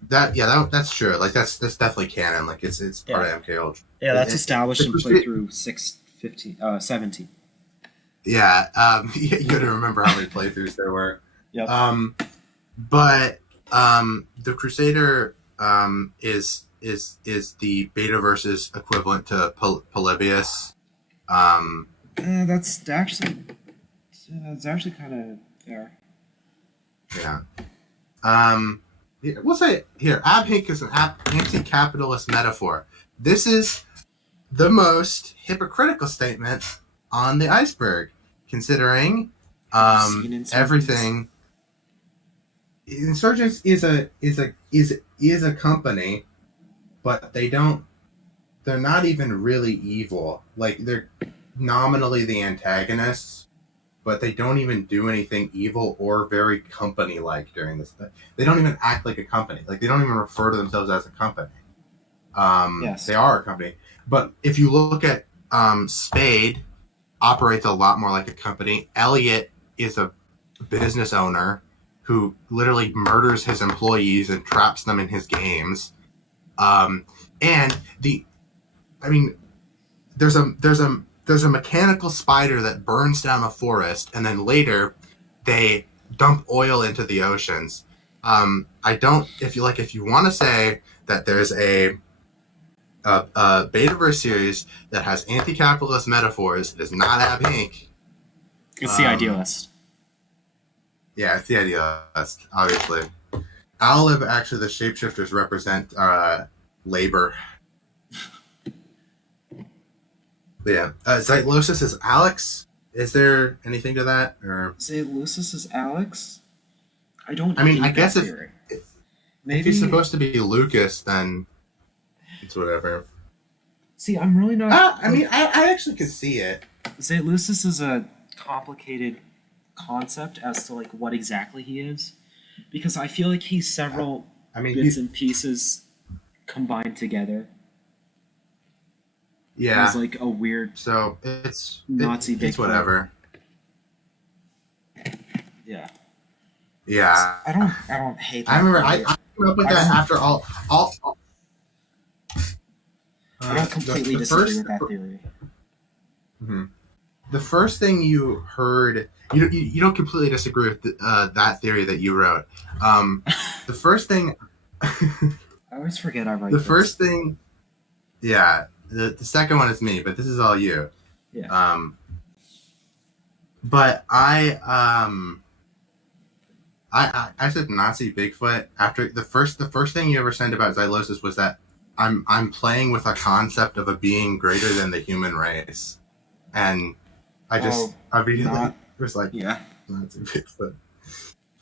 that's true. Like that's definitely canon. Like it's part of MK Ultra. Yeah, that's it- established in it- playthrough 17. Yeah, you got to remember how many playthroughs there were. Yep. But the Crusader is the Betaverse's equivalent to Polybius. That's actually it's actually kind of fair. Yeah. We'll say here, abhink is an anti-capitalist metaphor. This is the most hypocritical statement on the iceberg, considering Seen Insurgents? everything. Insurgents is a company, but they're not even really evil. Like nominally the antagonists, but they don't even do anything evil or very company-like during this. They don't even act like a company. Like, they don't even refer to themselves as a company. Yes. They are a company. But if you look at Spade, operates a lot more like a company. Elliot is a business owner who literally murders his employees and traps them in his games. And there's a mechanical spider that burns down a forest, and then later they dump oil into the oceans. If you want to say that there's a Betaverse series that has anti-capitalist metaphors, it is not Ab Inc. It's the Idealist. Yeah, it's the Idealist, obviously. Olive, actually, the shapeshifters represent labor. But yeah, Zytlosis is Alex. Is there anything to that, or Zytlosis is Alex? I don't. I hate guess that if theory. if he's supposed to be Lucas, then it's whatever. See, I'm really not. I actually could see it. Zytlosis is a complicated concept as to like what exactly he is, because I feel like he's several bits and pieces combined together. Yeah, It's like a weird. So it's Nazi It's Bigfoot. whatever. Yeah. Yeah. I don't hate that. I remember theory. I came up with that after all. I don't completely disagree with that theory. Mm-hmm. The first thing you heard, you don't completely disagree with that theory that you wrote. The first thing. I always forget I write The this. first thing, yeah. The second one is me, but this is all you. Yeah. But I said Nazi Bigfoot after the first thing you ever said about Zylosis was that I'm playing with a concept of a being greater than the human race, and I immediately was like, Yeah. Nazi Bigfoot.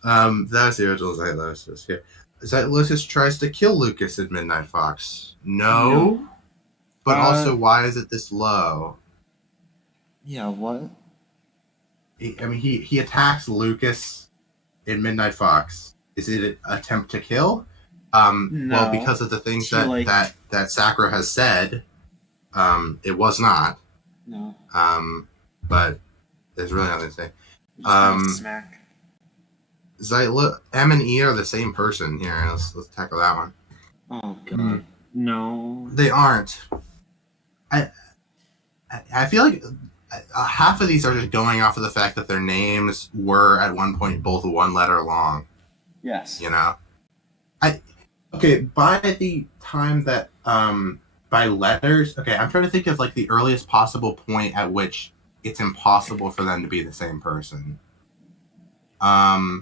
That was the original Zylosis. Here, Zylosis tries to kill Lucas in Midnight Fox. No. But also, why is it this low? Yeah. What? He attacks Lucas in Midnight Fox. Is it an attempt to kill? No. Well, because of the things that Sakura has said, it was not. No. But there's really nothing to say. Smack. M and E are the same person here. Let's tackle that one. Oh god. No. They aren't. I feel like half of these are just going off of the fact that their names were at one point both one letter long. Yes. You know? By the time that by letters, I'm trying to think of like the earliest possible point at which it's impossible for them to be the same person. I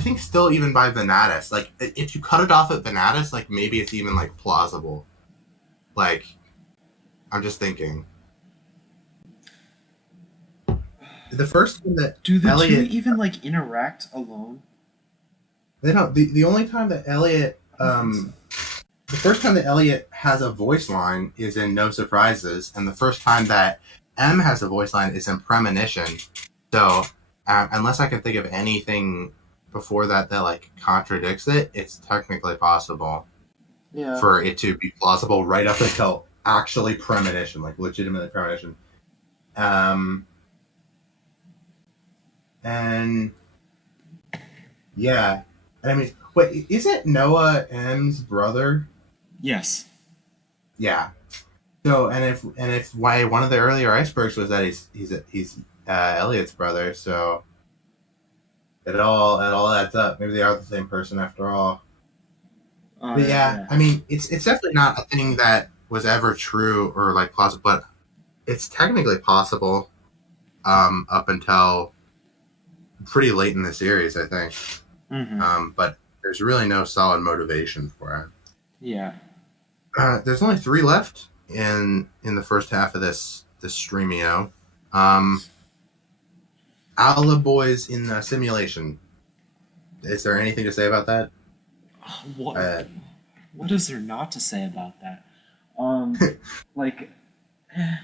think still even by Venatus, like if you cut it off at Venatus, like maybe it's even like plausible. Like, I'm just thinking. The first one that do the Elliot, two even like interact alone? They don't. The only time that Elliot, the first time that Elliot has a voice line is in No Surprises, and the first time that M has a voice line is in Premonition. So, unless I can think of anything before that like contradicts it, it's technically possible. Yeah. For it to be plausible right up until actually Premonition, like legitimately Premonition. And yeah. I mean, wait, isn't Noah M's brother? Yes. Yeah. So, and if why one of the earlier icebergs was that he's Elliot's brother, so it all adds up. Maybe they are the same person after all. But yeah, I mean, it's definitely not a thing that was ever true or like plausible, but it's technically possible up until pretty late in the series, I think. Mm-hmm. But there's really no solid motivation for it. Yeah. There's only 3 left in the first half of this streamio. Owl Boys in the simulation. Is there anything to say about that? What is there not to say about that? Like, They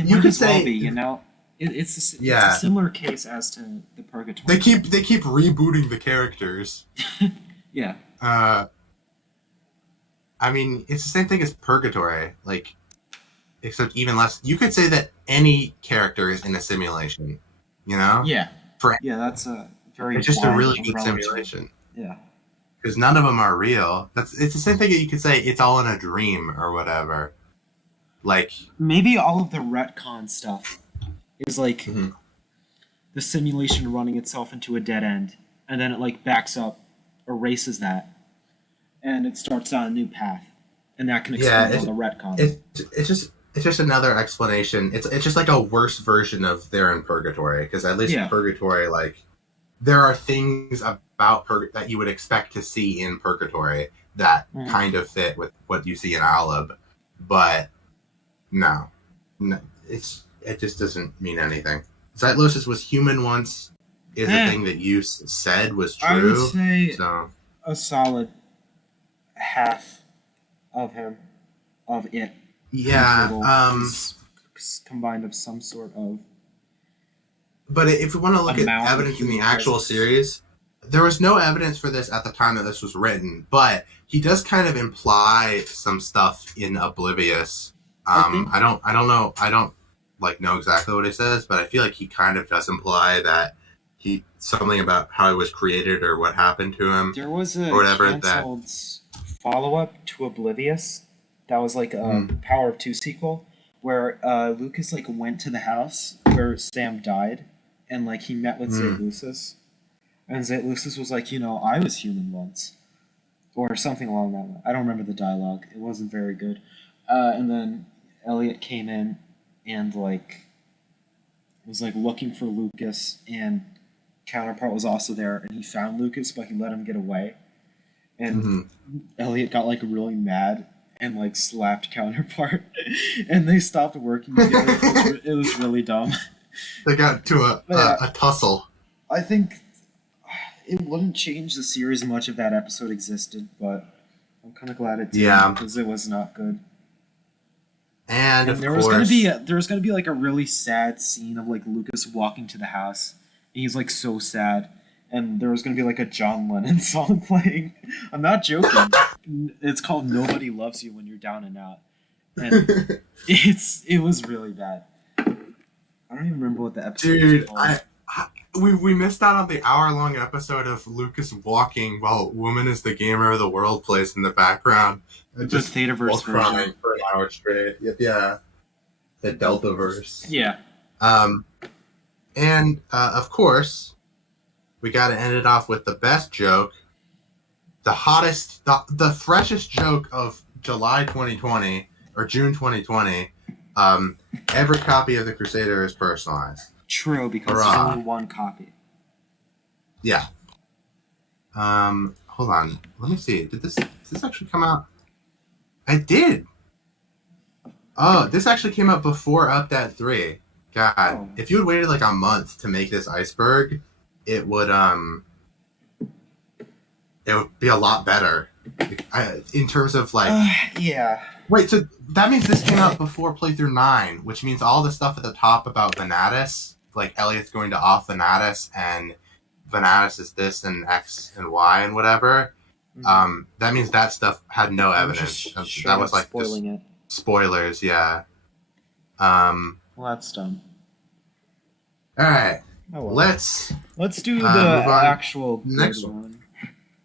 You might could as well say- be, you know. It's a Yeah. similar case as to the Purgatory. They keep rebooting the characters. Yeah. I mean, it's the same thing as Purgatory, like, except even less. You could say that any character is in a simulation, you know? Yeah. For- Yeah, that's a very. It's just a wide really good umbrella term. simulation. Yeah. Because none of them are real. It's the same thing that you could say it's all in a dream or whatever. Like, Maybe all of the retcon stuff is like Mhm. the simulation running itself into a dead end, and then it like backs up, erases that, and it starts down a new path, and that can explain Yeah, all the retcon. it's just another explanation. It's just like a worse version of they're in Purgatory. Because at least Yeah. in Purgatory, like, there are things about that you would expect to see in Purgatory that Mhm. kind of fit with what you see in Alab, but no, it just doesn't mean anything. Zeitlosis was human once is a thing that you said was true. I would say So a solid half of him, of it. yeah, total is combined of some sort of. but if we want to look at Amount of evidence in the human actual presence. series, there was no evidence for this at the time that this was written, but he does kind of imply some stuff in Oblivious. I think- I don't know know exactly what he says, but I feel like he kind of does imply that something about how he was created or what happened to him. There was a Or whatever canceled follow-up to Oblivious that was like a Power of Two sequel, where Lucas like went to the house where Sam died, and like he met with Zaylusis, and Zaylusis was like, I was human once, or something along that line. I don't remember the dialogue; it wasn't very good. And then Elliot came in and like was like looking for Lucas, and Counterpart was also there, and he found Lucas, but he let him get away. And Elliot got like really mad and like slapped Counterpart, and they stopped working together. It was really dumb. They got to a tussle. I think it wouldn't change the series much if that episode existed, but I'm kind of glad it did, Yeah. because it was not good. And of there course, was gonna be like a really sad scene of like Lucas walking to the house, and he's like so sad, and there was gonna be like a John Lennon song playing. I'm not joking. It's called "Nobody Loves You When You're Down and Out," and it was really bad. I don't even remember what the episode dude, was called. we missed out on the hour-long episode of Lucas walking while "Woman is the Gamer of the World" plays in the background. And The Thetaverse while version. crying for an hour straight. Yep, yeah. The Deltaverse. Yeah. And of course, we got to end it off with the best joke, the hottest, the freshest joke of July 2020 or June 2020. Every copy of the Crusader is personalized. True, because Hurrah. there's only one copy. Yeah. Hold on. Let me see. Did this actually come out? It did. Oh, this actually came out before Update 3. God, Oh. if you had waited like a month to make this iceberg, it would be a lot better. In terms of like, Yeah. wait, so that means this came out before playthrough 9, which means all the stuff at the top about Venatus, like Elliot's going to off Venatus and Venatus is this and X and Y and whatever. That means that stuff had no evidence. That was like spoiling it. spoilers, yeah. Well, that's dumb. All right, Oh, well. let's Let's do the move on. actual good Next one.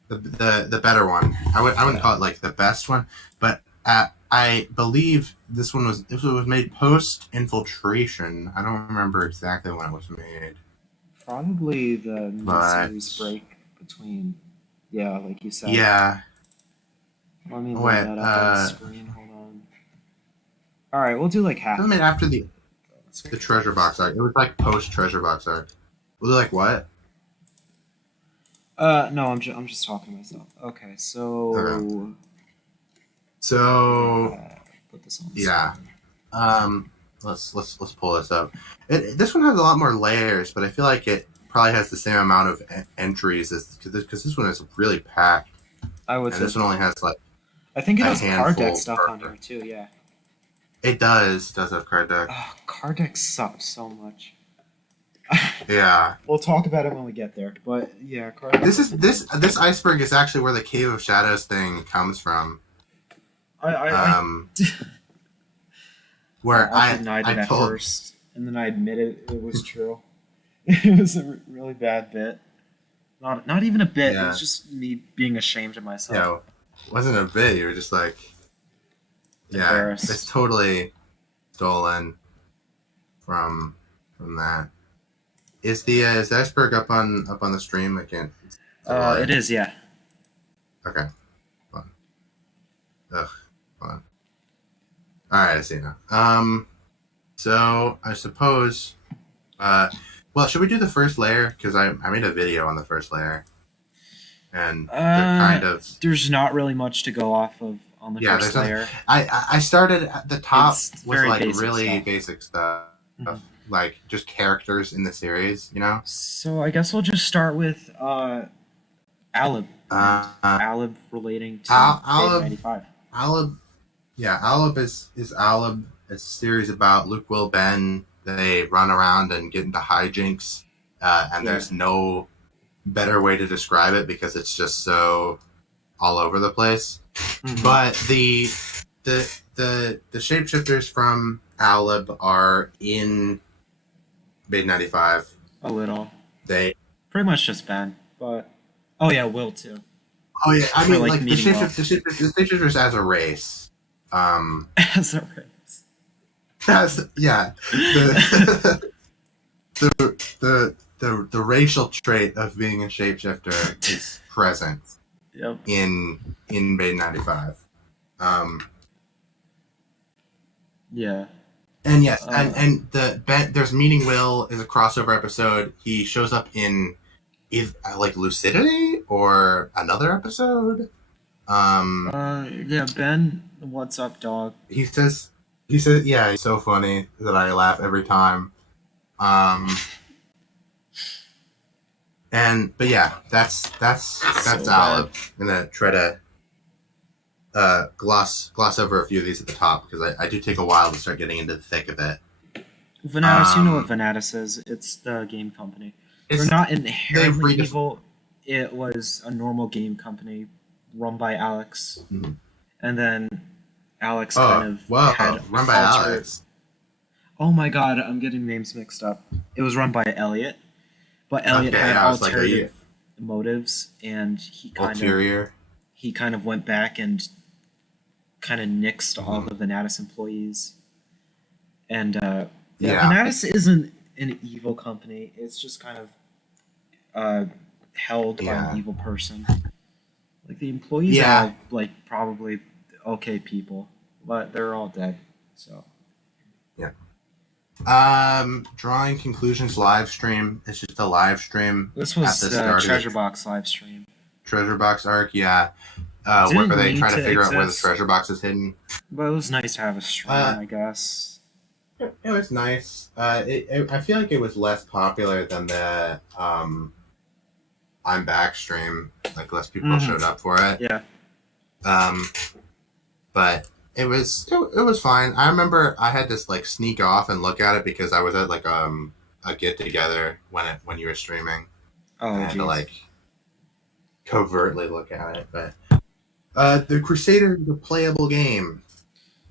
the better one. I wouldn't call it like the best one, but I believe this one was made post infiltration. I don't remember exactly when it was made. Probably the But- series break between, like you said. Yeah. Let me load Wait, that up on the screen. Hold on. All right, we'll do like half. It was made after the treasure box arc. It was like post treasure box arc. Was it like what? No, I'm just talking to myself. Okay, so Okay. So put this on. The yeah. screen. Let's pull this up. This one has a lot more layers, but I feel like it probably has the same amount of entries as because this one is really packed, I would and say this one only has like I think it a has card handful deck stuff per- on here too. Yeah. It does have card deck. Oh, card deck sucked so much. Yeah. We'll talk about it when we get there. But yeah, card deck. This iceberg is actually where the Cave of Shadows thing comes from. Where I denied it I at told first, and then I admitted it was true. It was a really bad bit. Not even a bit. It Yeah. was just me being ashamed of myself. you know, it wasn't a bit. You were just like, yeah, Embarrassed. it's totally stolen from that. Is the iceberg up on the stream? I can't. It is, yeah. Okay. Fun. Ugh. Fun. All right, I see now. So I suppose, well, should we do the first layer? Because I made a video on the first layer, and they're kind of. There's not really much to go off of on the Yeah, first there's layer. I started at the top It's with very like basic really stuff. basic stuff, Mhm. like just characters in the series, you know. So I guess we'll just start with Alib. Alib, Alib relating to Alib- 95. yeah, Alib is Alib. It's a series about Luke, Will, Ben. They run around and get into hijinks, and Yeah. there's no better way to describe it because it's just so all over the place. Mhm. But the shapeshifters from Alib are in Beta 95. A little. They Pretty much just Ben. But oh yeah, Will too. oh yeah, I Or, mean like, like the meeting well. shapeshifters as a race. As a race. Yeah, the, the racial trait of being a shapeshifter is present Yep. in Beta 95. Yeah. And yes, Uh, and there's Meeting Will is a crossover episode. He shows up in like Lucidity or another episode. Yeah, Ben, what's up, dog? He says, yeah, he's so funny that I laugh every time. But yeah, that's So Alib. I'm gonna try to gloss over a few of these at the top because I do take a while to start getting into the thick of it. Venatus, you know what Venatus is. It's the game company. They're not inherently they've evil. It was a normal game company run by Alex. Mhm. And then Alex kind of had run by altered- Alex. Oh my god, I'm getting names mixed up. It was run by Elliot. But Elliot Okay, had I was like, alternative motives, and he Ulterior. kind of went back and kind of nixed all the Venatus employees. And Yeah. Venatus isn't an evil company. It's just kind of held by Yeah. an evil person. Like the employees Yeah. are like probably okay people, but they're all dead. So Drawing conclusions live stream. It's just a live stream. this was At the the start of treasure it. box live stream. Treasure box arc, yeah. Didn't Where they need try to to figure out where the exist. treasure box is hidden. But it was nice to have a stream, I guess. It was nice. I feel like it was less popular than the I'm Back stream. Like less people Mhm. showed up for it. Yeah. But it was fine. I remember I had to like sneak off and look at it because I was at like a get together when you were streaming. Oh, I had to geez. like covertly look at it. But the Crusader is a playable game.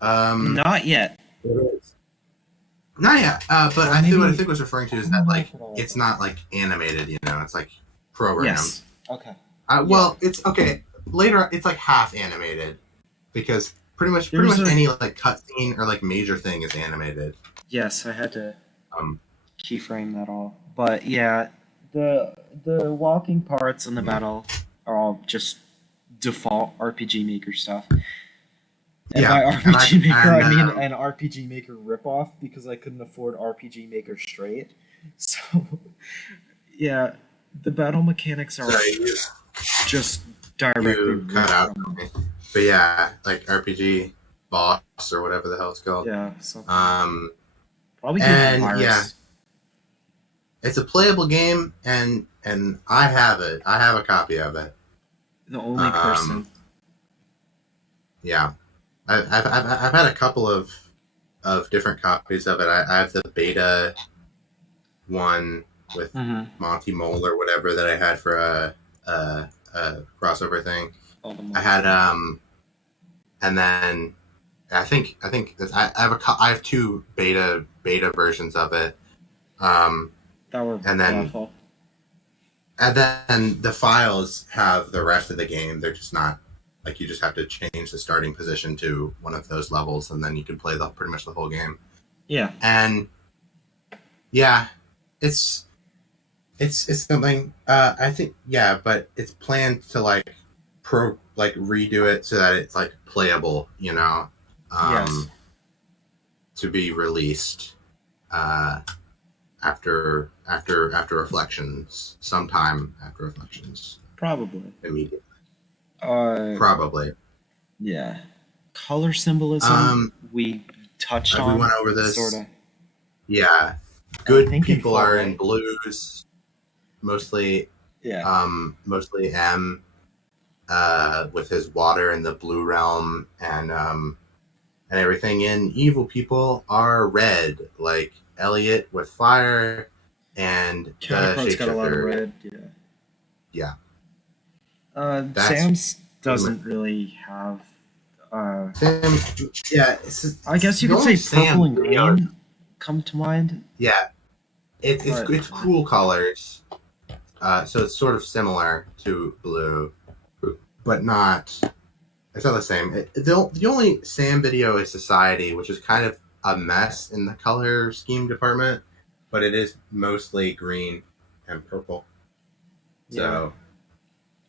Not yet. It is. Not yet. But Or I think what I maybe- think was referring to is that like it's not like animated. You know, it's like programmed. Yes. Okay. Well, it's okay. Later, it's like half animated because pretty much There's a- any like cutscene or like major thing is animated. Yes, I had to Um, keyframe that all. But yeah, the walking parts in the battle are all just default RPG Maker stuff. And Yeah, by and RPG Maker, I mean and, an RPG Maker ripoff because I couldn't afford RPG Maker straight. So yeah, the battle mechanics are sorry, just directly you cut ripped out. from- for me. But yeah, like RPG boss or whatever the hell it's called. Yeah, so and, probably good virus. yeah. It's a playable game, and I have it. I have a copy of it. The only person. Yeah, I've had a couple of of different copies of it. I have the beta one with Monty Mole or whatever that I had for a crossover thing. I had and then I think I have two beta versions of it. That were and then awful. And then the files have the rest of the game. They're just not like you just have to change the starting position to one of those levels, and then you can play pretty much the whole game. Yeah. And yeah, it's something. I think but it's planned to redo it so that it's like playable. Yes. To be released. After Reflections, sometime after Reflections. Probably. Immediately. Probably. Yeah. Color symbolism. We touched on. We went over this. Sort of. Yeah. Good people are in blues. Mostly. Yeah. Mostly M. With his water in the blue realm and everything. And evil people are red, like Elliot with fire, and Counterpart's got a lot of red. Yeah. Sam's doesn't really have. Sam, yeah. I guess you could say purple and green come to mind. Yeah, it's cool colors. So it's sort of similar to blue, but not. It's not the same. The only Sam video is Society, which is kind of a mess in the color scheme department, but it is mostly green and purple. So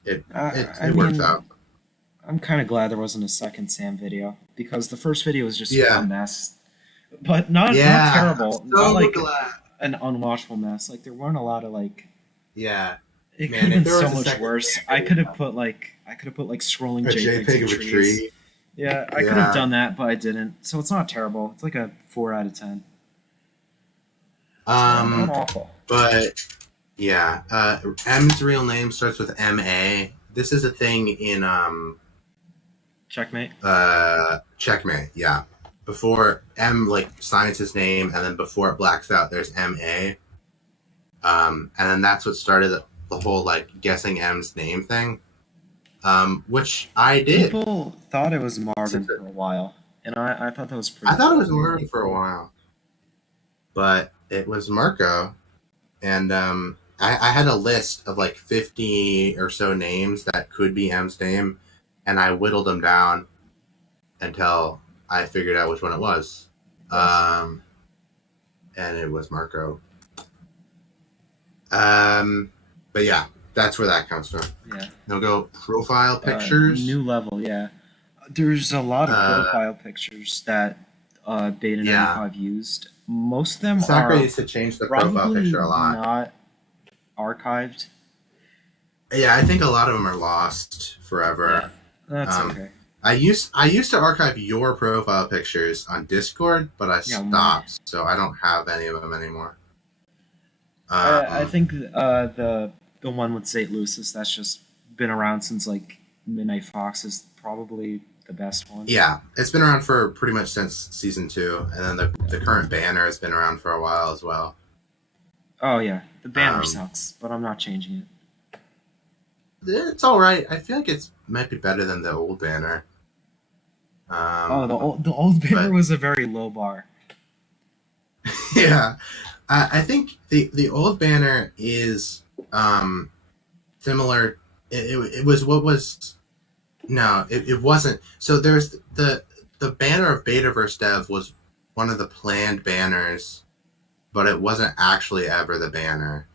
it works out. I'm kind of glad there wasn't a second Sam video because the first video was just a mess, but not terrible. Not like an unwatchable mess. Like there weren't a lot of It could have been so much worse. I could have put scrolling JPEGs of trees. Yeah, I could have done that, but I didn't. So it's not terrible. It's like a 4 out of 10. Not awful. But yeah, M's real name starts with M-A. This is a thing in Checkmate. Checkmate. Yeah, before M signs his name, and then before it blacks out, there's M-A. And then that's what started the whole guessing M's name thing. Which I did. People thought it was Marvin for a while, and I thought that was pretty. I thought it was Marvin for a while, but it was Marco, and I had a list of 50 or so names that could be M's name, and I whittled them down until I figured out which one it was, and it was Marco. But yeah. That's where that comes from. Yeah. They'll go profile pictures. New level, yeah. There's a lot of profile pictures that Beta 95 used. Most of them Sakura used to change the profile picture a lot. Not archived. Yeah, I think a lot of them are lost forever. Yeah, that's okay. I used to archive your profile pictures on Discord, but I stopped, so I don't have any of them anymore. I think the one with St. Lucis that's just been around since Midnight Fox is probably the best one. Yeah, it's been around for pretty much since season 2, and then the current banner has been around for a while as well. Oh yeah, the banner sucks, but I'm not changing it. It's all right. I feel like it might be better than the old banner. The old banner was a very low bar. Yeah, I think the old banner is similar. It was what was. No, it wasn't. So there's the banner of Betaverse Dev was one of the planned banners, but it wasn't actually ever the banner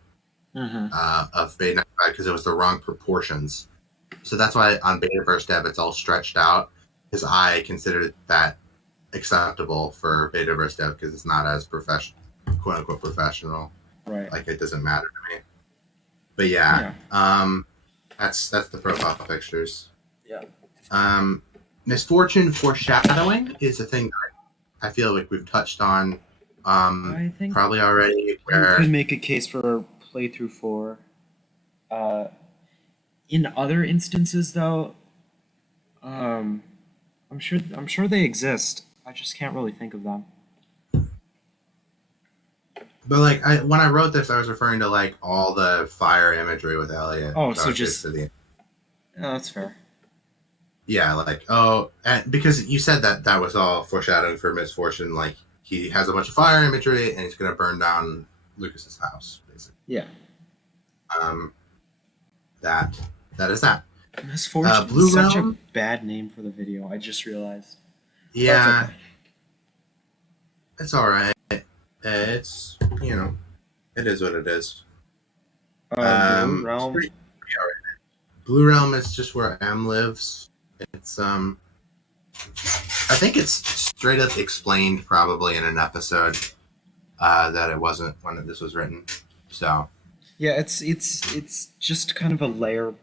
of Beta 95 because it was the wrong proportions. So that's why on Betaverse Dev it's all stretched out, because I considered that acceptable for Betaverse Dev because it's not as quote unquote professional. Right. It doesn't matter to me. But that's the profile pictures. Yeah. Misfortune foreshadowing is a thing that I feel like we've touched on. I think probably already. You could make a case for playthrough 4. In other instances, though, I'm sure they exist. I just can't really think of them. But like when I wrote this, I was referring to like all the fire imagery with Elliot. Oh, That so was just basically that's fair. yeah, like and because you said that was all foreshadowing for misfortune. Like he has a bunch of fire imagery and he's gonna burn down Lucas's house, basically. Yeah. Um, that is that. Misfortune Blue is such a Realm. bad name for the video. I just realized. Yeah, That's okay. it's all right. It's it is what it is. Blue It's Realm. pretty all right. Blue Realm is just where M lives. It's I think it's straight up explained probably in an episode that it wasn't when this was written. So Yeah, it's just kind of a layer,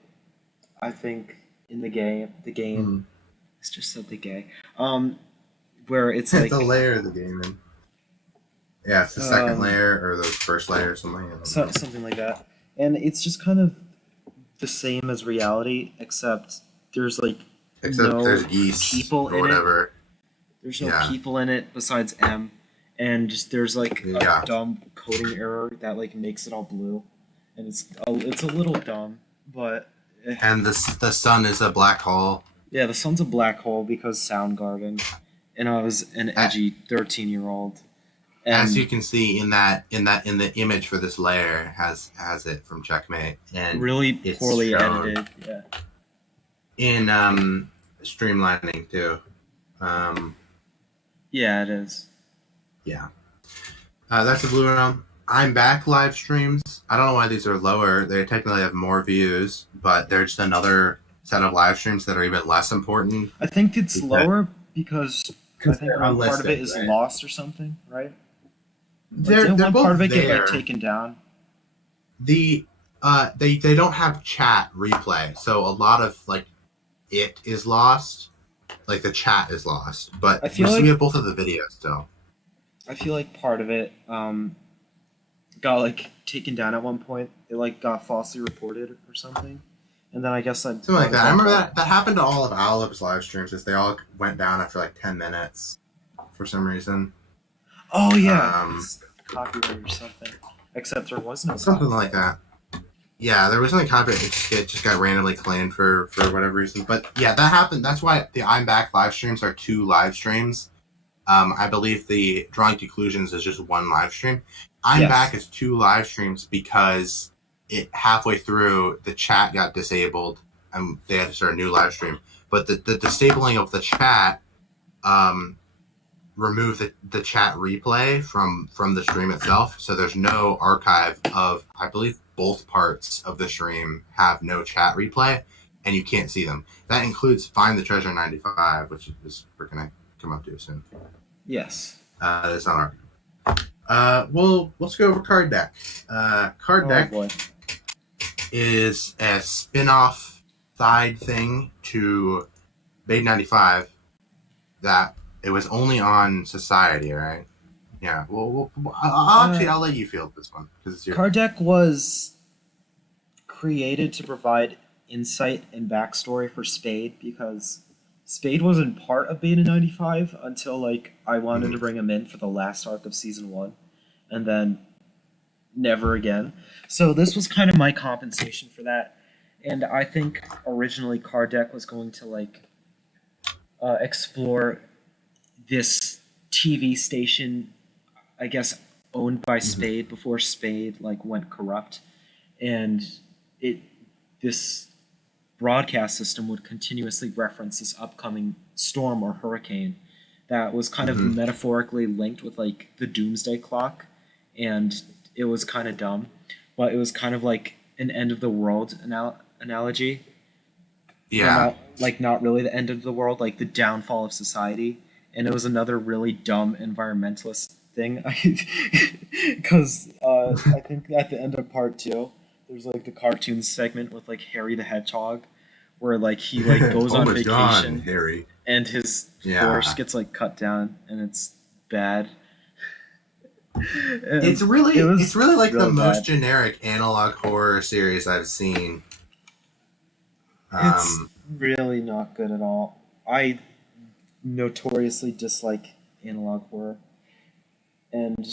I think, in the game. The game. It's just so the gay. Where it's like it's a layer of the game. And yeah, it's the second Um, layer or the first layer or something. I don't know. something like that, and it's just kind of the same as reality, except there's like Except no there's geese people or in it. whatever. There's no Yeah. people in it besides M, and just there's like a Yeah. dumb coding error that like makes it all blue, and it's a little dumb, but And the sun is a black hole. yeah, the sun's a black hole because Soundgarden, and I was an edgy 13-year-old. As you can see in the image for this layer has it from Checkmate and really it's poorly shown edited. Yeah. in streamlining too. Yeah, it is. Yeah. That's the Blue Realm. I'm back live streams. I don't know why these are lower. They technically have more views, but they're just another set of live streams that are even less important. I think it's Is that- lower because I think they're one part of it unlisted, is right? lost or something, right? Like, They're didn't one both part of it get there. like taken down? They don't have chat replay, so a lot of like it is lost. Like the chat is lost, but I feel we like- have both of the videos still. I feel like part of it got like taken down at one point. It like got falsely reported or something, and then I guess I Something like that. I remember that happened to all of Owlib's live streams. Is they all went down after like 10 minutes for some reason. Oh yeah, Um, it's copyright or something. Except there was no Something copyright. like that. Yeah, there was something copyright. It just got randomly claimed for whatever reason. But yeah, that happened. That's why the I'm Back live streams are 2 live streams. I believe the Drawing Conclusions is just 1 live stream. I'm Yes. Back is 2 live streams because it halfway through the chat got disabled and they had to start a new live stream. But the disabling of the chat removed the chat replay from the stream itself. So there's no archive of, I believe both parts of the stream have no chat replay and you can't see them. That includes Find the Treasure 95, which is we're going to come up to soon. Yes. That's not our. Well, let's go over Card Deck. Card Oh Deck boy. is a spin-off side thing to Beta 95 that it was only on Society, right? Yeah. Well, I'll let you field this one because it's your. Card Deck was created to provide insight and backstory for Spade because Spade wasn't part of Beta 95 until like I wanted to bring him in for the last arc of season 1, and then never again. So this was kind of my compensation for that, and I think originally Card Deck was going to like explore this TV station, I guess owned by Spade before Spade like went corrupt, and this broadcast system would continuously reference this upcoming storm or hurricane that was kind of metaphorically linked with like the doomsday clock, and it was kind of dumb, but it was kind of like an end of the world analogy. Yeah. Not really the end of the world, like the downfall of society. And it was another really dumb environmentalist thing. Because I think at the end of part 2, there's like the cartoon segment with like Harry the Hedgehog, where like he like goes on my God, vacation Harry. and his Yeah. horse gets like cut down and it's bad. And It's really it was like the really most bad. generic analog horror series I've seen. It's really not good at all. I notoriously dislike analog horror, and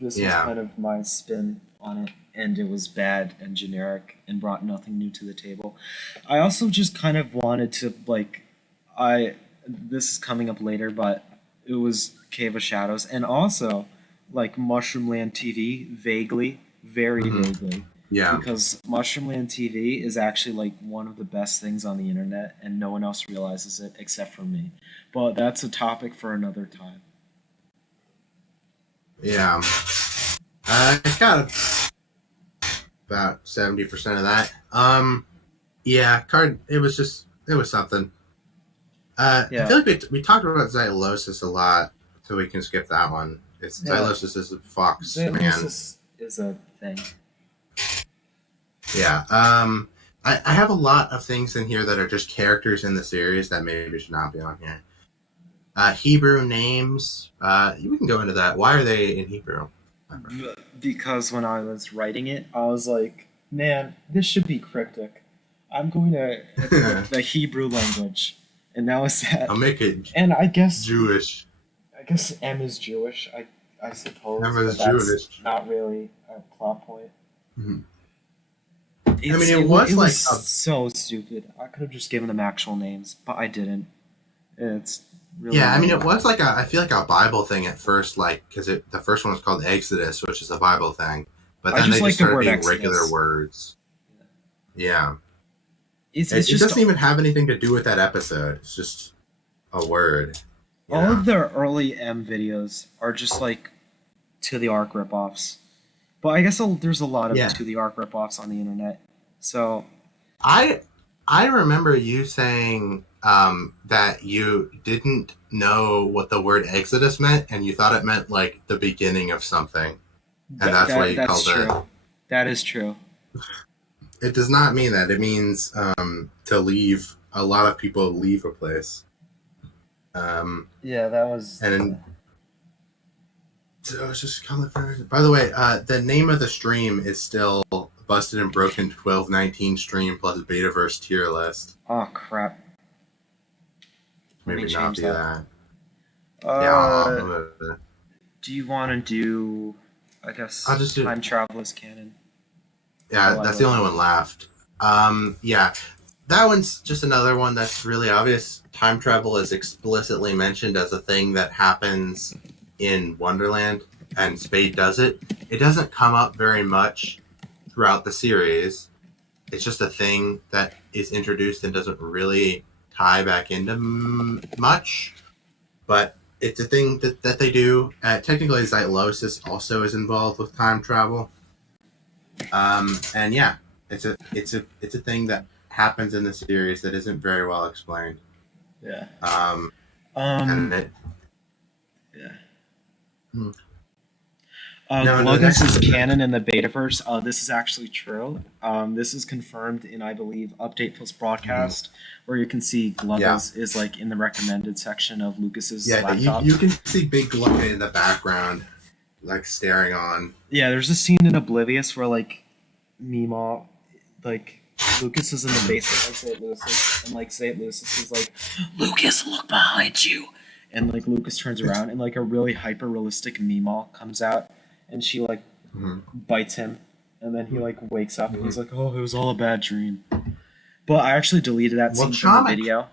this was Yeah. kind of my spin on it, and it was bad and generic and brought nothing new to the table. I also just kind of wanted to like, I this is coming up later, but it was Cave of Shadows, and also like Mushroomland TV, vaguely, very Mhm. vaguely, Yeah. because Mushroomland TV is actually like one of the best things on the internet, and no one else realizes it except for me. But that's a topic for another time. Yeah. I got about 70% of that. Yeah, it was something. I Yeah. feel like we talked about xylosis a lot, so we can skip that one. It's Yeah. xylosis is a fox man. Xylosis is a thing. Yeah. I have a lot of things in here that are just characters in the series that maybe should not be on here. Hebrew names. We can go into that. Why are they in Hebrew? Because when I was writing it, I was like, man, this should be cryptic. I'm going to equip the Hebrew language. And that was that. I'll make it And I guess Jewish. M is Jewish, I suppose. M but is that's Jewish. not really a plot point. Mhm. It was like so stupid. I could have just given them actual names, but I didn't. It's really Yeah, it was like I feel like a Bible thing at first, like because the first one was called Exodus, which is a Bible thing, but I then just they like just the started word being Exodus. regular words. Yeah, It's it just doesn't even have anything to do with that episode. It's just a word. you all know? of the early M videos are just like to the arc ripoffs. But I guess there's a lot of Yeah. to the arc ripoffs on the internet. So I remember you saying that you didn't know what the word Exodus meant, and you thought it meant like the beginning of something, and that's why you that's called true. it. That is true. It does not mean that. It means to leave. A lot of people leave a place. Yeah, that was. And so I was just calling for. By the way, the name of the stream is still Busted and Broken 1219 stream plus Betaverse tier list. Oh crap. Let me Maybe not change be that. Yeah. Do you want to do? I guess I'll just do- time travel is canon. Yeah, Oh, I that's the love only it. one left. Yeah, that one's just another one that's really obvious. Time travel is explicitly mentioned as a thing that happens in Wonderland, and Spade does it. It doesn't come up very much throughout the series. It's just a thing that is introduced and doesn't really tie back into much, but it's a thing that they do. Technically, xylosis also is involved with time travel. And yeah, it's a thing that happens in the series that isn't very well explained. Yeah. And it, Yeah. Hmm. No, the Gluggus next- is canon in the Betaverse. This is actually true. This is confirmed in, I believe, Update Plus Broadcast, where you can see Gluggus is like in the recommended section of Lucas's laptop. you can see Big Glugga in the background, like staring on. Yeah, there's a scene in Oblivious where like Meemaw, like Lucas is in the basement of St. Lucis, and like St. Lucis is like, Lucas, look behind you, and like Lucas turns around and like a really hyper realistic Meemaw comes out, and she like bites him, and then he like wakes up and he's like, oh, it was all a bad dream. But I actually deleted that scene from the video.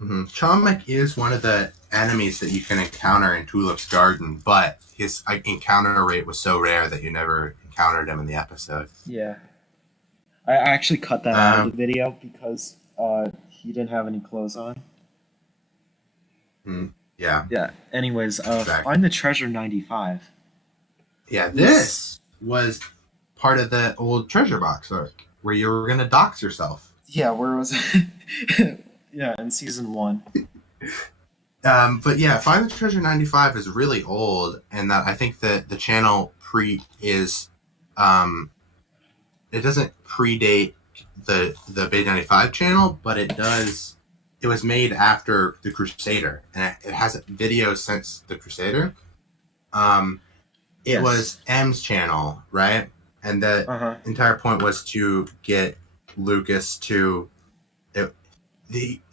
Chomek is one of the enemies that you can encounter in Tulip's Garden, but his encounter rate was so rare that you never encountered him in the episode. Yeah. I actually cut that out of the video because he didn't have any clothes on. Yeah. Yeah. Anyways, Exactly. Find the Treasure 95. Yeah, this was part of the old treasure box arc where you were going to dox yourself. Yeah, where was it? Yeah, in season 1. But yeah, Find the Treasure 95 is really old, and that I think that the channel is it doesn't predate the Bay 95 channel, but it does. It was made after the Crusader, and it has videos since the Crusader. It Yes. was M's channel, right? And the entire point was to get Lucas to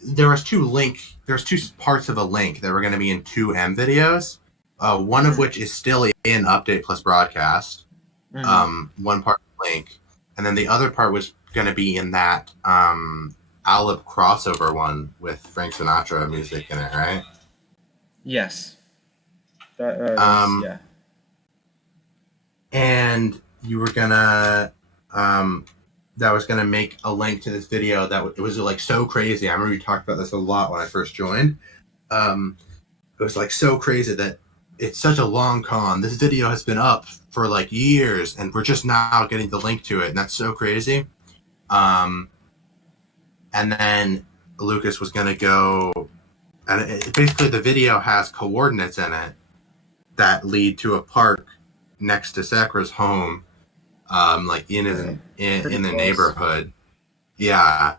there was two parts of a link that were going to be in two M videos. one of which is still in Update Plus Broadcast. One part link, and then the other part was going to be in that Alip crossover one with Frank Sinatra music in it, right? Yes. Yeah. And you were gonna that was gonna make a link to this video that it was like so crazy. I remember you talked about this a lot when I first joined. It was like so crazy that it's such a long con. This video has been up for like years, and we're just now getting the link to it, and that's so crazy. And then Lucas was gonna go, and basically the video has coordinates in it that lead to a park next to Sakra's home, like in the neighborhood. Yeah.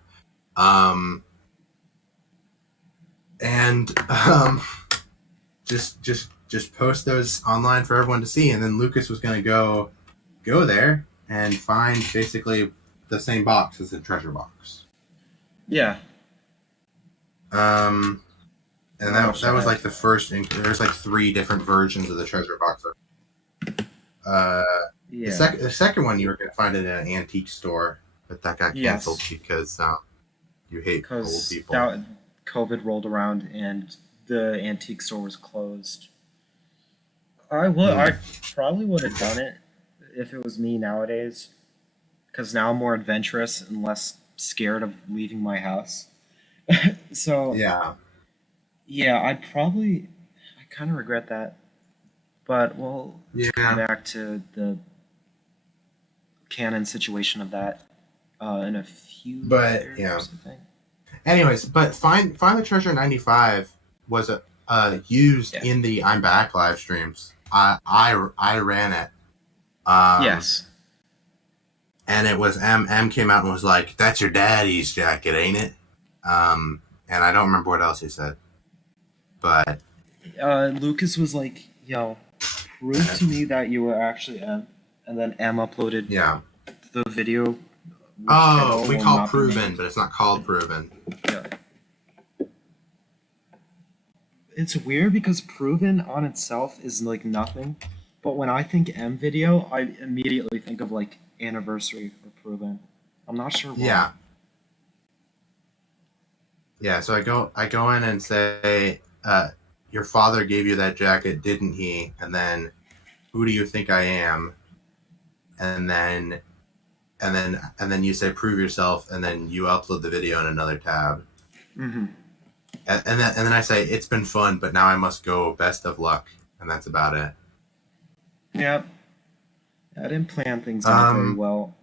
Just post those online for everyone to see, and then Lucas was going to go there and find basically the same box as the treasure box. Yeah. And that was like the first. There's like 3 different versions of the treasure box. Yeah. The second one you were going to find it in an antique store, but that got canceled because you hate old people. COVID rolled around and the antique store was closed. I probably would have done it if it was me nowadays, because now I'm more adventurous and less scared of leaving my house. So yeah, I kind of regret that, but we'll come back to the canon situation of that in a few years or something. Anyways, but Find the Treasure 95 was used in the I'm Back live streams. I ran it. Yes. And it was M came out and was like, "That's your daddy's jacket, ain't it?" And I don't remember what else he said. But Lucas was like, "Yo, prove to me that you were actually M," and then M uploaded the video. Oh, we call Proven, but it's not called Proven. Yeah. It's weird because Proven on itself is like nothing, but when I think M video, I immediately think of like Anniversary or Proven. I'm not sure why. Yeah, so I go in and say, your father gave you that jacket, didn't he? And then, who do you think I am? And then you say, prove yourself, and then you upload the video in another tab. Mm-hmm. And then I say, it's been fun, but now I must go. Best of luck. And that's about it. Yep. I didn't plan things out very well.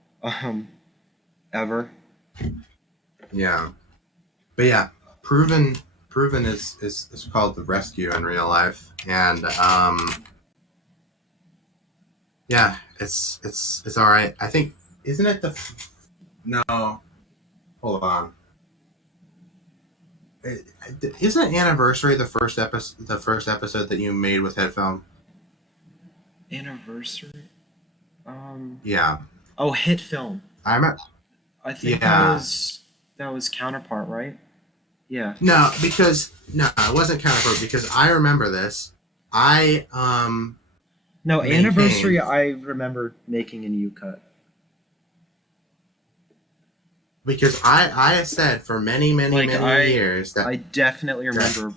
Ever. Yeah. But yeah, Proven is called The Rescue in real life. And yeah, it's all right. I think, isn't it no, hold on. Isn't Anniversary the first episode that you made with Headfilm? Anniversary? Yeah. Oh, Hit Film. I think that was Counterpart, right? Yeah. No, it wasn't Counterpart because I remember this. No, Anniversary I remember making in U-Cut. Because I said for many years that I definitely remember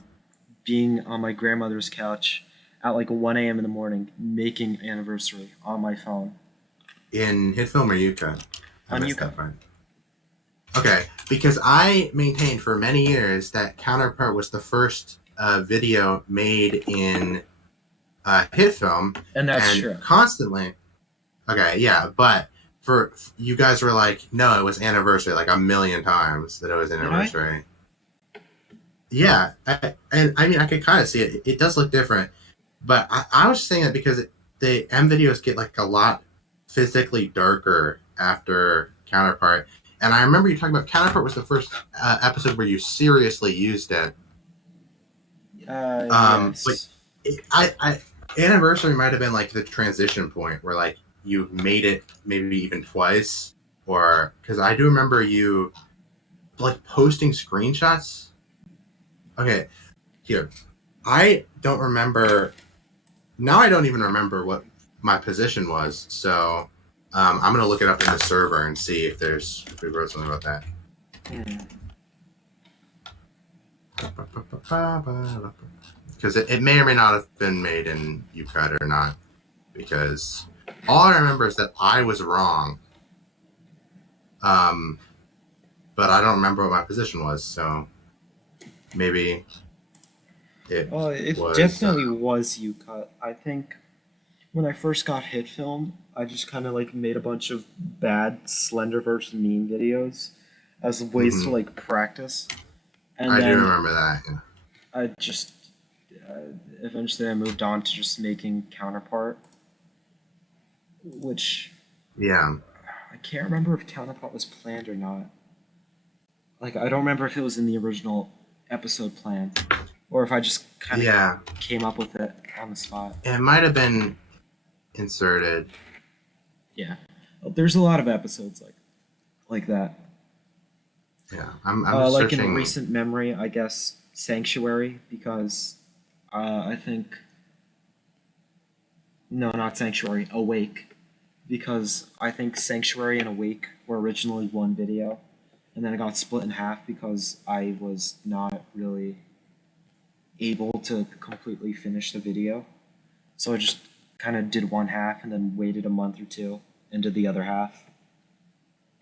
being on my grandmother's couch at like 1 a.m. in the morning making Anniversary on my phone. In Hitfilm or U-Cut? On U-Cut. Okay, because I maintained for many years that Counterpart was the first video made in Hitfilm. And that's true. Constantly. Okay, yeah, but for you guys were like, no, it was Anniversary, like a million times that it was Anniversary. Yeah, and I mean, I could kind of see it. It does look different, but I was just saying that because the M videos get like a lot physically darker after Counterpart. And I remember you talking about Counterpart was the first episode where you seriously used it. Yes. But Anniversary might have been like the transition point where like you made it maybe even twice, or because I do remember you like posting screenshots. Okay, here, I don't remember now I don't even remember what my position was. So I'm gonna look it up in the server and see if we wrote something about that. Because it may or may not have been made in UCut or not. Because all I remember is that I was wrong. But I don't remember what my position was, so maybe it was, definitely was UCut. I think when I first got Hit Film, I just kind of like made a bunch of bad Slenderverse meme videos as ways to like practice. And I then do remember that. Yeah. I just eventually I moved on to just making Counterpart, which Yeah. I can't remember if Counterpart was planned or not. Like I don't remember if it was in the original episode plan, or if I just kind of came up with it on the spot. It might have been inserted. Yeah, there's a lot of episodes like that. Yeah, I'm like searching. in recent memory, I guess Sanctuary, because I think no, not Sanctuary, Awake, because I think Sanctuary and Awake were originally one video, and then it got split in half because I was not really able to completely finish the video, so I just kind of did one half and then waited a month or two and did the other half.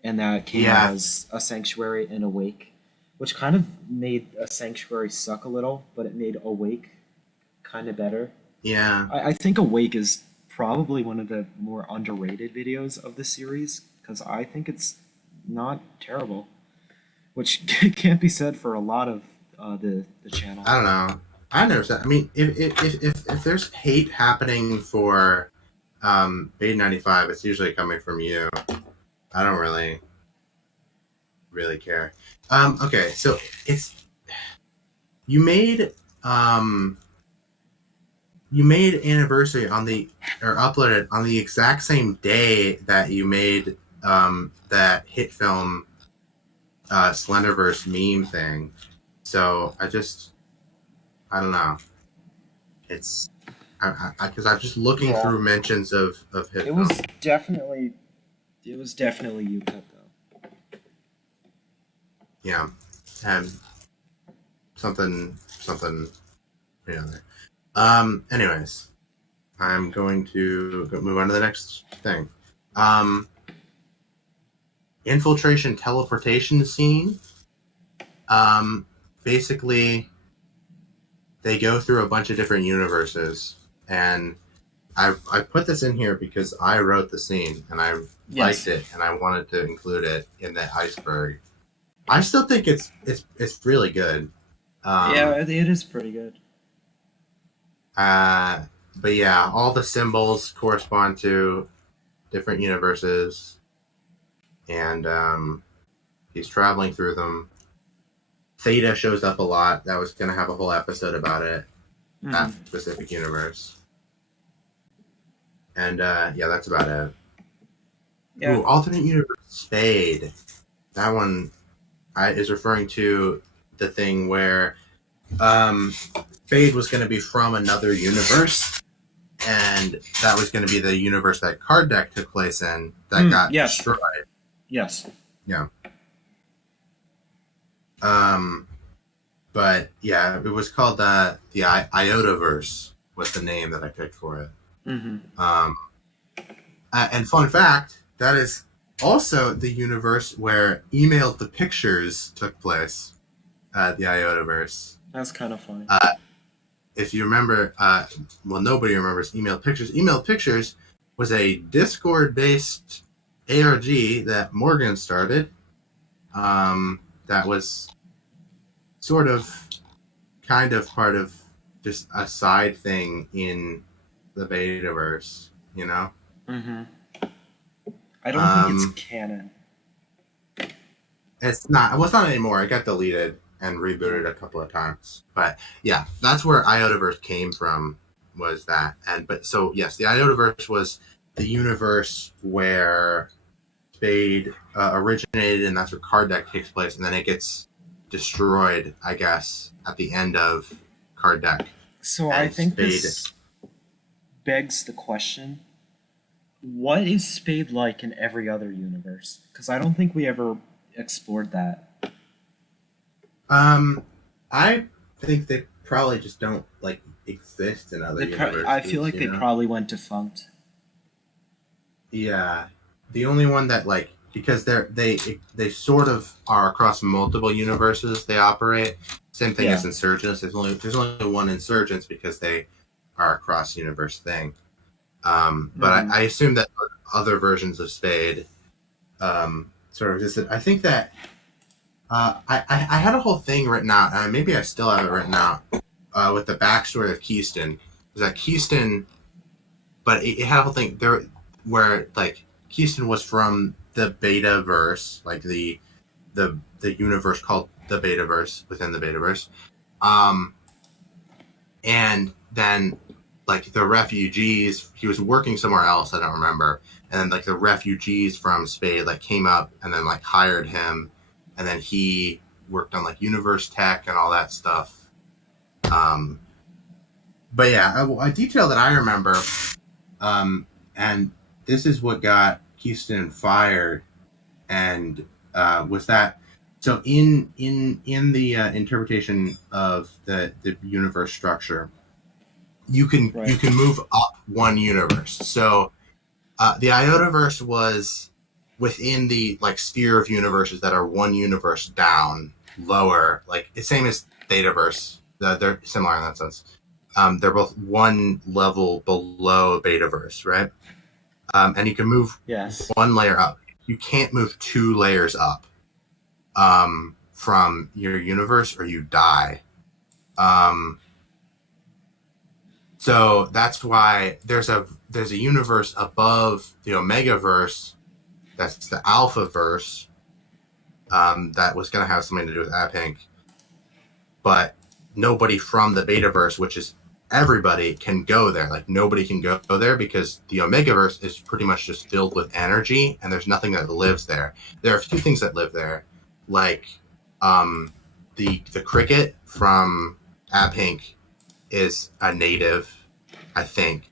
And that came out as a Sanctuary and Awake, which kind of made a Sanctuary suck a little, but it made Awake kind of better. Yeah. I think Awake is probably one of the more underrated videos of the series, because I think it's not terrible, which can't be said for a lot of the channel. I don't know. I never said. I mean, if there's hate happening for Beta 95, it's usually coming from you. I don't really care. Okay, so you made Anniversary uploaded on the exact same day that you made that Hit Film Slenderverse meme thing. So I don't know. It's because I'm just looking through mentions of Hit Film. It was definitely UCut though. Yeah, and something, anyways, I'm going to move on to the next thing. Infiltration teleportation scene. Basically, they go through a bunch of different universes, and I put this in here because I wrote the scene and I liked it and I wanted to include it in the iceberg. I still think it's really good. Yeah, it is pretty good. But yeah, all the symbols correspond to different universes, and he's traveling through them. Theta shows up a lot. That was gonna have a whole episode about it, that specific universe. And yeah, that's about it. Yeah. Ooh, alternate universe Spade. That one is referring to the thing where Spade was going to be from another universe, and that was going to be the universe that Card Deck took place in that got destroyed. Yes. Yeah. But yeah, it was called the Iotaverse was the name that I picked for it. Mm-hmm. And fun fact, that is also the universe where Emailed the Pictures took place. The Iotaverse. That's kind of funny. If you remember, well, nobody remembers Emailed Pictures. Emailed Pictures was a Discord-based ARG that Morgan started. That was sort of, kind of part of just a side thing in the Betaverse, you know? Mm-hmm. I don't think it's canon. It's not. Well, it's not anymore. It got deleted and rebooted a couple of times. But yeah, that's where Iotaverse came from. Was that but so yes, the Iotaverse was the universe where Spade originated, and that's where Card Deck takes place, and then it gets destroyed, I guess, at the end of Card Deck. So I think Spade. begs the question: what is Spade like in every other universe? Because I don't think we ever explored that. I think they probably just don't like exist in other universes. I feel like they probably went defunct. Yeah, the only one that like because they sort of are across multiple universes they operate. Same thing as Insurgents. There's only one Insurgents because they are a cross universe thing. But I assume that other versions of Spade sort of existed. I think that I had a whole thing written out. Maybe I still have it written out with the backstory of Keystone. Was that Keystone? But it had a whole thing there where like Keystone was from the Betaverse, like the universe called the Betaverse within the Betaverse, and then like the refugees, he was working somewhere else, I don't remember, and then like the refugees from Spade like came up and then like hired him, and then he worked on like universe tech and all that stuff. But yeah, a detail that I remember, and this is what got Keystone fired, and was that so in the interpretation of the universe structure, you can move up one universe. So the Iotaverse was within the like sphere of universes that are one universe down, lower, like it's same as Thetaverse. They're similar in that sense. They're both one level below Betaverse, right? And you can move one layer up. You can't move 2 layers up from your universe, or you die. So that's why there's a universe above the Omegaverse. That's the Alphaverse. That was going to have something to do with Apink, but nobody from the Betaverse, which is everybody, can go there. Like nobody can go there because the Omegaverse is pretty much just filled with energy, and there's nothing that lives there. There are a few things that live there, like the cricket from Apink is a native, I think,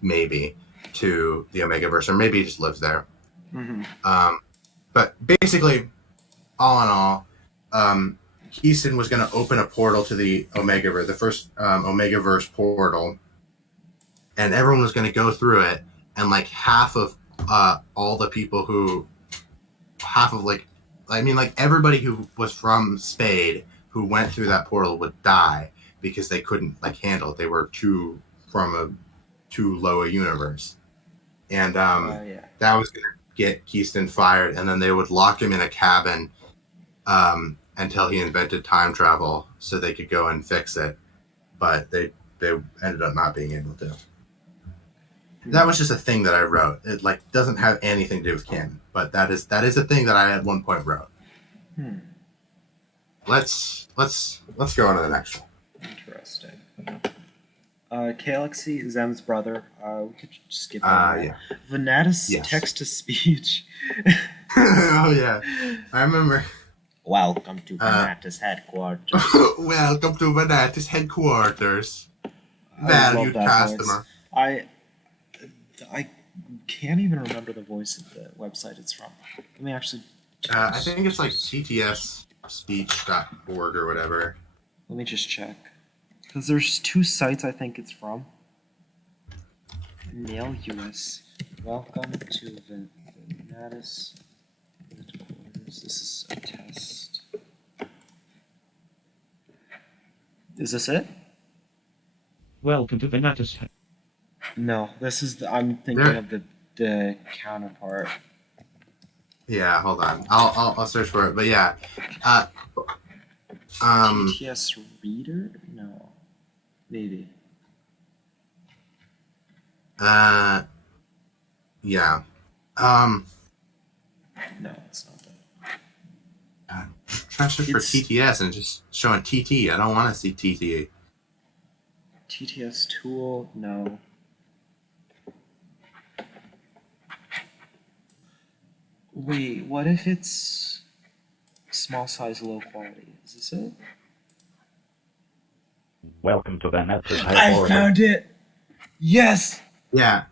maybe to the Omegaverse, or maybe he just lives there. Mm-hmm. But basically, all in all, Keystone was going to open a portal to the Omegaverse, the first Omegaverse portal, and everyone was going to go through it, and like half of all the people who, everybody who was from Spade who went through that portal would die because they couldn't like handle it. They were too low a universe, and that was going to get Keystone fired, and then they would lock him in a cabin until he invented time travel so they could go and fix it, but they ended up not being able to. That was just a thing that I wrote. It like doesn't have anything to do with canon, but that is a thing that I at one point wrote. Let's go on to the next one. Interesting. Galaxy, Zem's brother. We could skip over that. Venatus text to speech. Oh yeah, I remember. Welcome to Venatus headquarters. Welcome to Venatus headquarters. Valued customer. I can't even remember the voice of the website it's from. Let me actually. I think it's like ctsspeech.org or whatever. Let me just check. Because there's 2 sites I think it's from. Nail US. Welcome to Venatus headquarters. This is a test. Is this it? Welcome to Venatus. No, this is I'm thinking of the counterpart. Yeah, hold on. I'll search for it. But yeah, TTS Reader? No, maybe. Yeah. No, it's not that. Try to search for TTS and just showing TT. I don't want to see TT. TTS tool? No. Wait, what if it's small size, low quality? Is this it? Welcome to Venatus I found it! Yes. Yeah,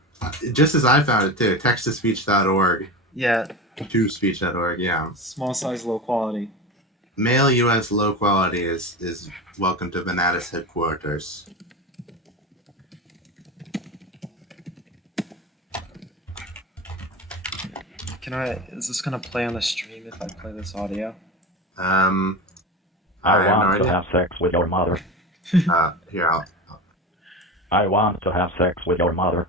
just as I found it too. Text-to-speech.org, Yeah. to speech.org. Yeah, Small size, low quality. male U.S. low quality is welcome to Venatus headquarters. Is this gonna play on the stream if I play this audio? I I have no want to idea. have sex with your mother. Here, I want to have sex with your mother.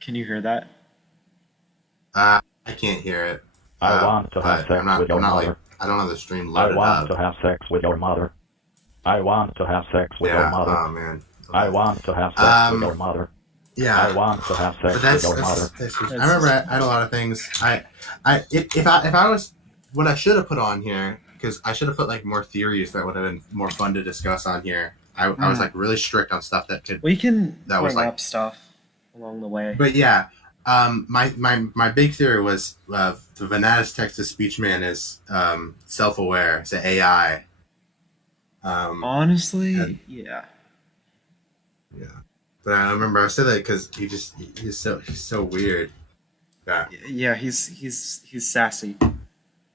Can you hear that? I can't hear it. I want to have but sex I'm not, with your I'm not mother. like, I don't have the stream I loaded want to up. have sex with your mother. I want to have sex with your Yeah. mother. Oh man. I want to have sex with your mother. Yeah. I want to have sex But with your mother. I remember I had a lot of things. If I was, what I should have put on here, because I should have put like more theories that would have been more fun to discuss on here. I was like really strict on stuff that could. We can That was bring like- up stuff along the way. But yeah, my big theory was the Venatus text-to-speech man is self-aware. It's an AI. Honestly, and- yeah. Yeah, but I remember I said that because he's so weird. Yeah, Yeah, he's sassy.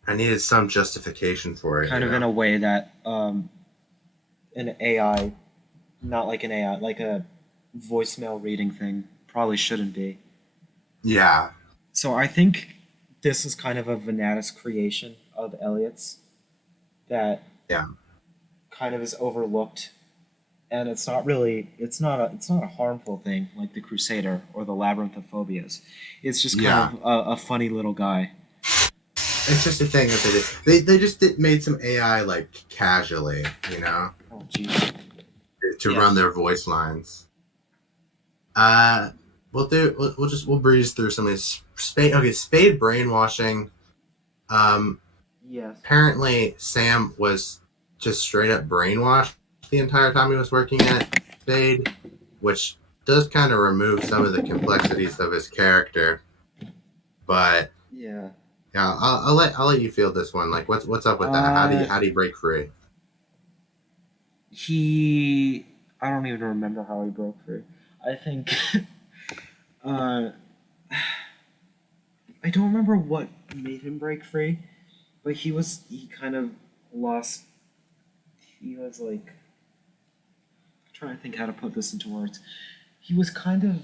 I needed some justification for it. Kind of in a way that an AI, not like an AI, like a voicemail reading thing, probably shouldn't be. Yeah, So I think this is kind of a Venatus creation of Eliot's that Yeah. kind of is overlooked, and it's not a harmful thing like the Crusader or the Labyrinth of Phobias. It's just kind of a funny little guy. it's just a thing that they did. They just made some AI like casually, you know, Oh jeez. to Yeah. run their voice lines. We'll breeze through some of these Spade brainwashing. Yes. Apparently Sam was just straight up brainwashed the entire time he was working at Spade, which does kind of remove some of the complexities of his character. But Yeah. yeah, I'll let you feel this one. Like, what's up with that? How do you break free? I don't even remember how he broke free. I think I don't remember what made him break free, but he kind of lost. He was like, I'm trying to think how to put this into words. He was kind of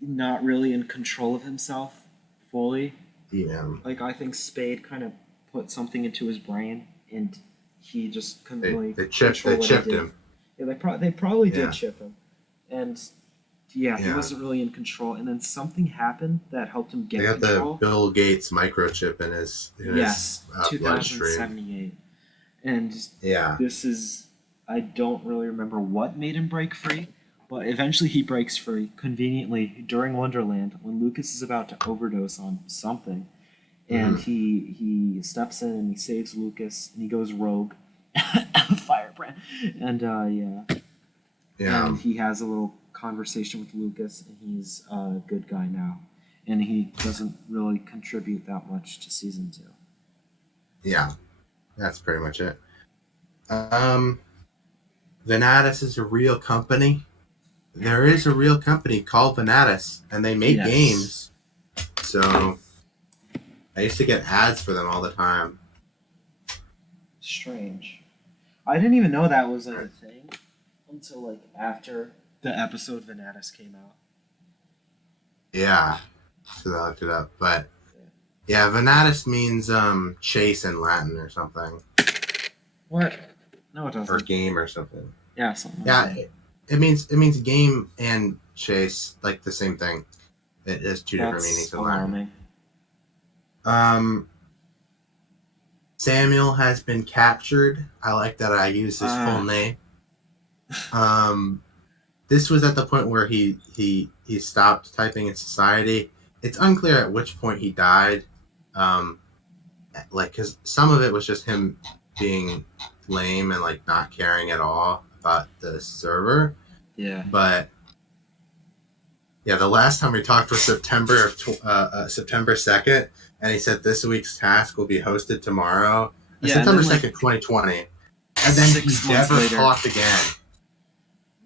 not really in control of himself fully. Yeah, Like, I think Spade kind of put something into his brain, and he just couldn't really they chipped control what he did. him. Yeah, they probably did Yeah. chip him, and he Yeah. wasn't really in control. And then something happened that helped him get They got control. the Bill Gates microchip in his Yes, bloodstream. 2078, and Yeah, this is I don't really remember what made him break free, but eventually he breaks free conveniently during Wonderland when Lucas is about to overdose on something, and he steps in and he saves Lucas and he goes rogue, firebrand, and yeah. and he has a little conversation with Lucas, and he's a good guy now, and he doesn't really contribute that much to season 2. Yeah, that's pretty much it. Venatus is a real company. There is a real company called Venatus, and they make Yes. games. So I used to get ads for them all the time. Strange. I didn't even know that was like a thing until like after the episode Venatus came out. Yeah, so I looked it up. But yeah, Venatus means chase in Latin or something, What? No, it or doesn't. game or something. Yeah, something. Yeah, Like that. it means game and chase, like the same thing. It has two different That's meanings in Latin. alarming. Samuel has been captured. I like that I use his full name. This was at the point where he stopped typing in society. It's unclear at which point he died. Because some of it was just him being lame and like not caring at all about the server. Yeah. But yeah, the last time we talked was September 2nd, and he said this week's task will be hosted tomorrow. Yeah, September and then, 2nd, 2020. And then he 6 months never later. talked again.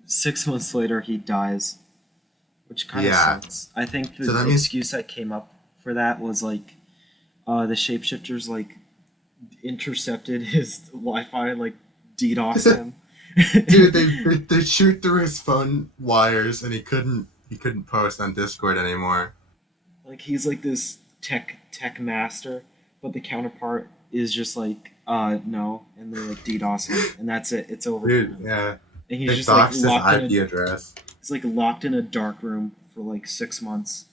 6 months later he dies, which kind of Yeah. sucks. I think the So that means- excuse that came up for that was like, the shapeshifters like intercepted his Wi-Fi, like DDoSed him. Dude, they shoot through his phone wires, and he couldn't post on Discord anymore. Like he's like this tech master, but the counterpart is just like no, and they like DDoS him, and that's it. It's over. Dude, yeah. And he's They just like doxed locked his in IP a, address. he's like locked in a dark room for like 6 months.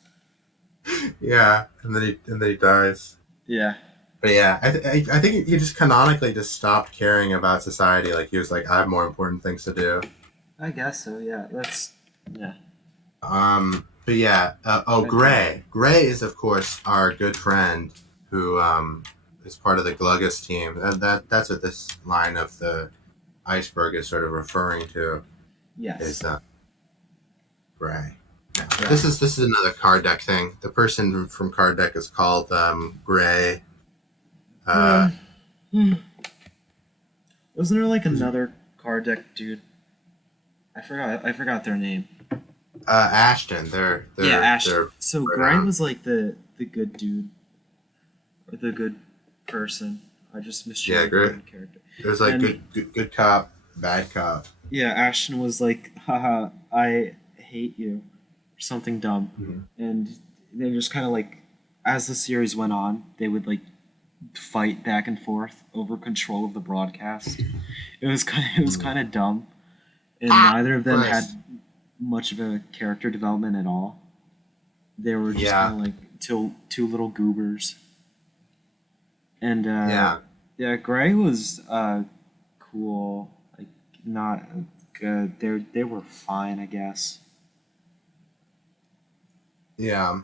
Yeah, and then he dies. Yeah. But yeah, I think he just canonically just stopped caring about society. Like he was like, I have more important things to do. I guess so. Yeah. Yeah. But yeah. Gray. Gray is of course our good friend who is part of the Gluggus team. That's what this line of the iceberg is sort of referring to. Yes. Is Gray. Yeah. Yeah. This is another card deck thing. The person from card deck is called Gray. Wasn't there like another card deck dude? I forgot their name. Ashton. They're Ashton. So right Gray on. was like the good dude, or the good person. I just misjudged Gray. the character. There's like And- good cop, bad cop. Yeah, Ashton was like, haha, I hate you, or something dumb. Mhm. And they just kind of like, as the series went on, they would like fight back and forth over control of the broadcast. It was kind of dumb, and neither of them Nice. had much of a character development at all. They were just Yeah. kind of like two little goobers. And yeah, Gray was cool. Like not good. They were fine, I guess. Yeah.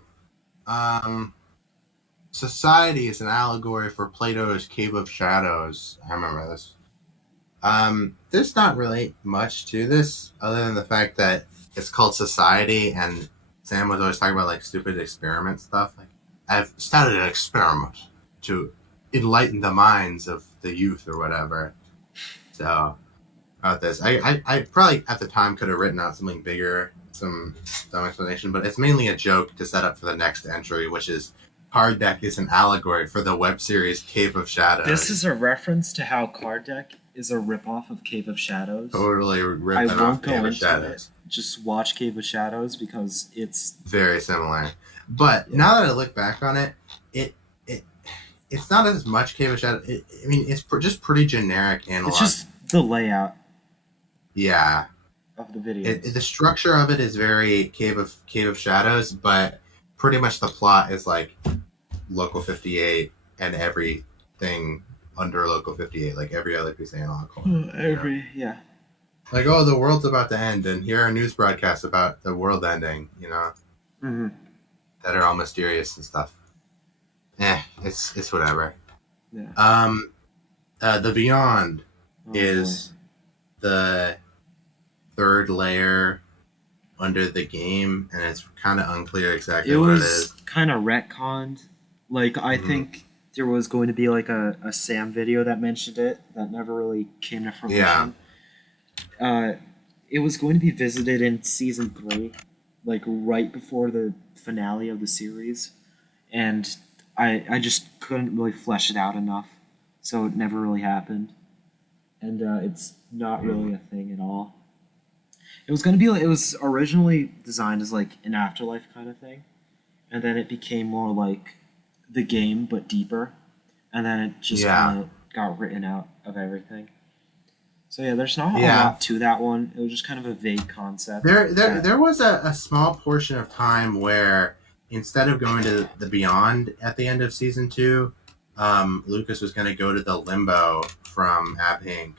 Society is an allegory for Plato's Cave of Shadows. I remember this. There's not really much to this other than the fact that it's called Society, and Sam was always talking about like stupid experiment stuff. Like, I've started an experiment to enlighten the minds of the youth or whatever. So about this, I probably at the time could have written out something bigger, some explanation, but it's mainly a joke to set up for the next entry, which is Card Deck is an allegory for the web series Cave of Shadows. This is a reference to how Card Deck is a ripoff of Cave of Shadows. totally I ripping won't off go Cave of into Shadows. it. Just watch Cave of Shadows because it's Very similar. But now that I look back on it, it's not as much Cave of Shadows. I mean, it's just pretty generic analog. it's just the layout yeah. of the video. The structure of it is very Cave of Shadows, but pretty much the plot is like Local 58 and everything under Local 58, like every other piece of analog. Yeah. Like, oh, the world's about to end, and here are news broadcasts about the world ending, Mm-hmm. that are all mysterious and stuff. It's whatever. Yeah. The Beyond Oh, is the third layer under the game, and it's kind of unclear exactly it what it was is. kind of retconned. Like I Mhm. think there was going to be like a Sam video that mentioned it that never really came to fruition. It was going to be visited in season 3, like right before the finale of the series, and I just couldn't really flesh it out enough, so it never really happened, and it's not really a thing at all. It was going to be it was originally designed as like an Afterlife kind of thing, and then it became more like the game but deeper, and then it just Yeah. kind of got written out of everything. So yeah, there's not a Yeah. lot to that one. It was just kind of a vague concept. There was a small portion of time where instead of going to the Beyond at the end of season 2, Lucas was going to go to the Limbo from Abhink,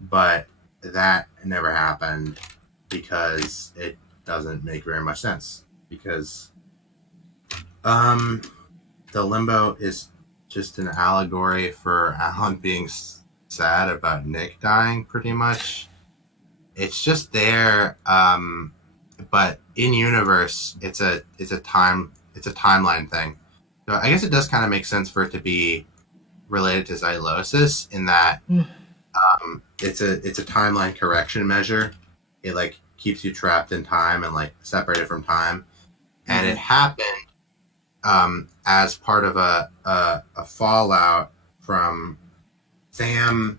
but that never happened because it doesn't make very much sense. Because the Limbo is just an allegory for Alan being sad about Nick dying, pretty much. It's just there, but in universe, it's a timeline thing. So I guess it does kind of make sense for it to be related to Xylosis in that it's a timeline correction measure. it like keeps you trapped in time and like separated from time. And it happened as part of a fallout from Sam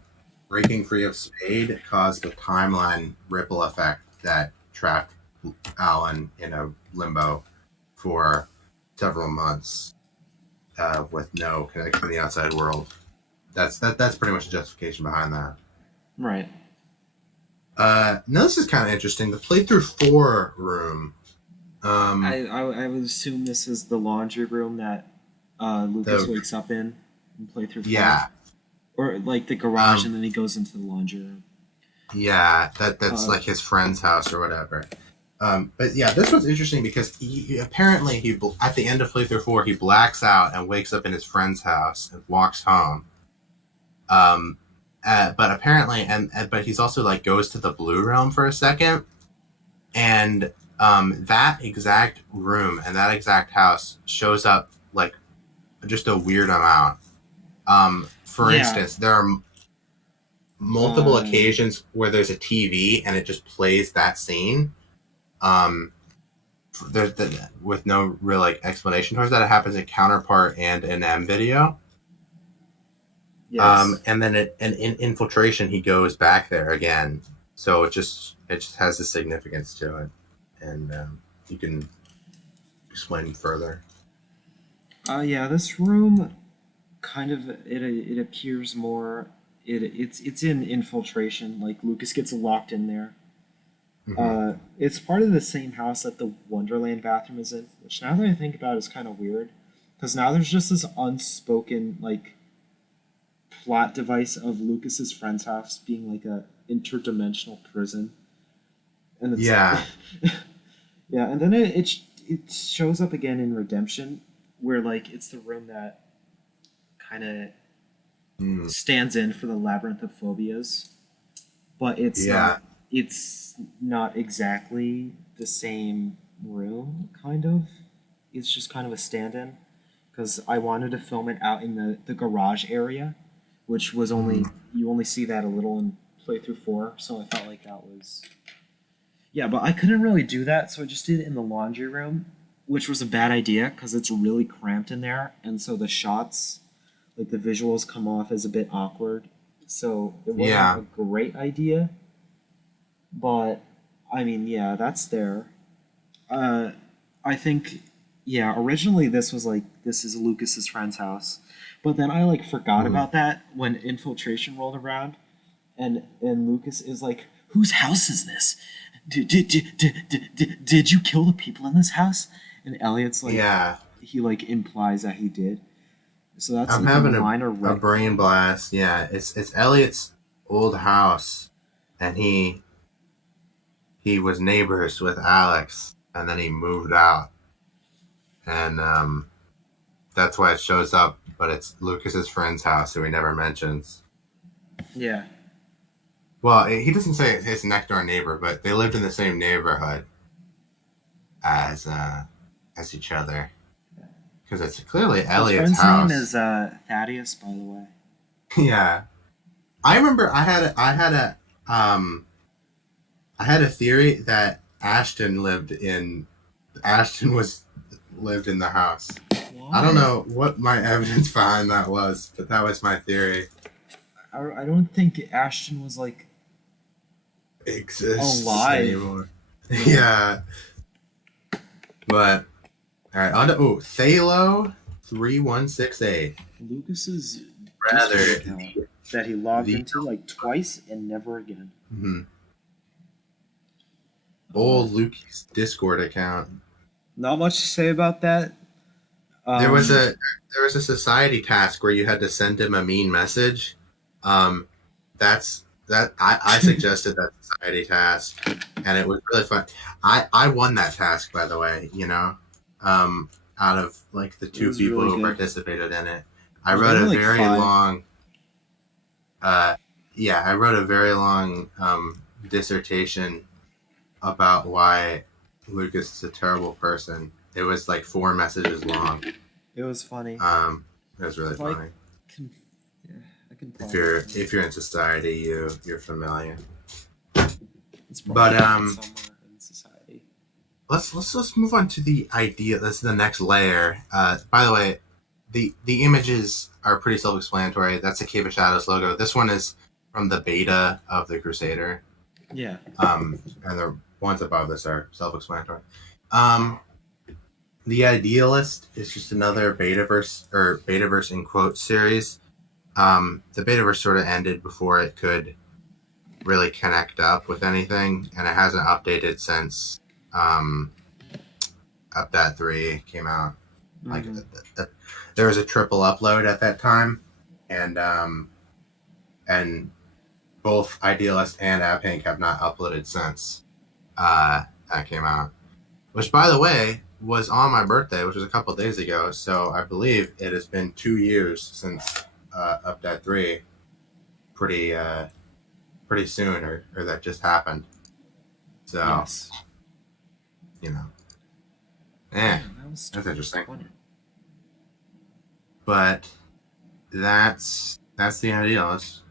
breaking free of Spade caused a timeline ripple effect that trapped Alan in a limbo for several months with no connection to the outside world. That's pretty much the justification behind that. Right. Now this is kind of interesting. The playthrough 4 room. I would assume this is the laundry room that Lucas wakes up in and playthrough 4. Yeah. Or like the garage, and then he goes into the laundry room. Yeah, that's like his friend's house or whatever. But yeah, this was interesting because he apparently at the end of playthrough 4 he blacks out and wakes up in his friend's house and walks home. But apparently, but he's also like goes to the blue realm for a second, and that exact room and that exact house shows up like just a weird amount. For instance, there are multiple occasions where there's a TV and it just plays that scene. With no real like explanation towards that. It happens in Counterpart and in M Video. Yes. And then in Infiltration, he goes back there again. So it just has a significance to it, and you can explain further. Yeah, this room kind of it appears more. It's in Infiltration. Like Lucas gets locked in there. Mm-hmm. It's part of the same house that the Wonderland bathroom is in, which now that I think about it is kind of weird, because now there's just this unspoken like plot device of Lucas's friend's house being like a interdimensional prison, and it's, Yeah. yeah, and then it shows up again in Redemption, where like it's the room that kind of stands in for the labyrinth of phobias, but it's not exactly the same room. Kind of, it's just kind of a stand-in, because I wanted to film it out in the garage area, which was you only see that a little in playthrough 4, so I felt like that was but I couldn't really do that, so I just did it in the laundry room, which was a bad idea because it's really cramped in there, and so the shots, like the visuals, come off as a bit awkward, so it wasn't a great idea. But I mean, that's there. I think originally this is Lucas's friend's house, but then I like forgot about that when Infiltration rolled around, and Lucas is like, "Whose house is this? Did you kill the people in this house?" And Elliot's like, he like implies that he did. So that's I'm having a brain blast. Yeah, it's Elliot's old house, and he was neighbors with Alex, and then he moved out, and that's why it shows up. But it's Lucas's friend's house, who he never mentions. Yeah. Well, he doesn't say his next door neighbor, but they lived in the same neighborhood as each other, because it's clearly Elliot's his friend's house. name is Thaddeus, by the way. Yeah, I remember I had a theory that Ashton lived in the house. Why? I don't know what my evidence behind that was, but that was my theory. I don't think Ashton was like exists alive anymore. Yeah. But all right, on to Thalo 3168. Lucas's Rather Discord account that he logged into like twice and never again. Mm-hmm. Old Luke's Discord account. Not much to say about that. There was a society task where you had to send him a mean message. I suggested that society task, and it was really fun. I won that task, by the way. Out of like the 2 people really who good. participated in it, I wrote a very long. I wrote a very long dissertation about why Lucas is a terrible person. It was like 4 messages long. It was funny. It was really funny. I can If you're in society, you're familiar. It's But, somewhere in society. let's move on to the idea. This is the next layer. By the way, the images are pretty self-explanatory. That's the Cave of Shadows logo. This one is from the beta of the Crusader. Yeah. And the ones above this are self-explanatory. The Idealist is just another Betaverse in quotes series. The Betaverse sort of ended before it could really connect up with anything, and it hasn't updated since Update 3 came out. Like there was a triple upload at that time, and both Idealist and AppHank have not uploaded since that came out. Which, by the way, was on my birthday, which was a couple days ago. So I believe it has been 2 years since Update 3. Pretty soon, or that just happened. So Yes. you know, That was that's interesting. funny. But that's the Idealist.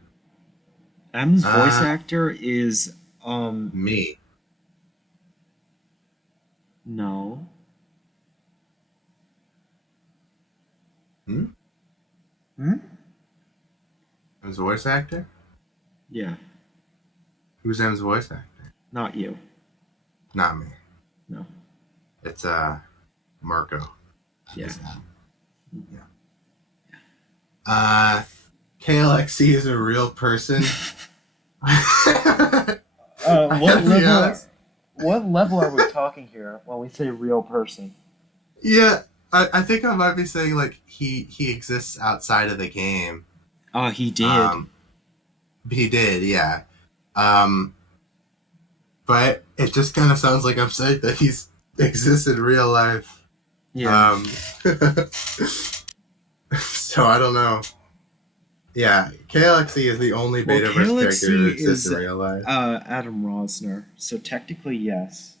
M's voice actor is Me. no. Hmm? Hmm? M's voice actor? Yeah, Who's M's voice actor? not you. Not me. No. It's Marco. Yeah. KLXC is a real person. What level? Yeah. What level are we talking here when we say real person? Yeah, I think I might be saying like he exists outside of the game. Oh, he did. He did, yeah. But it just kind of sounds like I'm saying that he's exists in real life. Yeah. So I don't know. Yeah, KLXC is the only Well, Betaverse character KLXC that exists is in real life. Adam Rosner. So technically, yes.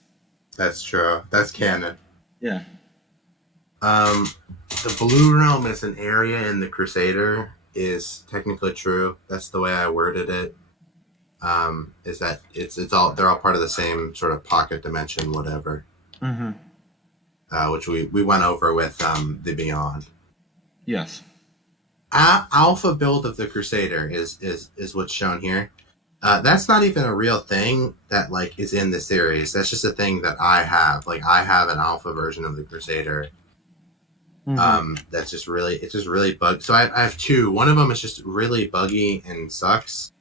That's true. That's canon. Yeah. The Blue Realm is an area in the Crusader is technically true. That's the way I worded it. Is that it's all they're all part of the same sort of pocket dimension, whatever. Mm-hmm. Which we went over with the Beyond. Yes. Alpha build of the Crusader is what's shown here. That's not even a real thing that like is in the series. That's just a thing that I have. Like I have an alpha version of the Crusader. Mm-hmm. That's just really bug. So I have two. One of them is just really buggy and sucks,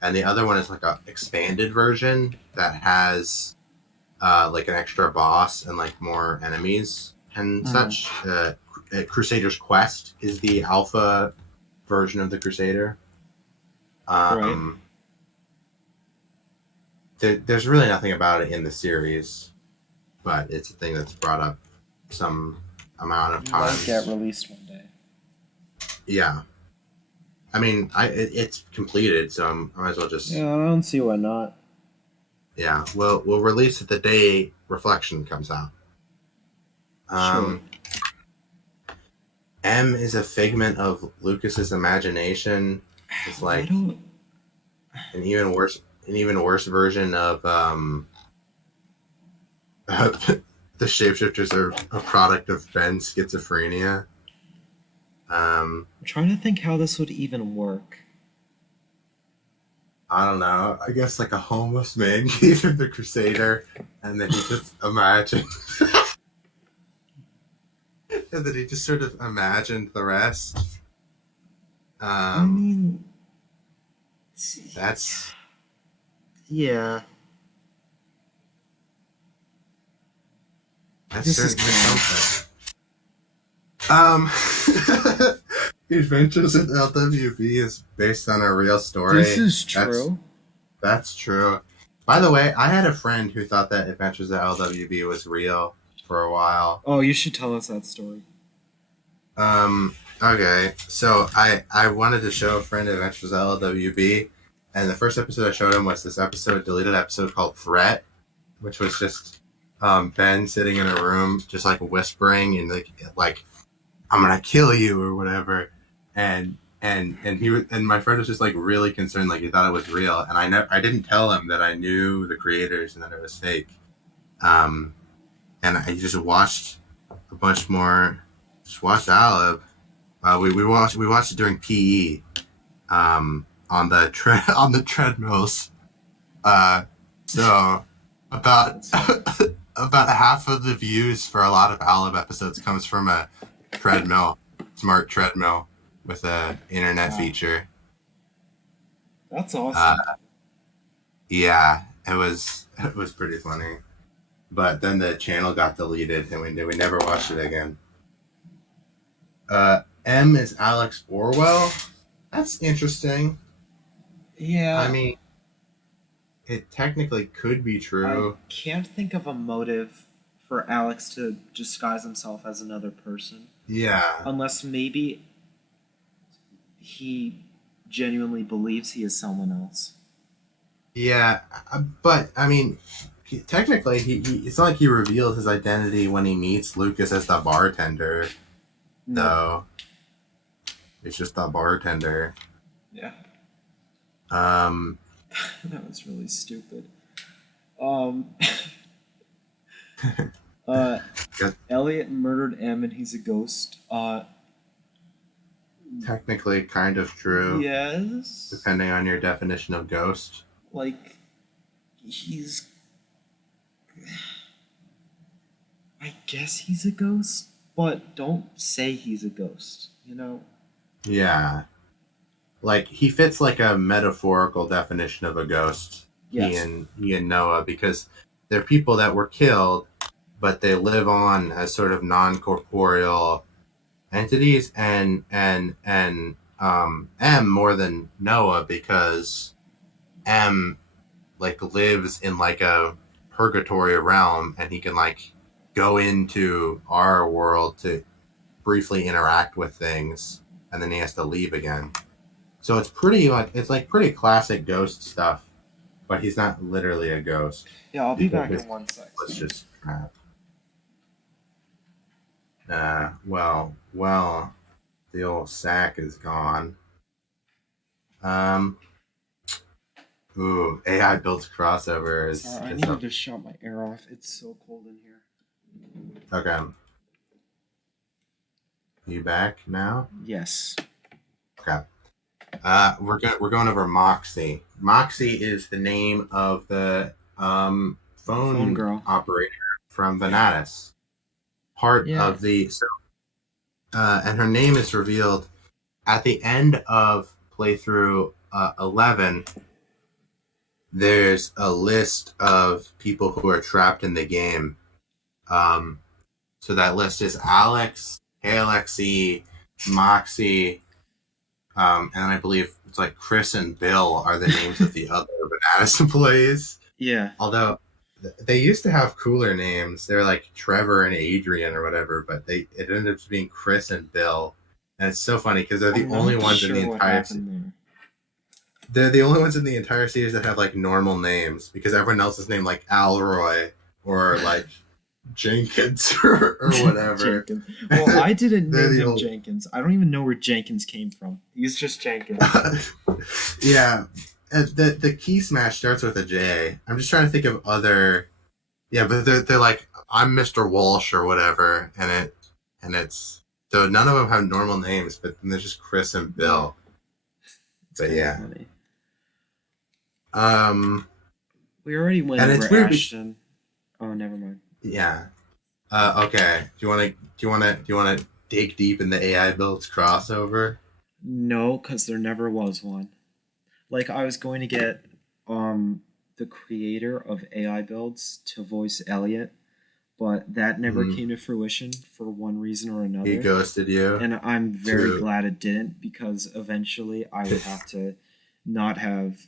and the other one is like a expanded version that has like an extra boss and like more enemies and such. Crusader's Quest is the alpha version of the Crusader. Right. There's really nothing about it in the series, but it's a thing that's brought up some amount of Might times. get released one day. Yeah. I mean, it's completed, so I might as well just... Yeah, I don't see why not. Yeah, we'll release it the day Reflection comes out. Sure. M is a figment of Lucas's imagination. It's like an even worse version of the shapeshifters are a product of Ben's schizophrenia. I'm trying to think how this would even work. I don't know. I guess like a homeless man gave him the Crusader, and then he just imagined. And then he just sort of imagined the rest. I mean, That's... yeah. That's This is certainly something. Adventures with LWB is based on a real story. This is true. That's true. By the way, I had a friend who thought that Adventures at LWB was real for a while. Oh, you should tell us that story. Okay. So I wanted to show a friend Adventures at LWB, and the first episode I showed him was this deleted episode called Threat, which was just Ben sitting in a room just like whispering and like I'm gonna kill you or whatever, and and my friend was just like really concerned, like he thought it was real, and I didn't tell him that I knew the creators and that it was fake. And I just watched a bunch more. Just watched Alib. We watched it during PE, on the on the treadmills. So about about half of the views for a lot of Alib episodes comes from a treadmill, smart treadmill with a internet feature. That's awesome. Yeah, it was pretty funny. But then the channel got deleted, and we never watched it again. M is Alex Orwell. That's interesting. Yeah. I mean, it technically could be true. I can't think of a motive for Alex to disguise himself as another person. Yeah. Unless maybe he genuinely believes he is someone else. Yeah, but I mean, technically, he it's not like he reveals his identity when he meets Lucas as the bartender. No, it's just the bartender. Yeah. Um, That was really stupid. Elliot murdered M and he's a ghost. Technically, kind of true. Yes. Depending on your definition of ghost. Like, he's... I guess he's a ghost, but don't say he's a ghost, you know? Yeah. Like, he fits like a metaphorical definition of a ghost. Yes. He and Noah, because they're people that were killed, but they live on as sort of non-corporeal entities, and M more than Noah, because M like lives in like a purgatory realm, and he can like go into our world to briefly interact with things, and then he has to leave again. So it's pretty pretty classic ghost stuff, but he's not literally a ghost. Yeah, I'll be back in 1 sec. Let's just crap. Well, the old sack is gone. Ooh, AI built crossover is. Sorry, I need to just shut my air off. It's so cold in here. Okay. You back now? Yes. Okay. We're going over Moxie. Moxie is the name of the phone girl operator from Venatus. Part of the and her name is revealed at the end of playthrough 11. There's a list of people who are trapped in the game. So that list is Alex, KLXE, Moxie, and I believe it's like Chris and Bill are the names of the other Venatus employees. Yeah. Although they used to have cooler names. They're like Trevor and Adrian or whatever, but it ended up being Chris and Bill. And it's so funny because they're the only ones in the entire they're the only ones in the entire series that have like normal names, because everyone else is named like Alroy or like Jenkins or whatever. Well, I didn't name him Jenkins. I don't even know where Jenkins came from. He's just Jenkins. Yeah. The key smash starts with a J. I'm just trying to think of other. Yeah, but they're like, I'm Mr. Walsh or whatever, and it's so none of them have normal names, but then there's just Chris and Bill. But yeah. Funny. We already went over Ashton. Oh, never mind. Yeah. Okay. Do you want to dig deep in the AI builds crossover? No, because there never was one. Like, I was going to get the creator of AI builds to voice Elliot, but that never came to fruition for one reason or another. He ghosted you. And I'm very glad it didn't, because eventually I would have to not have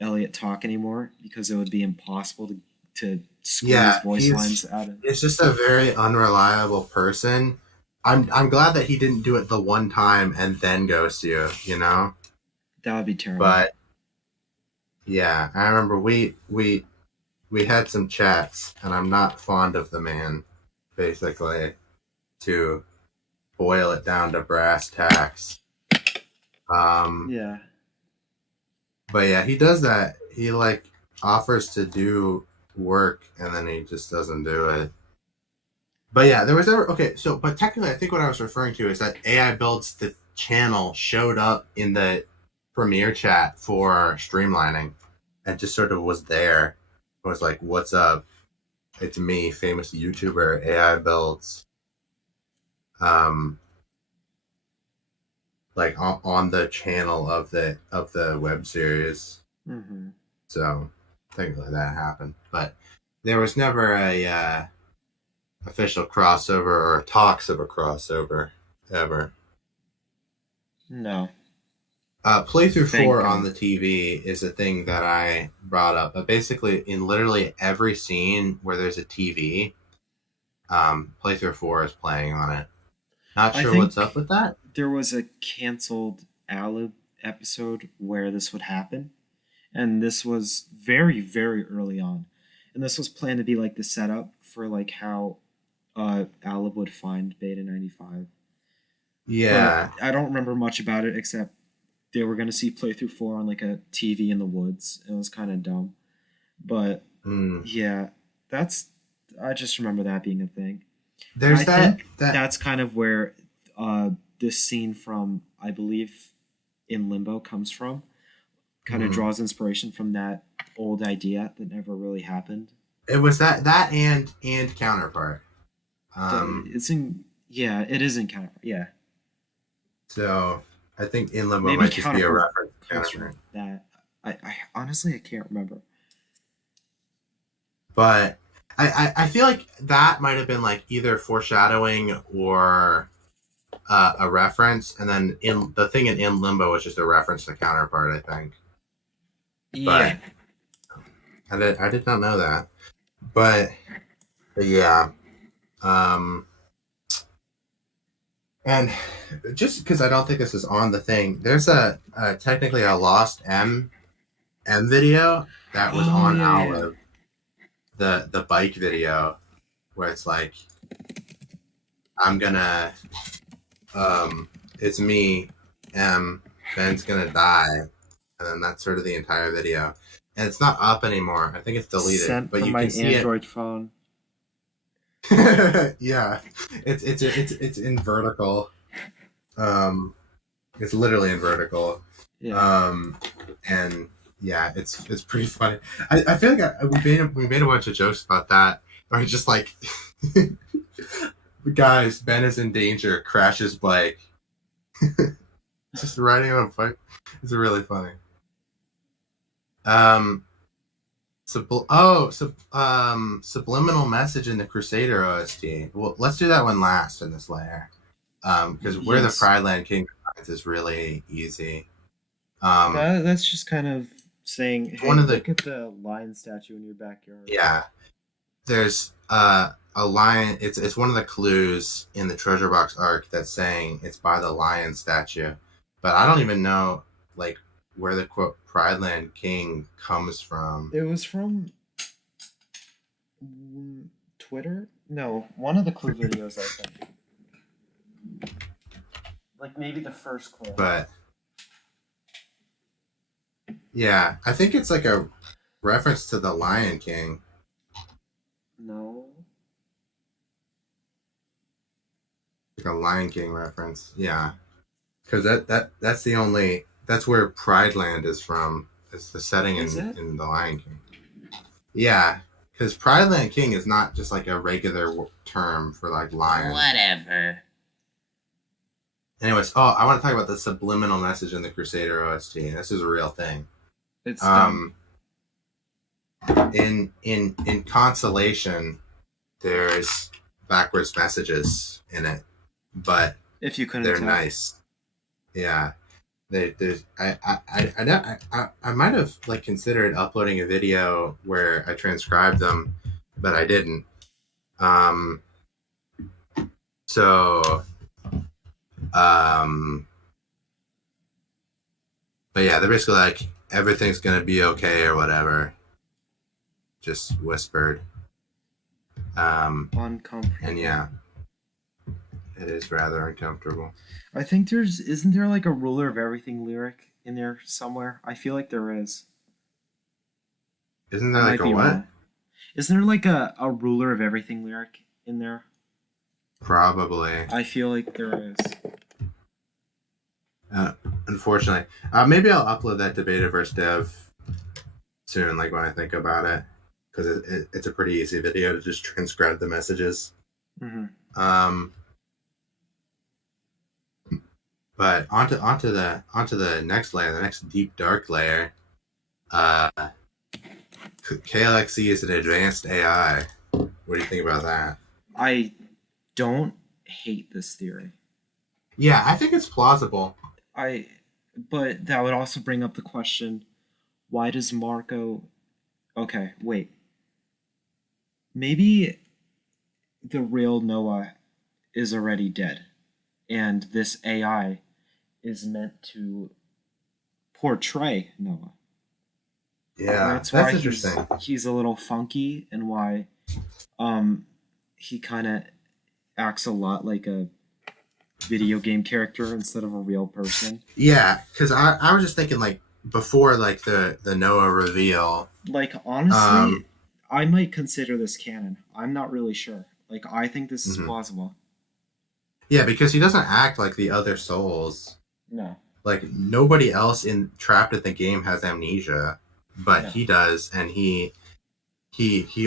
Elliot talk anymore, because it would be impossible to squeeze voice lines out of. It's just a very unreliable person. I'm glad that he didn't do it the one time and then ghost you, you know? That would be terrible. But yeah, I remember we had some chats, and I'm not fond of the man, basically, to boil it down to brass tacks. Yeah. But yeah, he does that. He like offers to do work and then he just doesn't do it. But yeah, there was never but technically I think what I was referring to is that AI Builds the channel showed up in the Premiere chat for streamlining and just sort of was there. It was like, what's up? It's me, famous YouTuber, AI Builds. Like on the channel of the web series. Mm-hmm. So technically that happened. But there was never a official crossover or talks of a crossover ever. No. Playthrough Thank 4 God. on the TV is a thing that I brought up. But basically, in literally every scene where there's a TV, Playthrough 4 is playing on it. Not I sure think what's up with that. there was a canceled Alib episode where this would happen, and this was very, very early on, and this was planned to be like the setup for like how Alib would find Beta 95. Yeah. But I don't remember much about it except they were going to see Playthrough 4 on like a TV in the woods. It was kind of dumb. But yeah, I just remember that being a thing. There's I think that's kind of where this scene from, I believe, in Limbo comes from. Kind of draws inspiration from that old idea that never really happened. It was that and Counterpart. It is in Counterpart. Yeah. So I think in Limbo Maybe might just be a Counterpart reference to comes Counterpart. from that. I honestly I can't remember. But I feel like that might have been like either foreshadowing or a reference, and then the thing in Limbo was just a reference to Counterpart, I think. Yeah. But I did not know that. But yeah. And just because I don't think this is on the thing, there's a technically a lost M video that was on Olive. The bike video where it's like, I'm gonna it's me, Ben's gonna die, and then that's sort of the entire video. And it's not up anymore. I think it's deleted. Sent but from you my can see Android phone. Yeah. It's in vertical. It's literally in vertical. Yeah. And yeah, it's pretty funny. I feel like we made a bunch of jokes about that. Or just like, guys, Ben is in danger. Crashes bike. Just riding on a bike. It's really funny. Subliminal message in the Crusader OST. Well, let's do that one last in this layer. Because where the Pride Land King is really easy. That's just kind of saying, hey, look at the lion statue in your backyard. Yeah. There's a lion. It's one of the clues in the treasure box arc that's saying it's by the lion statue. But I don't even know like where the quote Pride Land King comes from. It was from Twitter? No, one of the clue videos, I think. Like maybe the first clue. But yeah, I think it's like a reference to the Lion King. No. Like a Lion King reference. Yeah. Because that's where Pride Land is from. It's the setting in the Lion King. Yeah. Because Pride Land King is not just like a regular term for like lion. Whatever. Anyways, I want to talk about the subliminal message in the Crusader OST. This is a real thing. It's in Consolation, there's backwards messages in it, but if you couldn't they're tell. nice. Yeah, I might have like considered uploading a video where I transcribed them, but I didn't. But yeah, they're basically like, everything's gonna be okay or whatever. Just whispered. Uncomfortable. And yeah. It is rather uncomfortable. I think isn't there like a ruler of everything lyric in there somewhere? I feel like there is. Isn't I there might like a be what? wrong. Isn't there like a ruler of everything lyric in there? Probably. I feel like there is. Unfortunately. Maybe I'll upload that to Betaverse Dev soon, like when I think about it. Because it's a pretty easy video to just transcribe the messages. Mm-hmm. But onto the next layer, the next deep dark layer. KLXC is an advanced AI. What do you think about that? I don't hate this theory. Yeah, I think it's plausible. But that would also bring up the question, why does Marco... Okay, wait. Maybe the real Noah is already dead, and this AI is meant to portray Noah. Yeah, That's why interesting. he's a little funky, and why he kind of acts a lot like a video game character instead of a real person. Yeah, because I was just thinking, like, before, like, the Noah reveal. Like, honestly, I might consider this canon. I'm not really sure. Like, I think this is plausible. Yeah, because he doesn't act like the other souls. No. Like, nobody else trapped in the game has amnesia, but he does, and he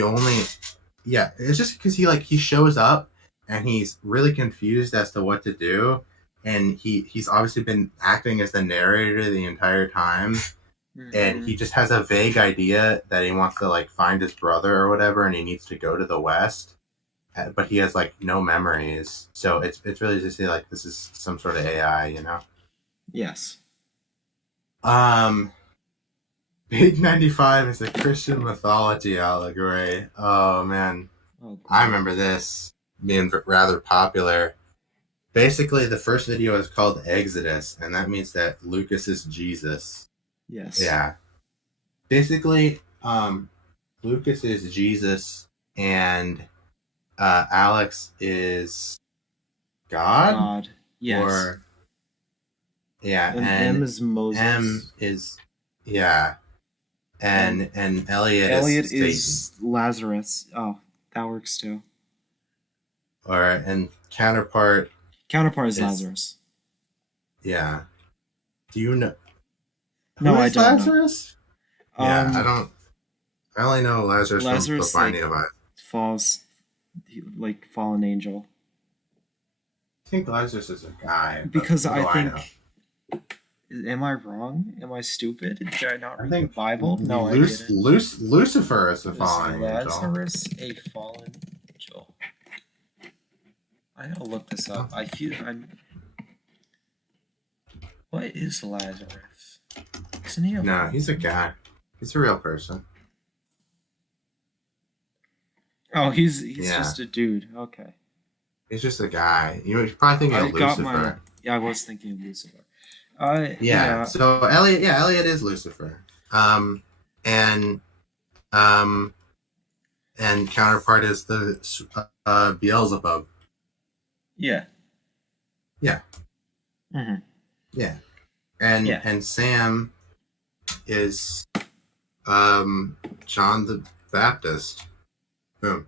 only... Yeah, it's just because he shows up, and he's really confused as to what to do, and he's obviously been acting as the narrator the entire time, and he just has a vague idea that he wants to, like, find his brother or whatever, and he needs to go to the West, but he has, like, no memories, so it's really just like this is some sort of AI, you know? Yes. Big 95 is a Christian mythology allegory. Oh, man. Oh, I remember this being rather popular. Basically, the first video is called Exodus, and that means that Lucas is Jesus. Yes. Yeah. Basically, Lucas is Jesus, and Alex is God? God. Yes. Or, yeah, and M is Moses. M is, yeah. And Elliot is Lazarus. Oh, that works too. Alright, and Counterpart is Lazarus. Yeah. Do you know? No, I don't Lazarus? know. Yeah, I only know Lazarus from The Binding of Isaac. Like fallen angel. I think Lazarus is a guy. Because I think... Am I wrong? Am I stupid? Did I not read the Bible? No, I didn't. Lucifer is a fallen angel. Lazarus a fallen angel. I gotta look this up. I feel I'm... What is Lazarus? Isn't he No, he's a guy. He's a real person. Oh, he's just a dude. Okay. He's just a guy. You're probably thinking of Lucifer. I was thinking of Lucifer. Yeah. So Elliot is Lucifer. And Counterpart is the Beelzebub. Yeah. Yeah. Mm-hmm. Yeah. And Sam is John the Baptist. Boom.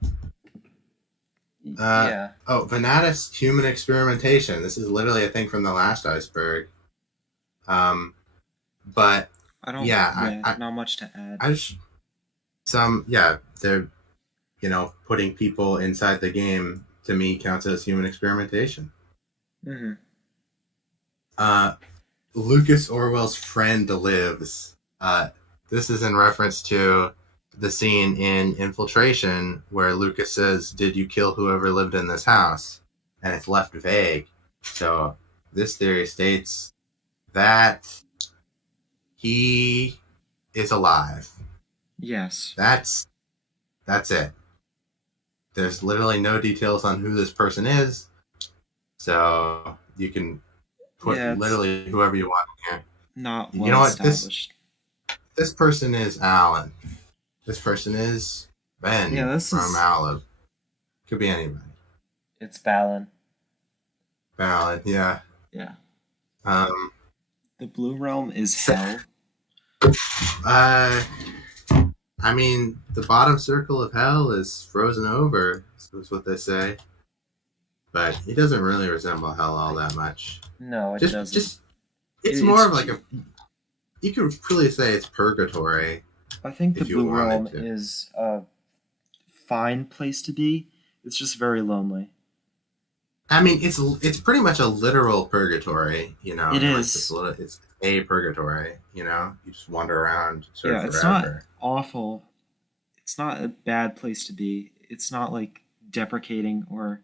Yeah. Oh, Venatus human experimentation. This is literally a thing from the last iceberg. But I don't. Not much to add. They're putting people inside the game to me counts as human experimentation. Mm-hmm. Lucas Orwell's friend lives. This is in reference to the scene in Infiltration where Lucas says, "Did you kill whoever lived in this house?" And it's left vague. So this theory states that he is alive. Yes. That's it. There's literally no details on who this person is. So you can put literally whoever you want in here. Not well, you know what? Established. This person is Alan. This person is Ben from Alan. Could be anybody. It's Balin. Balance. Yeah. Yeah. Um. The Blue Realm is So- hell. I mean, the bottom circle of hell is frozen over. Is what they say. But it doesn't really resemble hell all that much. No, it Just, doesn't. it's It's more of like a. You could really say it's purgatory. I think the if you Blue wanted Realm to. is a fine place to be. It's just very lonely. I mean, it's pretty much a literal purgatory. You know, It like, is. It's a purgatory. You know, you just wander around sort of Yeah, it's not forever. awful. It's not a bad place to be. It's not like deprecating or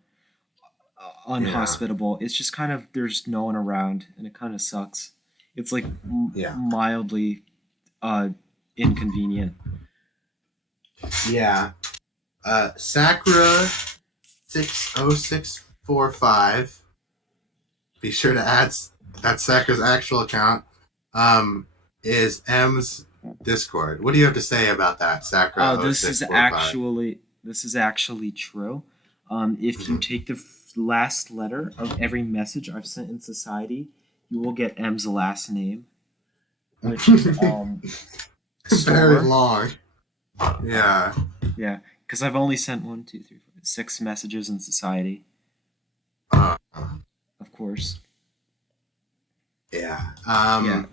unhospitable. It's just kind of there's no one around, and it kind of sucks. It's like Yeah. mildly inconvenient. Yeah. Sakura 60645. Be sure to add that's Sakura's actual account. Is M's Discord. What do you have to say about that, Sakura? This is 0645? actually true. If you take the last letter of every message I've sent in society, you will get M's last name, which is Very Store. long. Yeah. Yeah, because I've only sent 1, 2, 3, 4, 6 messages in society, of course. Yeah. Yeah.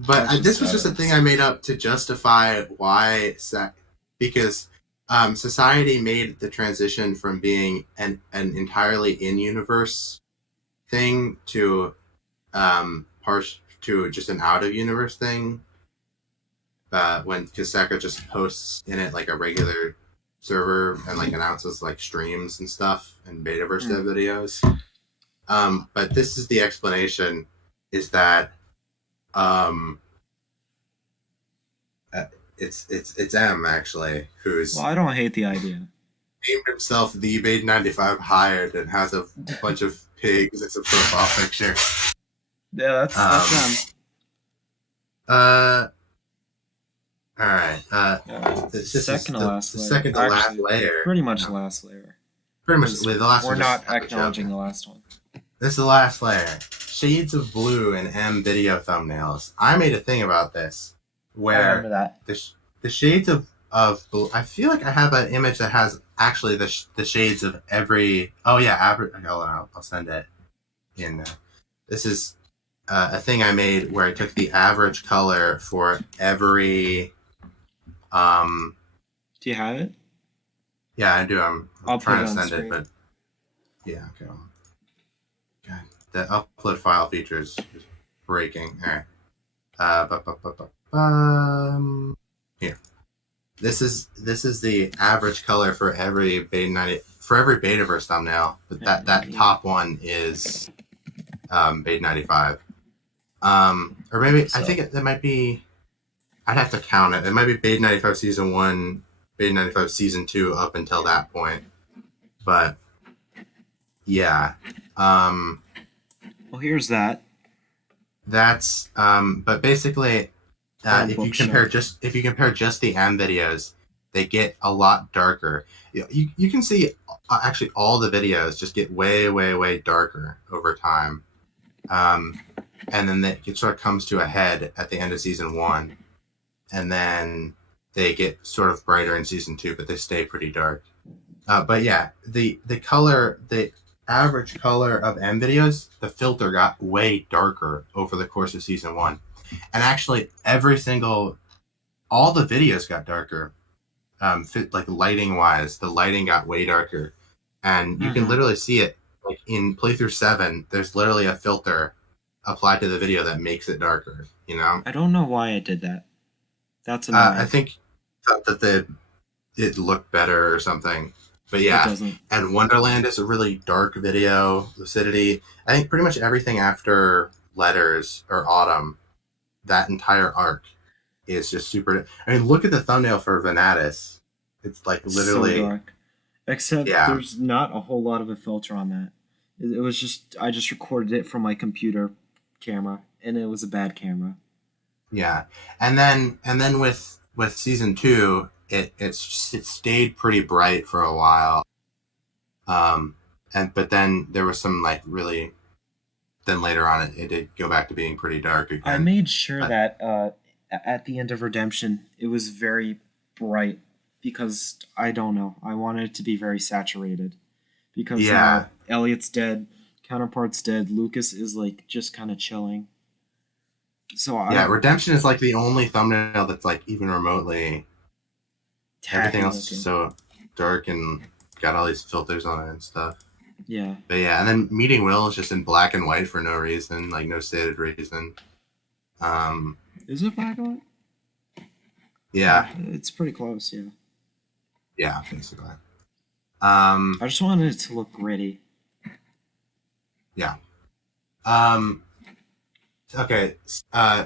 But That's this was just just a thing I made up to justify why, because society made the transition from being an entirely in-universe thing to to just an out-of-universe thing. Because Sakura just posts in it like a regular server and like announces like streams and stuff and Betaverse dev videos. But this is the explanation: is that it's M actually who's Well, I don't hate the idea. named himself the Beta 95 Hired and has a bunch of pigs as a profile picture. Yeah, that's All right. This is second to last the layer. second to last Actually, layer. pretty much the last layer. Pretty much the last We're one. not just acknowledging the last one. This is the last layer. Shades of blue in M video thumbnails. I made a thing about this I where remember that. the shades of blue. I feel like I have an image that has actually the shades of every. Oh yeah, average. I'll send it in. This is a thing I made where I took the average color for every. Do you have it? Yeah, I do. I'm I'll trying put to it on send it, screen. but yeah, okay. God, the upload file feature is breaking. All right. Here. This is the average color for every Betaverse thumbnail, but that top one is Beta 95. Or maybe I think that might be. I'd have to count it. It might be Beta 95 Season 1, Beta 95 Season 2 up until that point. But yeah. Well, here's that. That's but basically if you compare bookshelf. just the M videos, they get a lot darker. You can see actually all the videos just get way darker over time. And then it sort of comes to a head at the end of Season 1. And then they get sort of brighter in Season 2, but they stay pretty dark. But yeah, the average color of M videos, the filter got way darker over the course of Season 1. And actually, all the videos got darker. Like lighting-wise, the lighting got way darker. And you can literally see it. Like in playthrough 7, there's literally a filter applied to the video that makes it darker, you know? I don't know why I did that. That's annoying. I think that it looked better or something. But It yeah, doesn't. and Wonderland is a really dark video. Lucidity. I think pretty much everything after Letters or Autumn, that entire arc is just super. I mean, look at the thumbnail for Venatus. It's like literally so dark. Except there's not a whole lot of a filter on that. It was just I just recorded it from my computer camera, and it was a bad camera. Yeah, and then with Season 2, it stayed pretty bright for a while. But then there was some like really then later on it did go back to being pretty dark again. I made sure that at the end of Redemption, it was very bright because I don't know. I wanted it to be very saturated because Elliot's dead, Counterpart's dead, Lucas is like just kind of chilling. So Redemption is like the only thumbnail that's like even remotely. Everything else is so dark and got all these filters on it and stuff. Yeah. But yeah, and then Meeting Will is just in black and white for no reason, like no stated reason. Is it black and white? Yeah. It's pretty close, yeah. Yeah, basically. I just wanted it to look gritty. Yeah. Okay.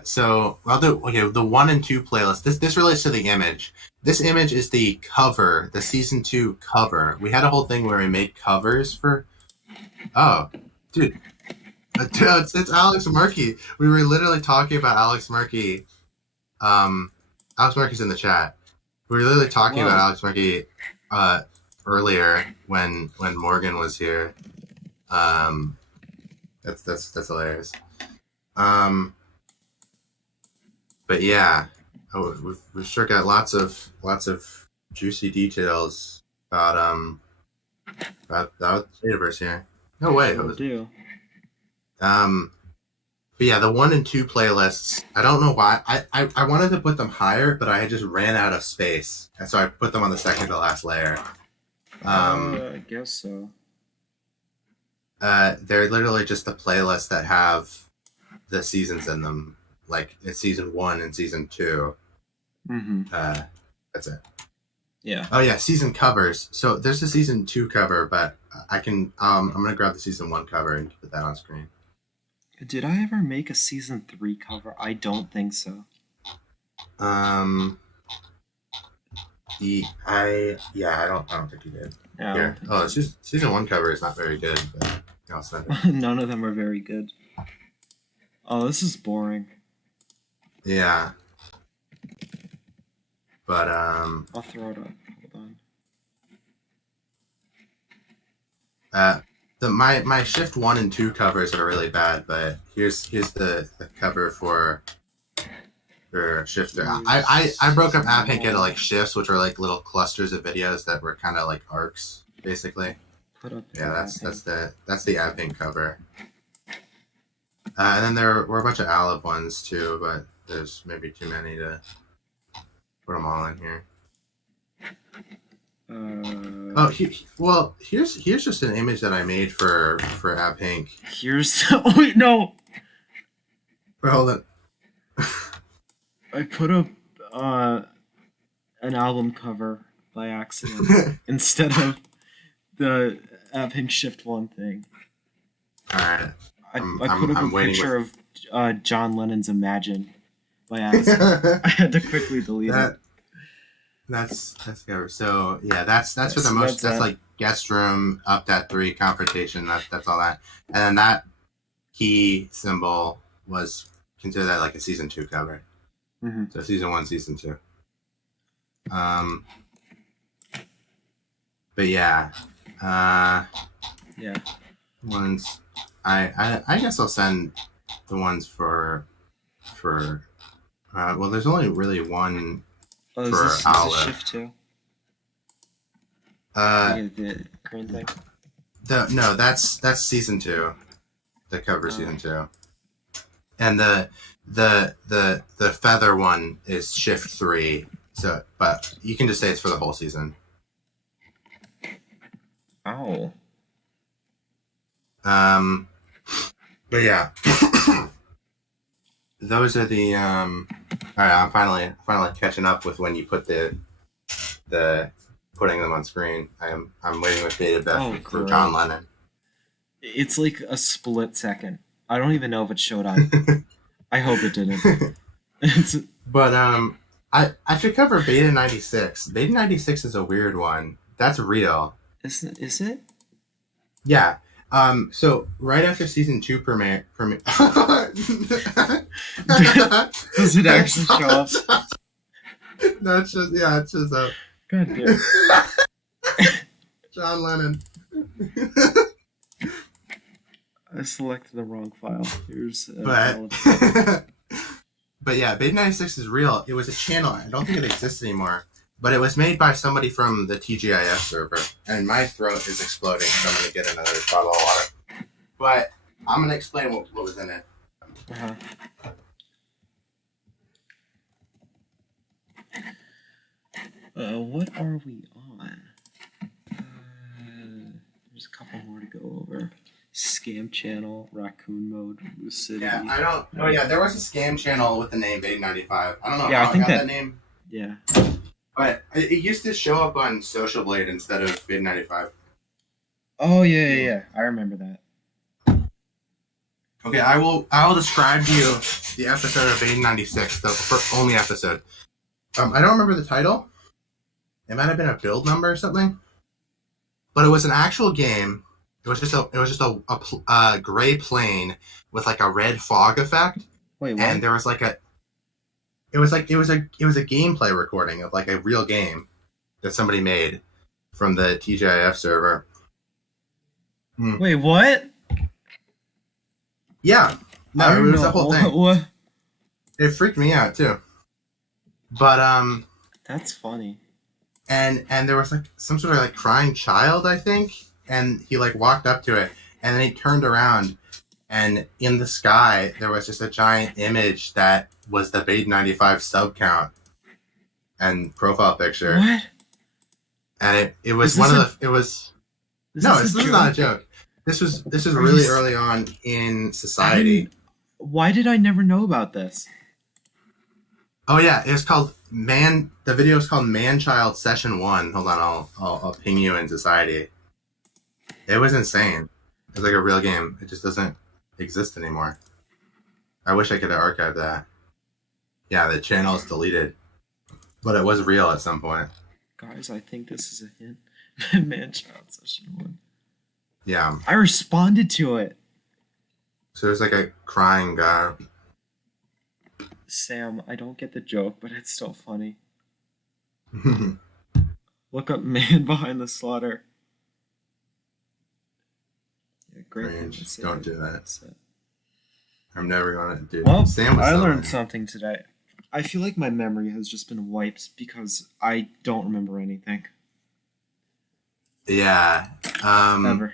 So the 1 and 2 playlist. This relates to the image. This image is the cover, the season 2 cover. We had a whole thing where we made covers for. Oh, dude. It's Alex Murky. We were literally talking about Alex Murky. Alex Murky's in the chat. We were literally talking about Alex Murky earlier when Morgan was here. That's hilarious. But yeah, we've sure got lots of juicy details about Betaverse here. No way. Will do. But yeah, the 1 and 2 playlists. I don't know why. I wanted to put them higher, but I just ran out of space, and so I put them on the second to last layer. I guess so. They're literally just the playlists that have the seasons in them. Like it's season 1 and season 2. Mm-hmm. That's it. Yeah. Oh yeah, season covers. So there's a season 2 cover, but I can. I'm gonna grab the season 1 cover and put that on screen. Did I ever make a season 3 cover? I don't think so. I don't think you did. No, Here. Oh, season 1 cover is not very good, but I'll send it. None of them are very good. Oh, this is boring. Yeah. But I'll throw it up. Hold on. My shift 1 and 2 covers are really bad, but here's the cover for shift 3. I broke up App Pink into like shifts, which are like little clusters of videos that were kind of like arcs, basically. Put up. Yeah, that's the App Pink cover. And then there were a bunch of Alib ones too, but there's maybe too many to put them all in here. Here's just an image that I made for App Pink. Oh wait, no. Wait, hold on. I put up an album cover by accident instead of the App Pink Shift 1 thing. All right. I put up a picture of John Lennon's Imagine by accident. I had to quickly delete it. That's cover. So yeah, that's for the most. That's like guest room, up that 3 confrontation. That's all that. And then that key symbol was considered that like a season 2 cover. Mm-hmm. So season 1, season 2. But yeah. Yeah. Ones. I guess I'll send the ones for well, there's only really one for Olive. Is this Shift 2? The green thing? No, that's season 2. The cover season 2. And the feather one is shift 3. So but you can just say it's for the whole season. Oh. But yeah. Those are the all right, I'm finally catching up with when you put the putting them on screen. I'm waiting with Beta Beth for John Lennon. It's like a split second. I don't even know if it showed up. I hope it didn't. But I should cover Beta 96. Beta 96 is a weird one. That's real. Is it? Yeah. So right after season 2 premiere. Does it actually show up? No, it shows up. God damn. John Lennon. I selected the wrong file. Here's But but yeah, Beta 96 is real. It was a channel. I don't think it exists anymore. But it was made by somebody from the TGIF server. And my throat is exploding, so I'm gonna get another bottle of water. But I'm gonna explain what was in it. Uh-huh. What are we on? There's a couple more to go over. Scam channel, raccoon mode, lucidity. Yeah, I don't. Oh yeah, there was a scam channel with the name Beta 95. I don't know Yeah, how I think got that that name. Yeah. But it used to show up on Social Blade instead of Beta 95. Oh yeah. I remember that. Okay, I will describe to you the episode of Beta 96, the only episode. I don't remember the title. It might have been a build number or something. But it was an actual game. It was just a gray plane with like a red fog effect. Wait, what? And there was like it was a gameplay recording of like a real game that somebody made from the TGIF server. Wait, what? Yeah. No, it was the whole thing. What? It freaked me out too. But That's funny. and there was like some sort of like crying child, I think, and he like walked up to it and then he turned around and in the sky there was just a giant image that was the Beta 95 sub count and profile picture. What? And it was Is one this of the it was Is no, this this a is not a joke? joke. This was Are really you early on in society. Why did I never know about this? Oh yeah, it's called Man. The video is called Man Child Session 1. Hold on, I'll ping you in society. It was insane. It was like a real game. It just doesn't exist anymore. I wish I could archive that. Yeah, the channel is deleted, but it was real at some point. Guys, I think this is a hint. Man child session 1. Yeah. I responded to it. So there's like a crying guy. Sam, I don't get the joke, but it's still funny. Look up man behind the slaughter. Yeah, great. Range. Don't do that. That's it. I'm never gonna do. Well, Sam was I so learned funny. something today. I feel like my memory has just been wiped because I don't remember anything. Yeah. Ever.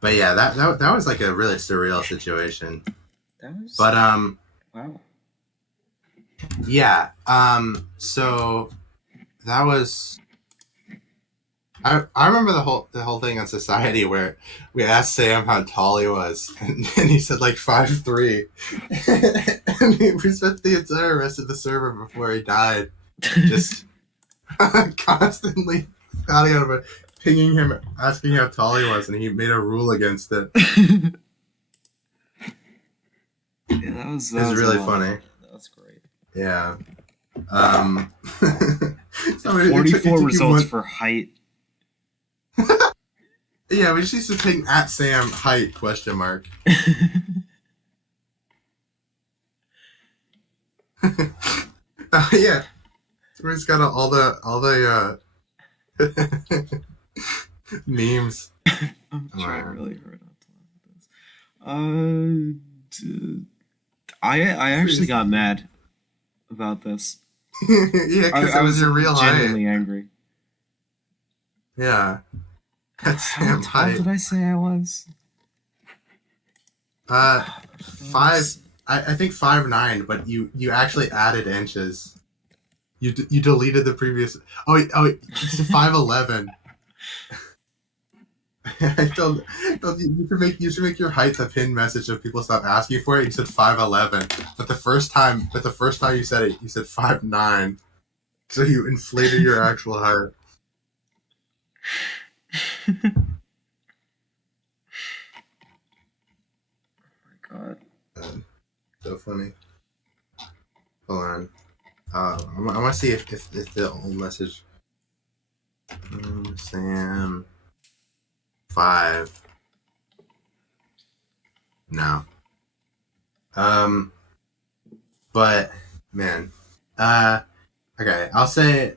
But yeah, that was like a really surreal situation. That was. But Wow. yeah. So that was. I remember the whole thing on Society where we asked Sam how tall he was, and he said like 5'3", and we spent the entire rest of the server before he died just constantly calling out about pinging him, asking how tall he was, and he made a rule against it. Yeah, that was really a lot. funny. That was great. Yeah. 44 results for height. Yeah, we just used to ping at Sam height ? Yeah, we just got all the memes. I'm trying really hard not to laugh at this. I actually got mad about this. Yeah, because it was your real genuinely height. angry. Yeah. That's How Sam's tall height. did I say I was? 5. I think 5'9", but you actually added inches. You deleted the previous. Oh, it's 5'11". I told you should make your height a pinned message if people stop asking for it. You said 5'11", but the first time you said it, you said 5'9". So you inflated your actual height. God. So funny. Hold on. I want to see if the old message. Sam. 5. No. But man. Okay. I'll say.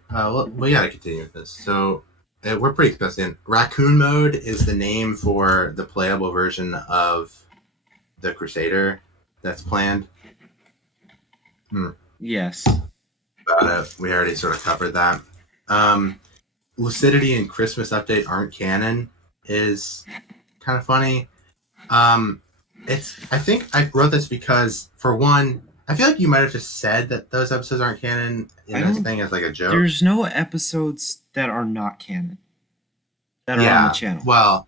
We gotta continue with this. So we're pretty close in. Raccoon mode is the name for the playable version of the Crusader that's planned. Yes. About it. We already sort of covered that. Lucidity and Christmas update aren't canon is kind of funny. I think I wrote this because, for one, I feel like you might have just said that those episodes aren't canon in this thing as like a joke. There's no episodes that are not canon that are on the channel. Well,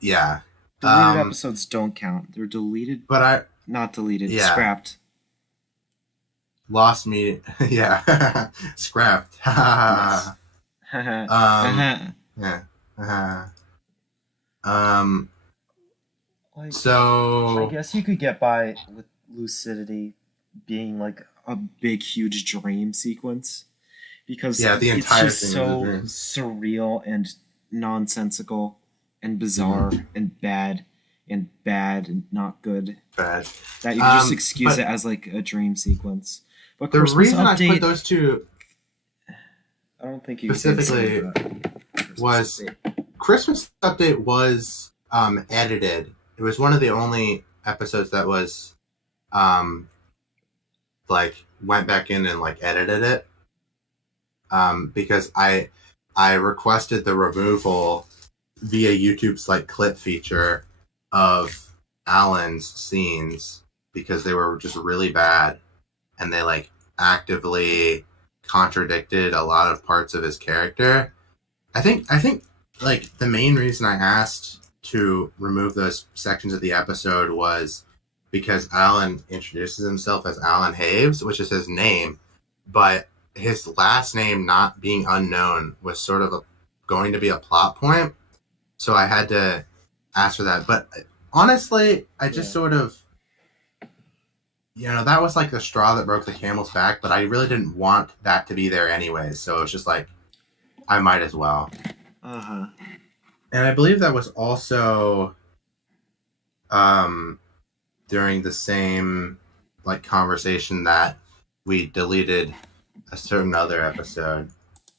yeah. Deleted episodes don't count. They're deleted, but not deleted. Scrapped. Lost me. Yeah. Scrapped. Yes. Yeah. So I guess you could get by with Lucidity being like a big, huge dream sequence, because the it's entire just thing so is a dream. surreal and nonsensical and bizarre and bad and not good bad that you can just excuse it as like a dream sequence. But the Christmas reason update, I put those two I don't think you specifically was Christmas update was edited. It was one of the only episodes that was like went back in and like edited it because I requested the removal via YouTube's like clip feature of Alan's scenes because they were just really bad and they like actively contradicted a lot of parts of his character. I think like the main reason I asked to remove those sections of the episode was because Alan introduces himself as Alan Haves, which is his name, but his last name not being unknown was sort of going to be a plot point. So I had to ask for that. But honestly, I just sort of, that was like the straw that broke the camel's back, but I really didn't want that to be there anyways. So it's just like, I might as well. Uh-huh. And I believe that was also during the same like conversation that we deleted a certain other episode.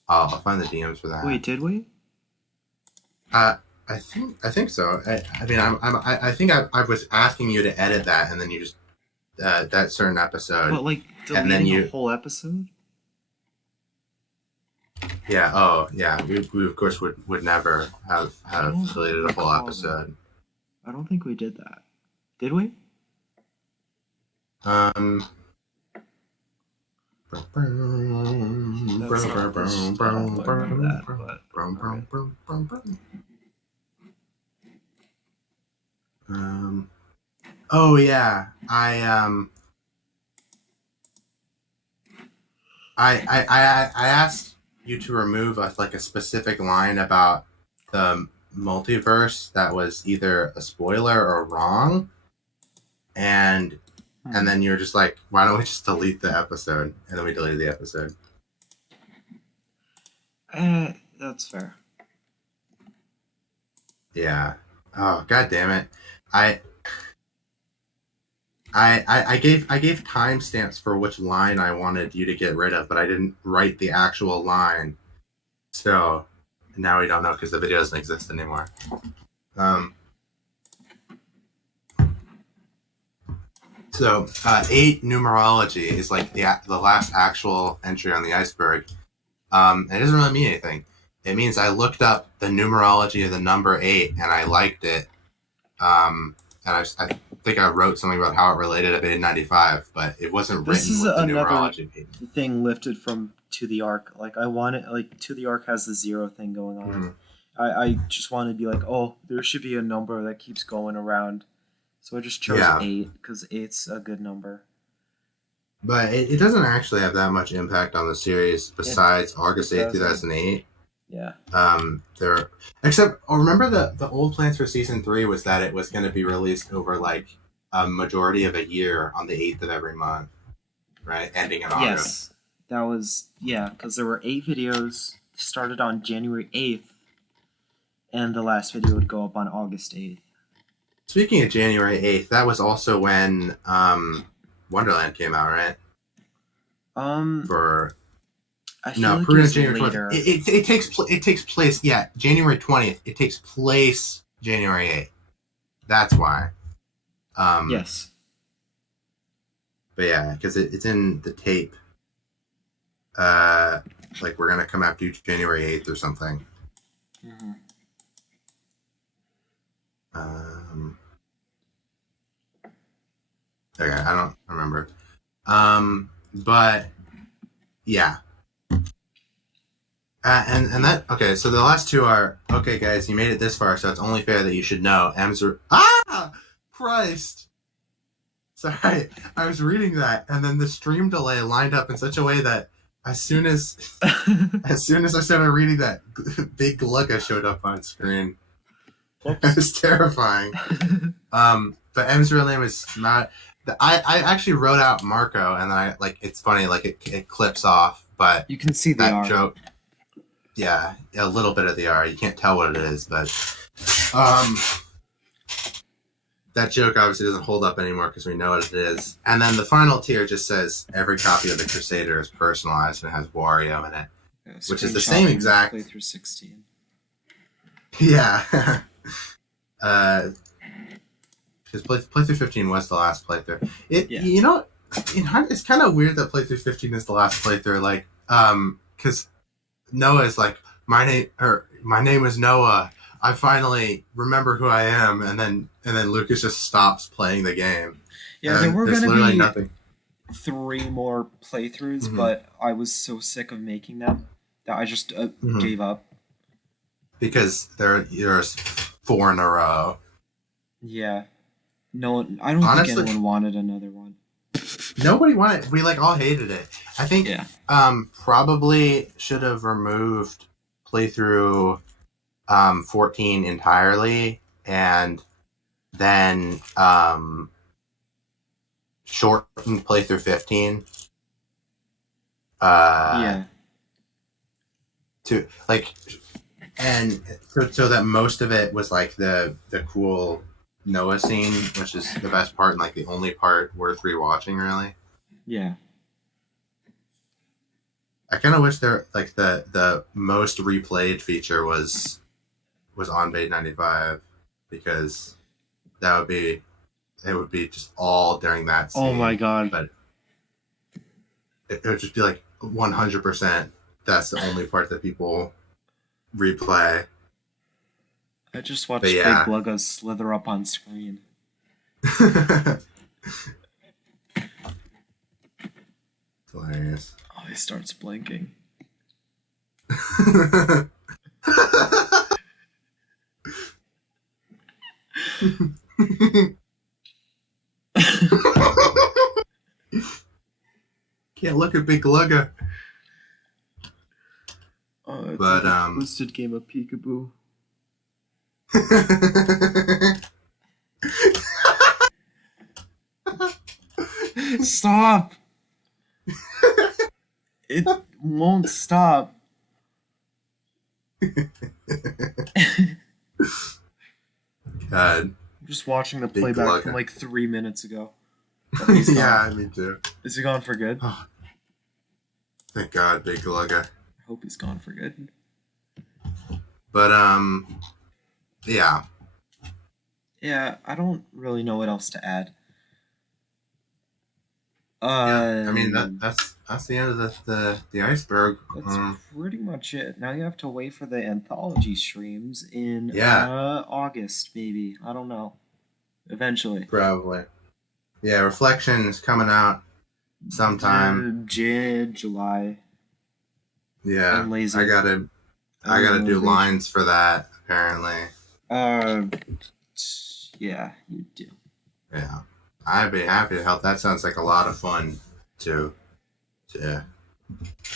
I'll find the DMs for that. Wait, did we? I think so. I think I was asking you to edit that, and then you just that certain episode. But like deleting and then the whole episode? Yeah. Oh, yeah. We of course would never have deleted a whole episode. I don't think we did that. Did we? Oh yeah, I asked you to remove a specific line about the multiverse that was either a spoiler or wrong, and then you were just like, why don't we just delete the episode? And then we deleted the episode. That's fair. Yeah. Oh, god damn it. I gave timestamps for which line I wanted you to get rid of, but I didn't write the actual line. So now we don't know because the video doesn't exist anymore. So 8 numerology is like the last actual entry on the iceberg. It doesn't really mean anything. It means I looked up the numerology of the number 8 and I liked it. And I think I wrote something about how it related to Beta 95, but it wasn't written with the numerology page. Thing lifted from To the Arc. Like I wanted, like To the Arc has the 0 thing going on. Mm-hmm. I just wanted to be like, oh, there should be a number that keeps going around. So I just chose 8 because 8's a good number. But it doesn't actually have that much impact on the series besides August 8th, 2008. Yeah. Remember the old plans for season 3 was that it was going to be released over like a majority of a year on the 8th of every month, right? Ending in August. Yes. That was, because there were 8 videos started on January 8th, and the last video would go up on August 8th. Speaking of January 8th, that was also when Wonderland came out, right? I feel No, like Peru it is was January later. 20th. It takes place. Yeah, January 20th. It takes place January 8th. That's why. Yes. But yeah, because it's in the tape. Like we're gonna come after you January 8th or something. Mm-hmm. Okay, I don't remember. But yeah. And that okay. So the last two are okay, guys. You made it this far, so it's only fair that you should know. Christ. Sorry, I was reading that, and then the stream delay lined up in such a way that as soon as I started reading that, Big Glugga showed up on screen. It was terrifying. But M's real name is not. I actually wrote out Marco, and I like it's funny, like it clips off, but You can see the that R. joke. Yeah, a little bit of the R. You can't tell what it is, but that joke obviously doesn't hold up anymore because we know what it is. And then the final tier just says every copy of the Crusader is personalized and has Wario in it, which is the same exact. Playthrough 16. Yeah. Because playthrough 15 was the last playthrough. You know, it's kind of weird that playthrough 15 is the last playthrough. Like, because Noah is like, my name is Noah. I finally remember who I am, and then Lucas just stops playing the game. Yeah, there were gonna be nothing. 3 more playthroughs, Mhm. but I was so sick of making them that I just gave up. Because there's 4 in a row. Yeah. No, I don't Honestly, think anyone wanted another one. Nobody wanted. We all hated it. I think. Yeah. Probably should have removed playthrough 14 entirely, and then shortened playthrough 15. Yeah. To like, and so that most of it was like the cool Noah scene, which is the best part and like the only part worth rewatching, really. Yeah. I kind of wish there like the most replayed feature was on Bait 95, because it would be just all during that scene. Oh my god. But it would just be like 100%. That's the only part that people replay. I just watched But yeah. Big Glugga slither up on screen. Hilarious. Oh, he starts blinking. Can't look at Big Glugga. Oh, it's But, like a twisted game of peekaboo. Stop! It won't stop. God. I'm just watching the Big playback Glugga. from like 3 minutes ago. But he's Yeah, gone. me too. Is he gone for good? I Thank God, Big Glugga. hope he's gone for good. But yeah. Yeah, I don't really know what else to add. I mean that's the end of the iceberg. That's pretty much it. Now you have to wait for the anthology streams in Yeah. August, maybe. I don't know. Eventually. Probably. Yeah, Reflection is coming out sometime. July. Yeah, I'm lazy. I gotta do lines for that apparently. Yeah, you do. Yeah, I'd be happy to help. That sounds like a lot of fun to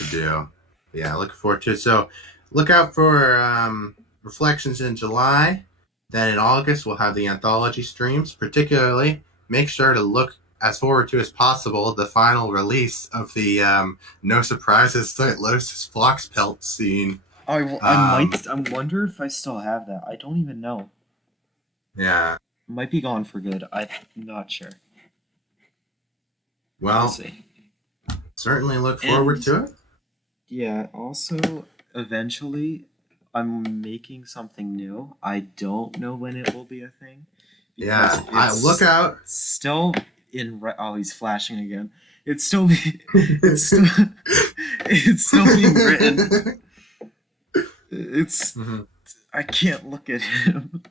do. Yeah, looking forward to it. So look out for Reflections in July. Then in August we'll have the anthology streams. Particularly, make sure to look as forward to as possible the final release of the No Surprises St. Lotus Phlox Pelt scene. I wonder if I still have that. I don't even know. Yeah. It might be gone for good. I'm not sure. Well, We'll see. certainly look forward to it. Yeah, also, eventually, I'm making something new. I don't know when it will be a thing. Yeah, Because look out. still oh, he's flashing again. It's still it's still it's still being written. It's Mhm. I can't look at him.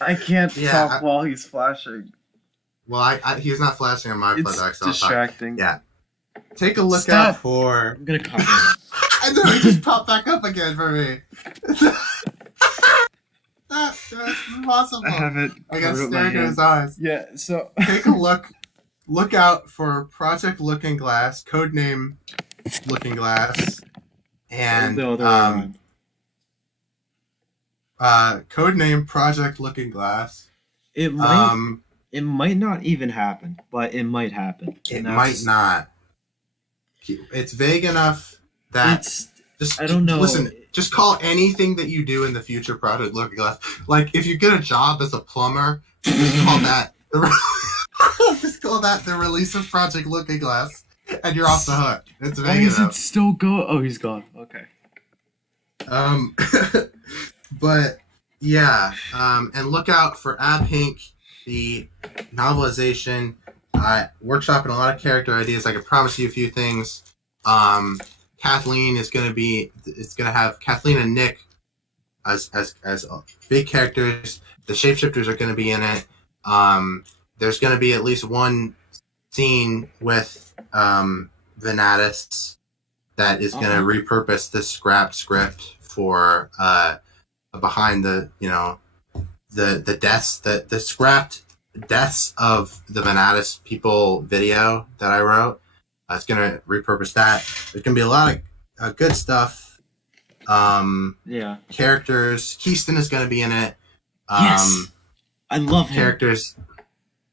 I can't Yeah, talk while he's flashing. Well, he's not flashing on my It's plug, so I'll talk. distracting. Yeah. Take a look Stop. out for. I'm gonna cover it. I know it just popped back up again for me. That's impossible. I have it. I gotta covered with my stare into hand. his eyes. Yeah. So Take a look. Look out for Project Looking Glass, codename Looking Glass, and the other way around. codename Project Looking Glass. It might not even happen, but it might happen. It And might not. It's vague enough that It's just I don't know. Listen, just call anything that you do in the future Project Looking Glass. Like if you get a job as a plumber, just call that the release of Project Looking Glass, and you're off the hook. It's Why vague is it enough. still go? Oh, he's gone. Okay. But yeah, and look out for Abhink, the novelization. Workshopping a lot of character ideas. I can promise you a few things. Kathleen is going to be. It's going to have Kathleen and Nick as big characters. The shapeshifters are going to be in it. There's going to be at least one scene with Venatus that is going to repurpose this scrapped script for behind the the deaths the scrapped deaths of the Venatus people video that I wrote. It's going to repurpose that. There's going to be a lot of good stuff. Yeah. Characters. Keyston is going to be in it. Yes. I love him. Characters.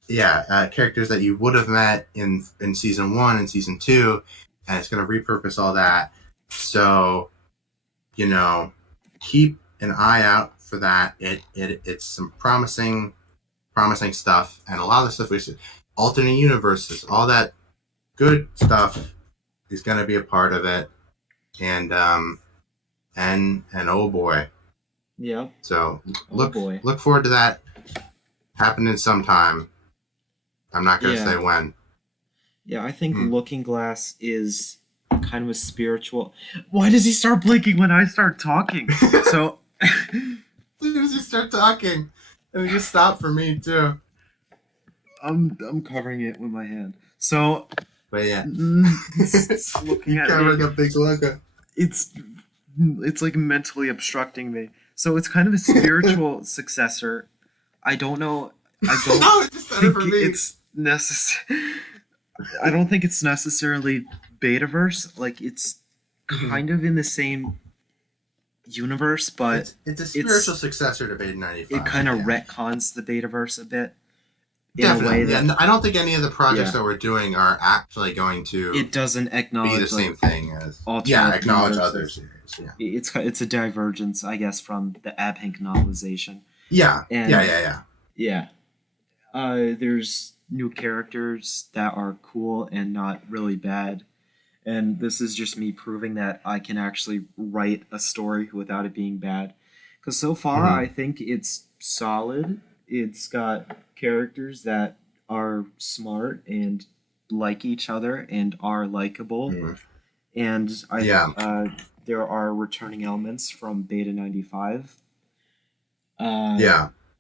Yeah, characters that you would have met in season 1 and season 2, and it's going to repurpose all that. So, keep an eye out for that. It's some promising stuff, and a lot of the stuff we see, alternate universes, all that good stuff is going to be a part of it, and oh boy. Yeah. So look forward to that happening sometime. I'm not going to say when. Yeah, I think Looking Glass is kind of a spiritual. Why does he start blinking when I start talking? So As soon as you start talking, and it just stopped for me too. I'm covering it with my hand. So, But yeah, it's looking at covering me. a big logo. It's like mentally obstructing me. So it's kind of a spiritual successor. I don't know. I don't No, it just said it think for me. it's necessary. I don't think it's necessarily Betaverse. Like it's kind of in the same universe, but It's a spiritual successor to Beta 95. it kind of retcons the Betaverse a bit. In Definitely. a way that I don't think any of the projects that we're doing are actually going to it doesn't acknowledge be the same thing as alternate acknowledge universes. other series. Yeah. It's a divergence, I guess, from the Abhink novelization. Yeah. And- Yeah. There's new characters that are cool and not really bad. And this is just me proving that I can actually write a story without it being bad. Because so far, I think it's solid. It's got characters that are smart and like each other and are likable. And there are returning elements from Beta 95.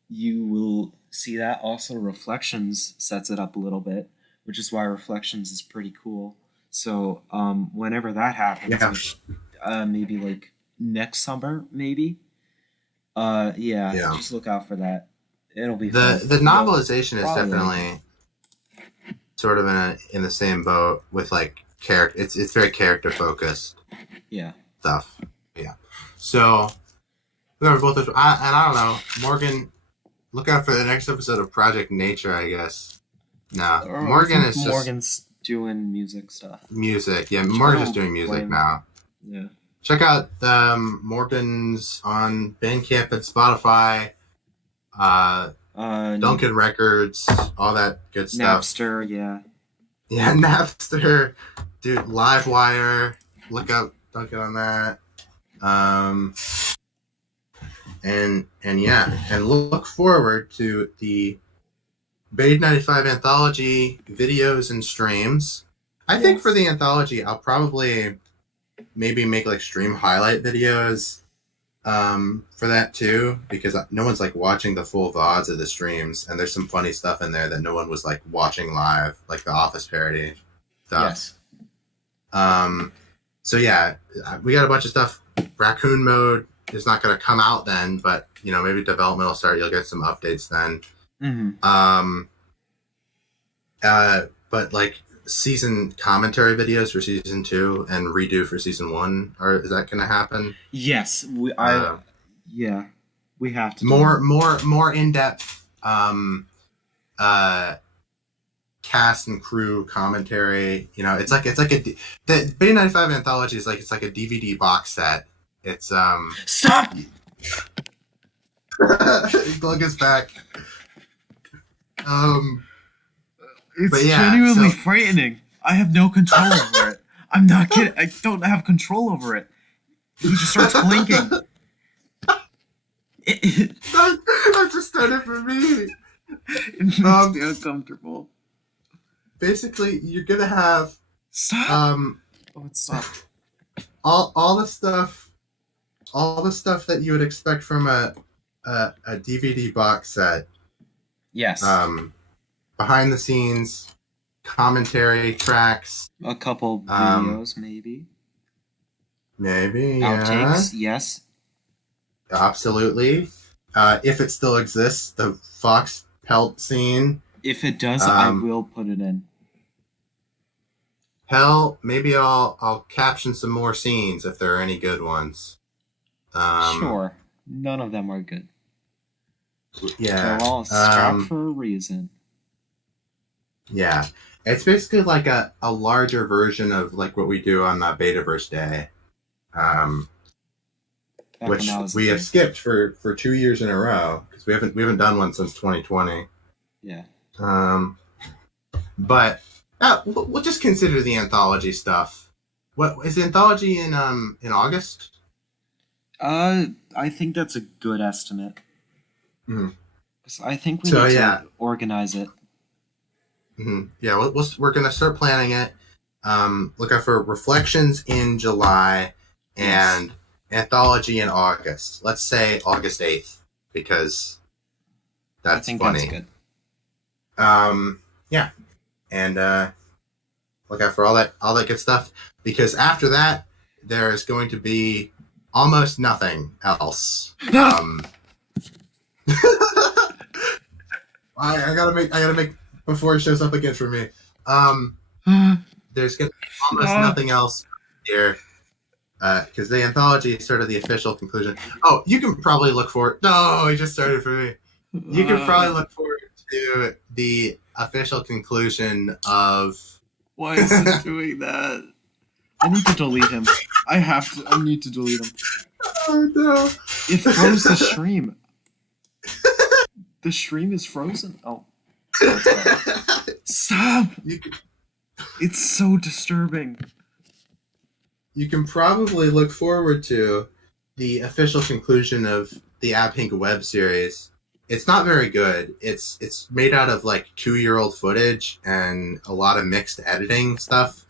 You will see that. Also, Reflections sets it up a little bit, which is why Reflections is pretty cool. So, whenever that happens, maybe like next summer, maybe. Just look out for that. It'll be fun. The novelization is Probably. definitely sort of in the same boat with like character. It's very character focused. Yeah. Stuff. Yeah. So whoever both of I don't know, Morgan. Look out for the next episode of Project Nature, I guess. No, Morgan is just Morgan's doing music stuff. music. Yeah, Morgan's just doing music blame now. Yeah. Check out Morgan's on Bandcamp and Spotify, Duncan Records, all that good stuff. Napster, yeah. Yeah, Napster, dude, Livewire. look up Duncan on that. And yeah, and look forward to the Beta 95 anthology videos and streams. I think for the anthology, I'll probably maybe make like stream highlight videos for that too, because no one's like watching the full VODs of the streams, and there's some funny stuff in there that no one was like watching live, like the Office parody stuff. Yes. So yeah, we got a bunch of stuff. Raccoon mode is not going to come out then, but maybe development will start. You'll get some updates then. Mm-hmm. But like season commentary videos for season 2 and redo for season 1, is that going to happen? Yes, we have to more in depth cast and crew commentary. It's like the Beta 95 anthology is like it's like a DVD box set. It's Stop! Glug is back. It's yeah, genuinely frightening. I have no control over it. I'm not kidding. I don't have control over it. He just starts blinking. That just started for me. It makes me uncomfortable. Basically, you're gonna have Stop. Oh, it stopped. all the stuff that you would expect from a DVD box set. Yes. Behind the scenes commentary tracks. A couple videos, maybe. Maybe, yeah. Outtakes, yes. Absolutely. If it still exists, the Fox Pelt scene. If it does, I will put it in. Hell, maybe I'll caption some more scenes if there are any good ones. Sure. None of them are good. Yeah. They're all scrapped for a reason. Yeah. It's basically like a larger version of like what we do on the Betaverse Day. Which we have skipped for 2 years in a row because we haven't done one since 2020. Yeah. But we'll just consider the anthology stuff. What is the anthology in August? I think that's a good estimate. Mm-hmm. I think we need to organize it. Mm-hmm. Yeah, we're gonna start planning it. Look out for reflections in July and anthology in August. Let's say August 8th because that's funny. That's good. Yeah, and look out for all that good stuff because after that there is going to be almost nothing else. I gotta make before it shows up again for me. There's gonna be almost nothing else here because the anthology is sort of the official conclusion. Oh, you can probably look forward. No, it just started for me. You can probably look forward to the official conclusion of. Why is it doing that? I need to delete him. I need to delete him. Oh no! It froze the stream. The stream is frozen. Oh. Stop! It's so disturbing. You can probably look forward to the official conclusion of the Abhink web series. It's not very good. It's made out of like 2-year-old footage and a lot of mixed editing stuff.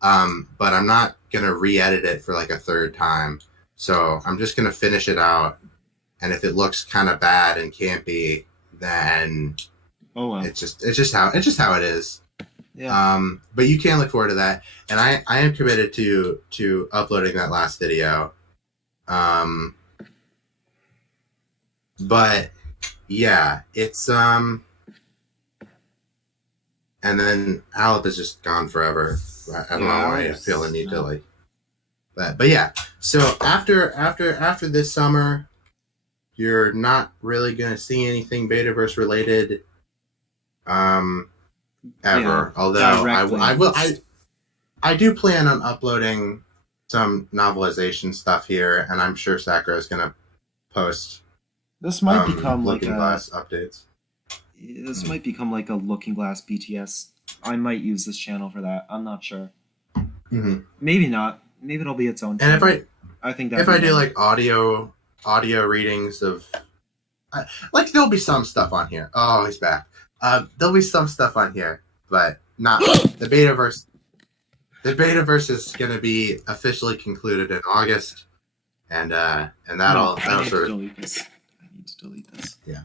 But I'm not gonna re-edit it for like a third time. So I'm just gonna finish it out. And if it looks kind of bad and campy, then it's just how it is. Yeah. But you can look forward to that, and I am committed to uploading that last video. But yeah, it's and then Alep is just gone forever. I don't know why I feel the need to like that. But yeah, so after this summer, you're not really gonna see anything Betaverse related. Ever. Yeah, although I do plan on uploading some novelization stuff here, and I'm sure Sakura is gonna post. This might become Looking like Glass updates. This might become like a Looking Glass BTS. I might use this channel for that. I'm not sure. Mm-hmm. Maybe not. maybe it'll be its own. And I think if I do like audio readings of, like there'll be some stuff on here. Oh, he's back. There'll be some stuff on here, but not the Betaverse. The Betaverse is going to be officially concluded in August, and that'll I need sort to of. delete this. I need to delete this. Yeah.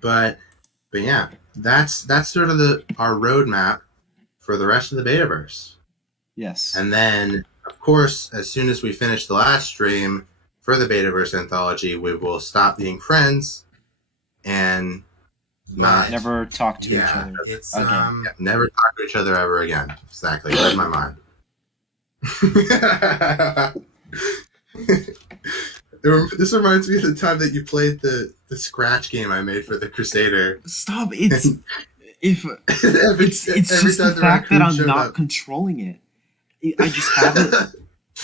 But yeah, that's sort of our roadmap for the rest of the Betaverse. Yes. And then, of course, as soon as we finish the last stream for the Betaverse anthology, we will stop being friends and not never talk to each other. It's again. never talk to each other ever again. Exactly. Read my mind. This reminds me of the time that you played the Scratch game I made for the Crusader. Stop! It's if every it's every just time the fact that I'm not up. controlling it. I just have it.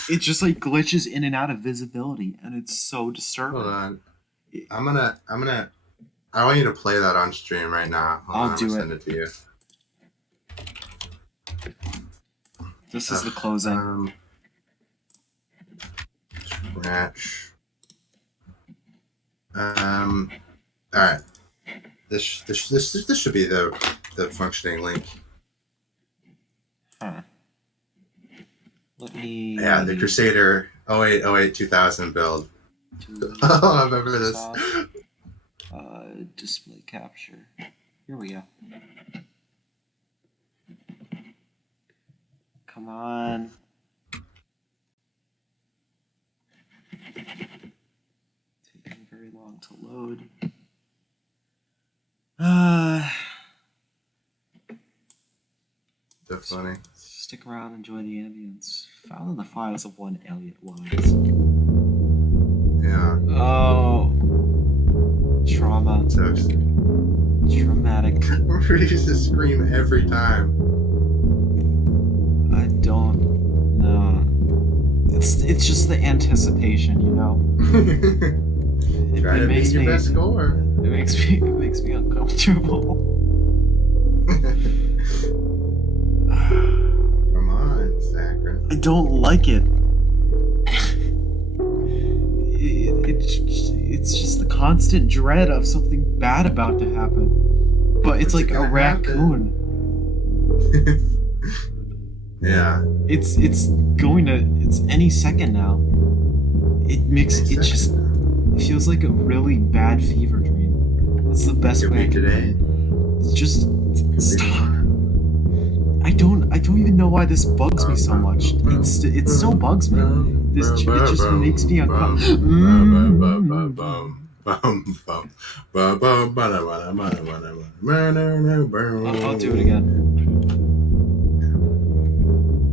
It just like glitches in and out of visibility, and it's so disturbing. Hold on. I want you to play that on stream right now. I'll do it. Send it to you. This is the closing. Scratch. All right. This should be the functioning link. Huh. Let me. Yeah, the Crusader 08 2000 build. Oh, I remember this. Display capture. Here we go. Come on. Taking very long to load. So funny. Stick around, enjoy the ambience. Found in the files of one Elliot Wise. Yeah. Oh. Trauma. So Traumatic. we used to scream every time. I don't know. It's just the anticipation, you know. Try to makes beat your me best score. it makes me uncomfortable. Come on, Saccharin. I don't like it. It's just the constant dread of something bad about to happen. But it's What's like a gonna raccoon. Yeah. It's any second now. It feels like a really bad fever dream. That's the best Could way I be can put today. it. It's just Could be stop. tomorrow. I don't even know why this bugs me so much. It still bugs me. It just makes me uncomfortable. I'll do it again.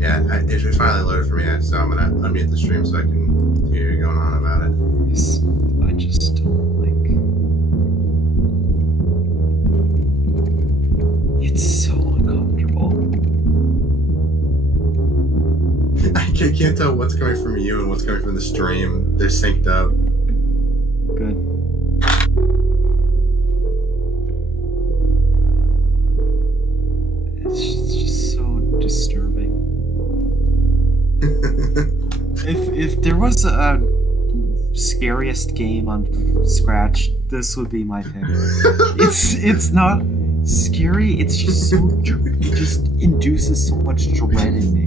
Yeah, it finally loaded for me, so I'm gonna unmute the stream so I can hear you going on about it. I just don't like. It's so uncomfortable. I can't tell what's coming from you and what's coming from the stream. They're synced up. Good. It's just so disturbing. If there was a scariest game on Scratch, this would be my pick. It's not scary. It's just so it just induces so much dread in me.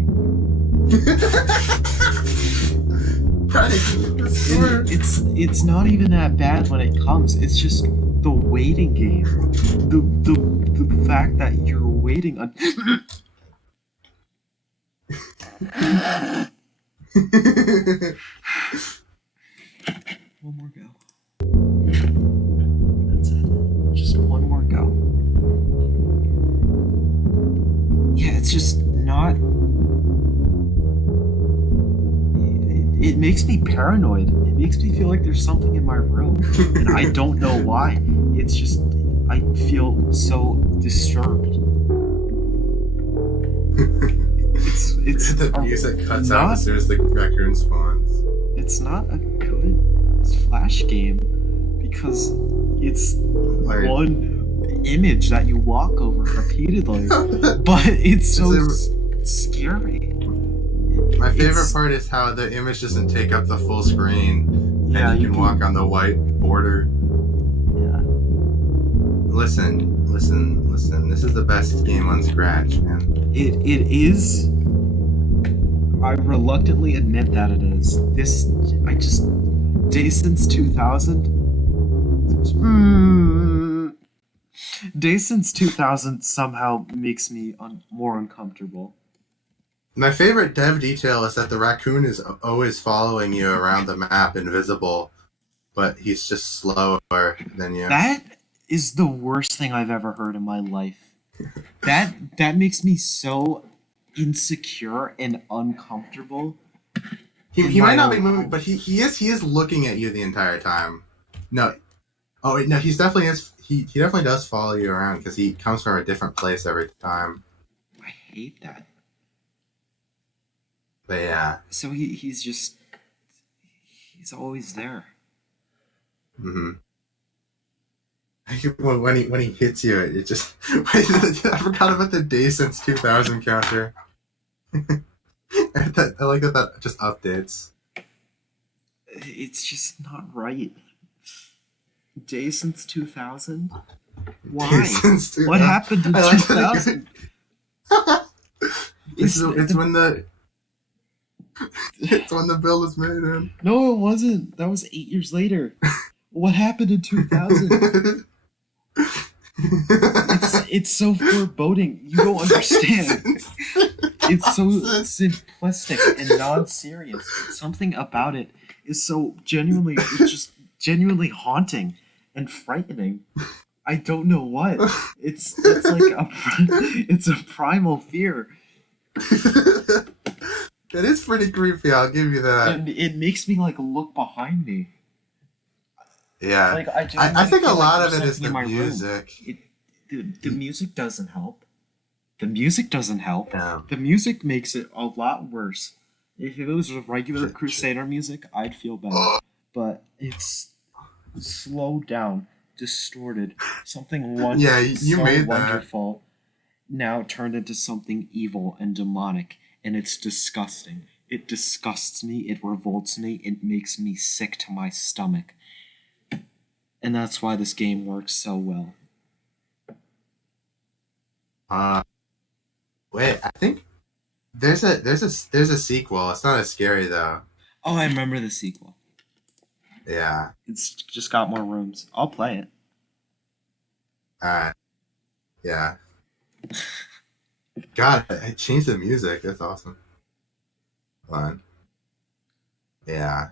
It's not even that bad when it comes. It's just the waiting game. The fact that you're waiting on. One more go. That's it. Just one more go. Yeah, it's just not. It makes me paranoid. It makes me feel like there's something in my room, and I don't know why. It's just I feel so disturbed. It's The music cuts not, out as soon as the raccoon spawns. It's not a good Flash game because it's one image that you walk over repeatedly, but it's so scary. My favorite It's- part is how the image doesn't take up the full screen, Yeah, and you can walk on the white border. Yeah. Listen. This is the best game on Scratch, man. It is. I reluctantly admit that it is. Day since 2000. Day since 2000 somehow makes me more uncomfortable. My favorite dev detail is that the raccoon is always following you around the map, invisible, but he's just slower than you. That is the worst thing I've ever heard in my life. That makes me so insecure and uncomfortable. He might not be moving, but he is looking at you the entire time. No, oh wait, no, he's definitely is. He definitely does follow you around because he comes from a different place every time. I hate that. But yeah. So he's always there. Mm-hmm. When he hits you, it just I forgot about the day since 2000 counter. I like that just updates. It's just not right. Day since 2000? Why? Since 2000. What happened in I like 2000? It's when the bill was made in. No, it wasn't. That was 8 years later. What happened in 2000? It's so foreboding. You don't understand. It's so simplistic and non-serious. Something about it is so genuinely, it's just genuinely haunting and frightening. I don't know what. It's like it's a primal fear. That is pretty creepy. I'll give you that. And it makes me like look behind me. Yeah, Like I think a feel like lot of there's it is something the in my room. music. The music doesn't help. The music doesn't help. Yeah. The music makes it a lot worse. If it was regular Shit. Crusader music, I'd feel better. But it's slowed down, distorted. Something once Yeah, you so made that. wonderful now turned into something evil and demonic, and it's disgusting. It disgusts me, it revolts me, it makes me sick to my stomach. And that's why this game works so well. Wait, I think there's a sequel. It's not as scary though. Oh, I remember the sequel. Yeah. It's just got more rooms. I'll play it. Yeah. God, I changed the music. That's awesome. Hold on. Yeah.